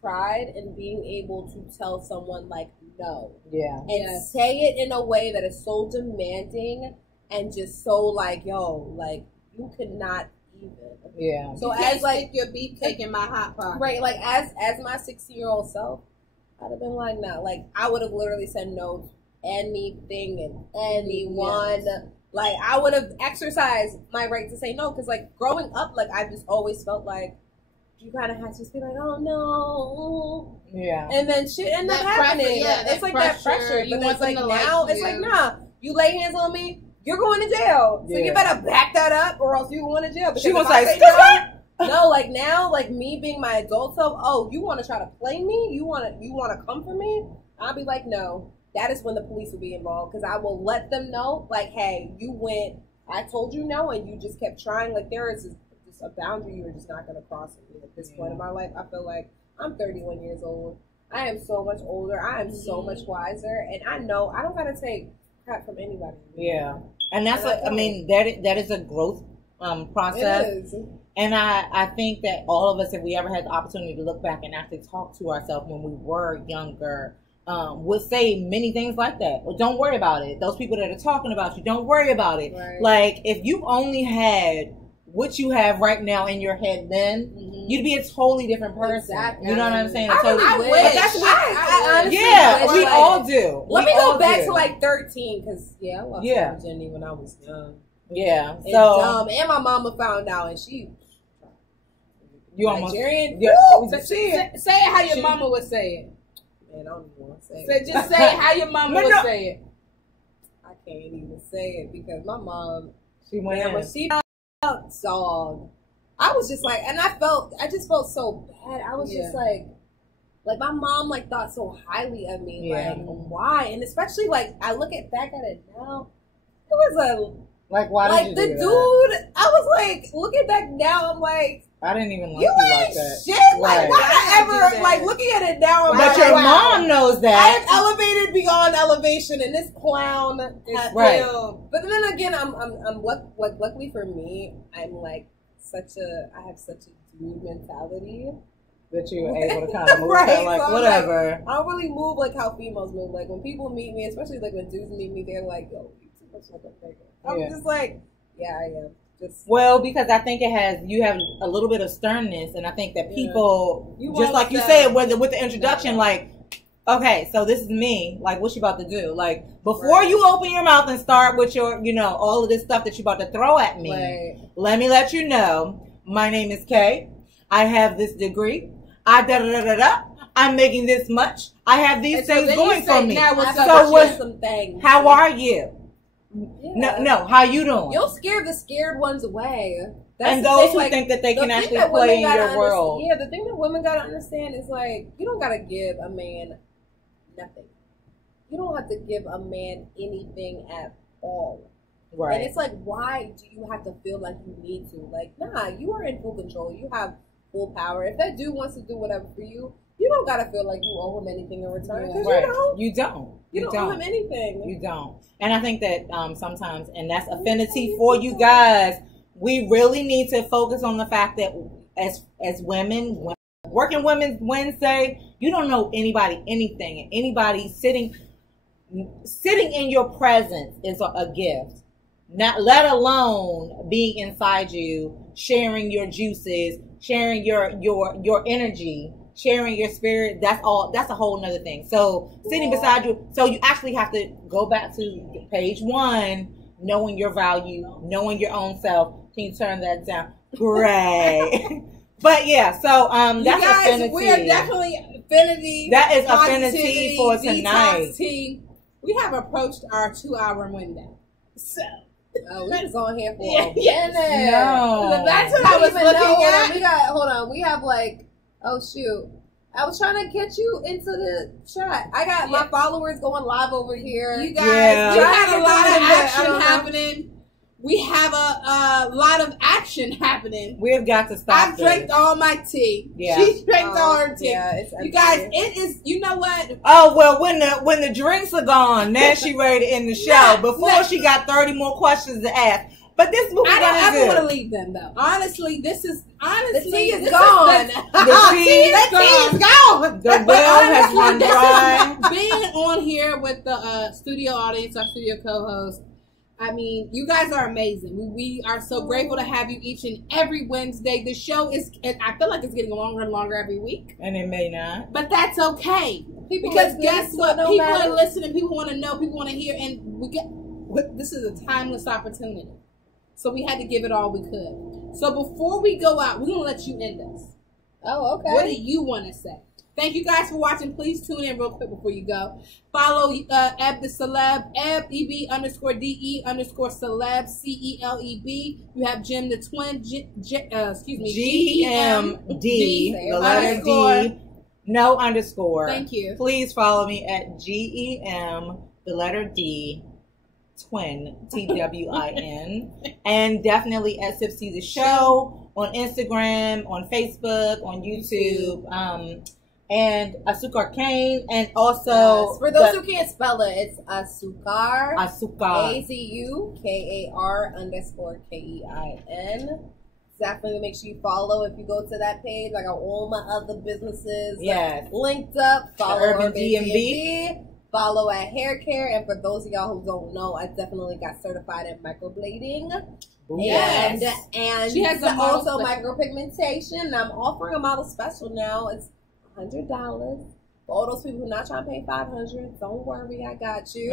pride in being able to tell someone, like, no. Yeah. And say it in a way that is so demanding and just so, like, yo, like, you could not even. Yeah. So you as, like, stick your beefcake in my hot pot. Right, like, as my 16-year-old self, I'd have been like, nah. Like, I would have literally said no to anything and anyone. Yes. Like, I would have exercised my right to say no, because, like, growing up, like, I just always felt like you kind of have to just be like, oh, no. Yeah. And then shit ended up happening. It's like that pressure. But it's like now, it's like, nah, you lay hands on me, you're going to jail. So you better back that up, or else you're going to jail. Because she was like, no, like now, like me being my adult self, oh, you want to try to play me? You want to come for me? I'll be like, no. That is when the police will be involved, because I will let them know, like, hey, you went, I told you no, and you just kept trying. Like, there is just a boundary you're just not going to cross with me at this point in my life. I feel like I'm 31 years old. I am so much older. I am so much wiser, and I know I don't got to take crap from anybody. Yeah. And that's I mean, that is a growth process. It is. And I think that all of us, if we ever had the opportunity to look back and actually talk to ourselves when we were younger, would say many things like that. Well, don't worry about it. Those people that are talking about you, don't worry about it. Right. Like, if you only had what you have right now in your head then, you'd be a totally different person. Exactly. You know what I'm saying? I wish. But that's what I honestly yeah, wish, we like, all do. Let me go back to like 13, because I lost my virginity when I was young. Yeah. And so dumb. And my mama found out, and she you Nigerian. Say it how your mama would say it. Man, I don't even want to say it. Just say it how your mama would say it. I can't even say it, because my mom, when she dog, I was just like, and I just felt so bad. I was just like my mom like thought so highly of me. Like, why? And especially like I look back at it now, it was why did you the do dude. I was like, looking back now, I'm like, I didn't even like you like that. Shit. Like, why I ever like looking at it now? I'm but like, your mom knows that I am elevated beyond elevation, and this clown is right. But then again, I'm luckily for me, I'm like I have such a dude mentality that you were able to kind of move right, like so whatever. Like, I don't really move like how females move. Like when people meet me, especially like when dudes meet me, they're like, "Yo, you too much like a nigga." I'm just like, yeah, I am. Well, because I think you have a little bit of sternness, and I think that people, just like you said, with the introduction, like, okay, so this is me. Like, what's she about to do? Like, before you open your mouth and start with your, all of this stuff that you're about to throw at me, let me let you know, my name is Kay. I have this degree. I'm making this much. I have these things going for me. How are you? Yeah. No, how you doing? You'll scare the scared ones away. And those who think that they can actually play in your world. Yeah, the thing that women gotta understand is like, you don't gotta give a man nothing. You don't have to give a man anything at all. Right. And it's like, why do you have to feel like you need to? Like, nah, you are in full control. You have full power. If that dude wants to do whatever for you, you don't gotta feel like you owe him anything in return. Because Right. you don't. You don't owe him anything. You don't. And I think that sometimes, and that's affinity for you guys, we really need to focus on the fact that as women, working Women's Wednesday, you don't know anybody anything, and anybody sitting in your presence is a gift. Not let alone being inside you, sharing your juices, sharing your energy, sharing your spirit. That's a whole nother thing. So sitting beside you, so you actually have to go back to page 1, knowing your value, knowing your own self. Can you turn that down? Great. But yeah, so that's you guys, affinity. we are definitely affinity. That is affinity for tonight. Team. We have approached our 2-hour window. So we was on here for yeah, a minute. No. That's what I was looking at. Hold on. We have like, oh shoot. I was trying to get you into the chat. I got my followers going live over here. You guys, we had a lot of action happening. We have a lot of action happening. We've got to stop. I've drank all my tea. Yeah. She's drank all her tea. Yeah, it's you guys, it is. You know what? Oh well, when the drinks are gone, now she ready to end the show. Before she got 30 more questions to ask. But this is what I don't ever want to do. leave them though. Honestly, the tea is gone. The tea is gone. The well has run dry. Being on here with the studio audience, our studio co-host. I mean, you guys are amazing. We are so grateful to have you each and every Wednesday. The show is, I feel like it's getting longer and longer every week. And it may not. But that's okay. Because guess what? People are listening. People want to know. People want to hear. And this is a timeless opportunity. So we had to give it all we could. So before we go out, we're going to let you end us. Oh, okay. What do you want to say? Thank you guys for watching. Please tune in real quick before you go. Follow Eb the Celeb, EB_DE_Celeb, CELEB. You have Jim the Twin, GMD, the letter D, no underscore. Thank you. Please follow me at GEM, the letter D, Twin, TWIN. And definitely at Sipsy the Show on Instagram, on Facebook, on YouTube. And Azúcar Cane, and also for those who can't spell it, it's Azúcar. Azúcar. AZUKAR_KEIN. Definitely make sure you follow if you go to that page. I got all my other businesses linked up. Follow Urban Urban DMV. Follow at Hair Care, and for those of y'all who don't know, I definitely got certified in microblading. Yes. And she has also micropigmentation. I'm offering a model special now. It's $100. For all those people who are not trying to pay $500, don't worry, I got you.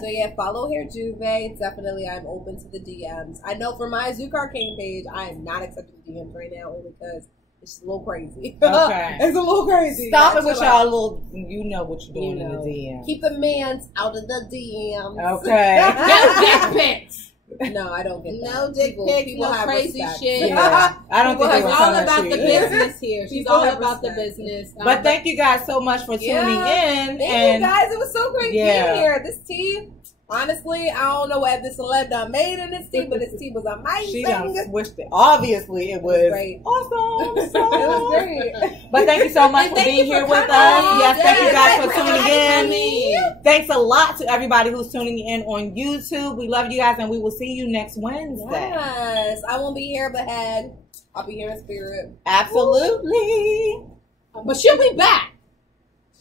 So yeah, follow Hair Juve. Definitely, I'm open to the DMs. I know for my Azúcar Cane page, I am not accepting DMs right now only because it's a little crazy. Okay. It's a little crazy. Stop it with y'all little, you know what you're doing in the DMs. Keep the mans out of the DMs. Okay. No dick pics. No, I don't get that. No dick pics, no crazy shit. Yeah. I don't think it's they all about the business here. She's all about the business. But thank you guys so much for tuning in. Thank you guys. It was so great being here. This tea, honestly, I don't know what this celeb done made in this tea, but this tea was amazing. She done switched it. Obviously, it was great. Awesome. It was great. But thank you so much for being here with us. Yes, thank you guys for tuning in. Thanks a lot to everybody who's tuning in on YouTube. We love you guys, and we will see you next Wednesday. Yes, I won't be here, but I'll be here in spirit. Absolutely. But she'll be back.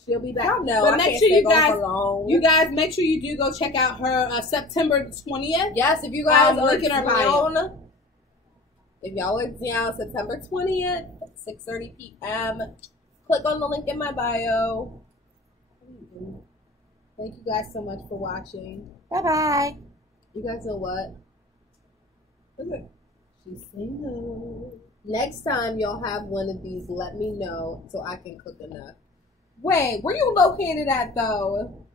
She'll be back. No, but make sure you guys make sure you do go check out her September 20th. Yes, if you guys are link in our bio. If y'all are down September 20th, 6:30 p.m., click on the link in my bio. Thank you guys so much for watching. Bye-bye. You guys know what? She's single. Next time y'all have one of these, let me know so I can cook enough. Wait, where you located at though?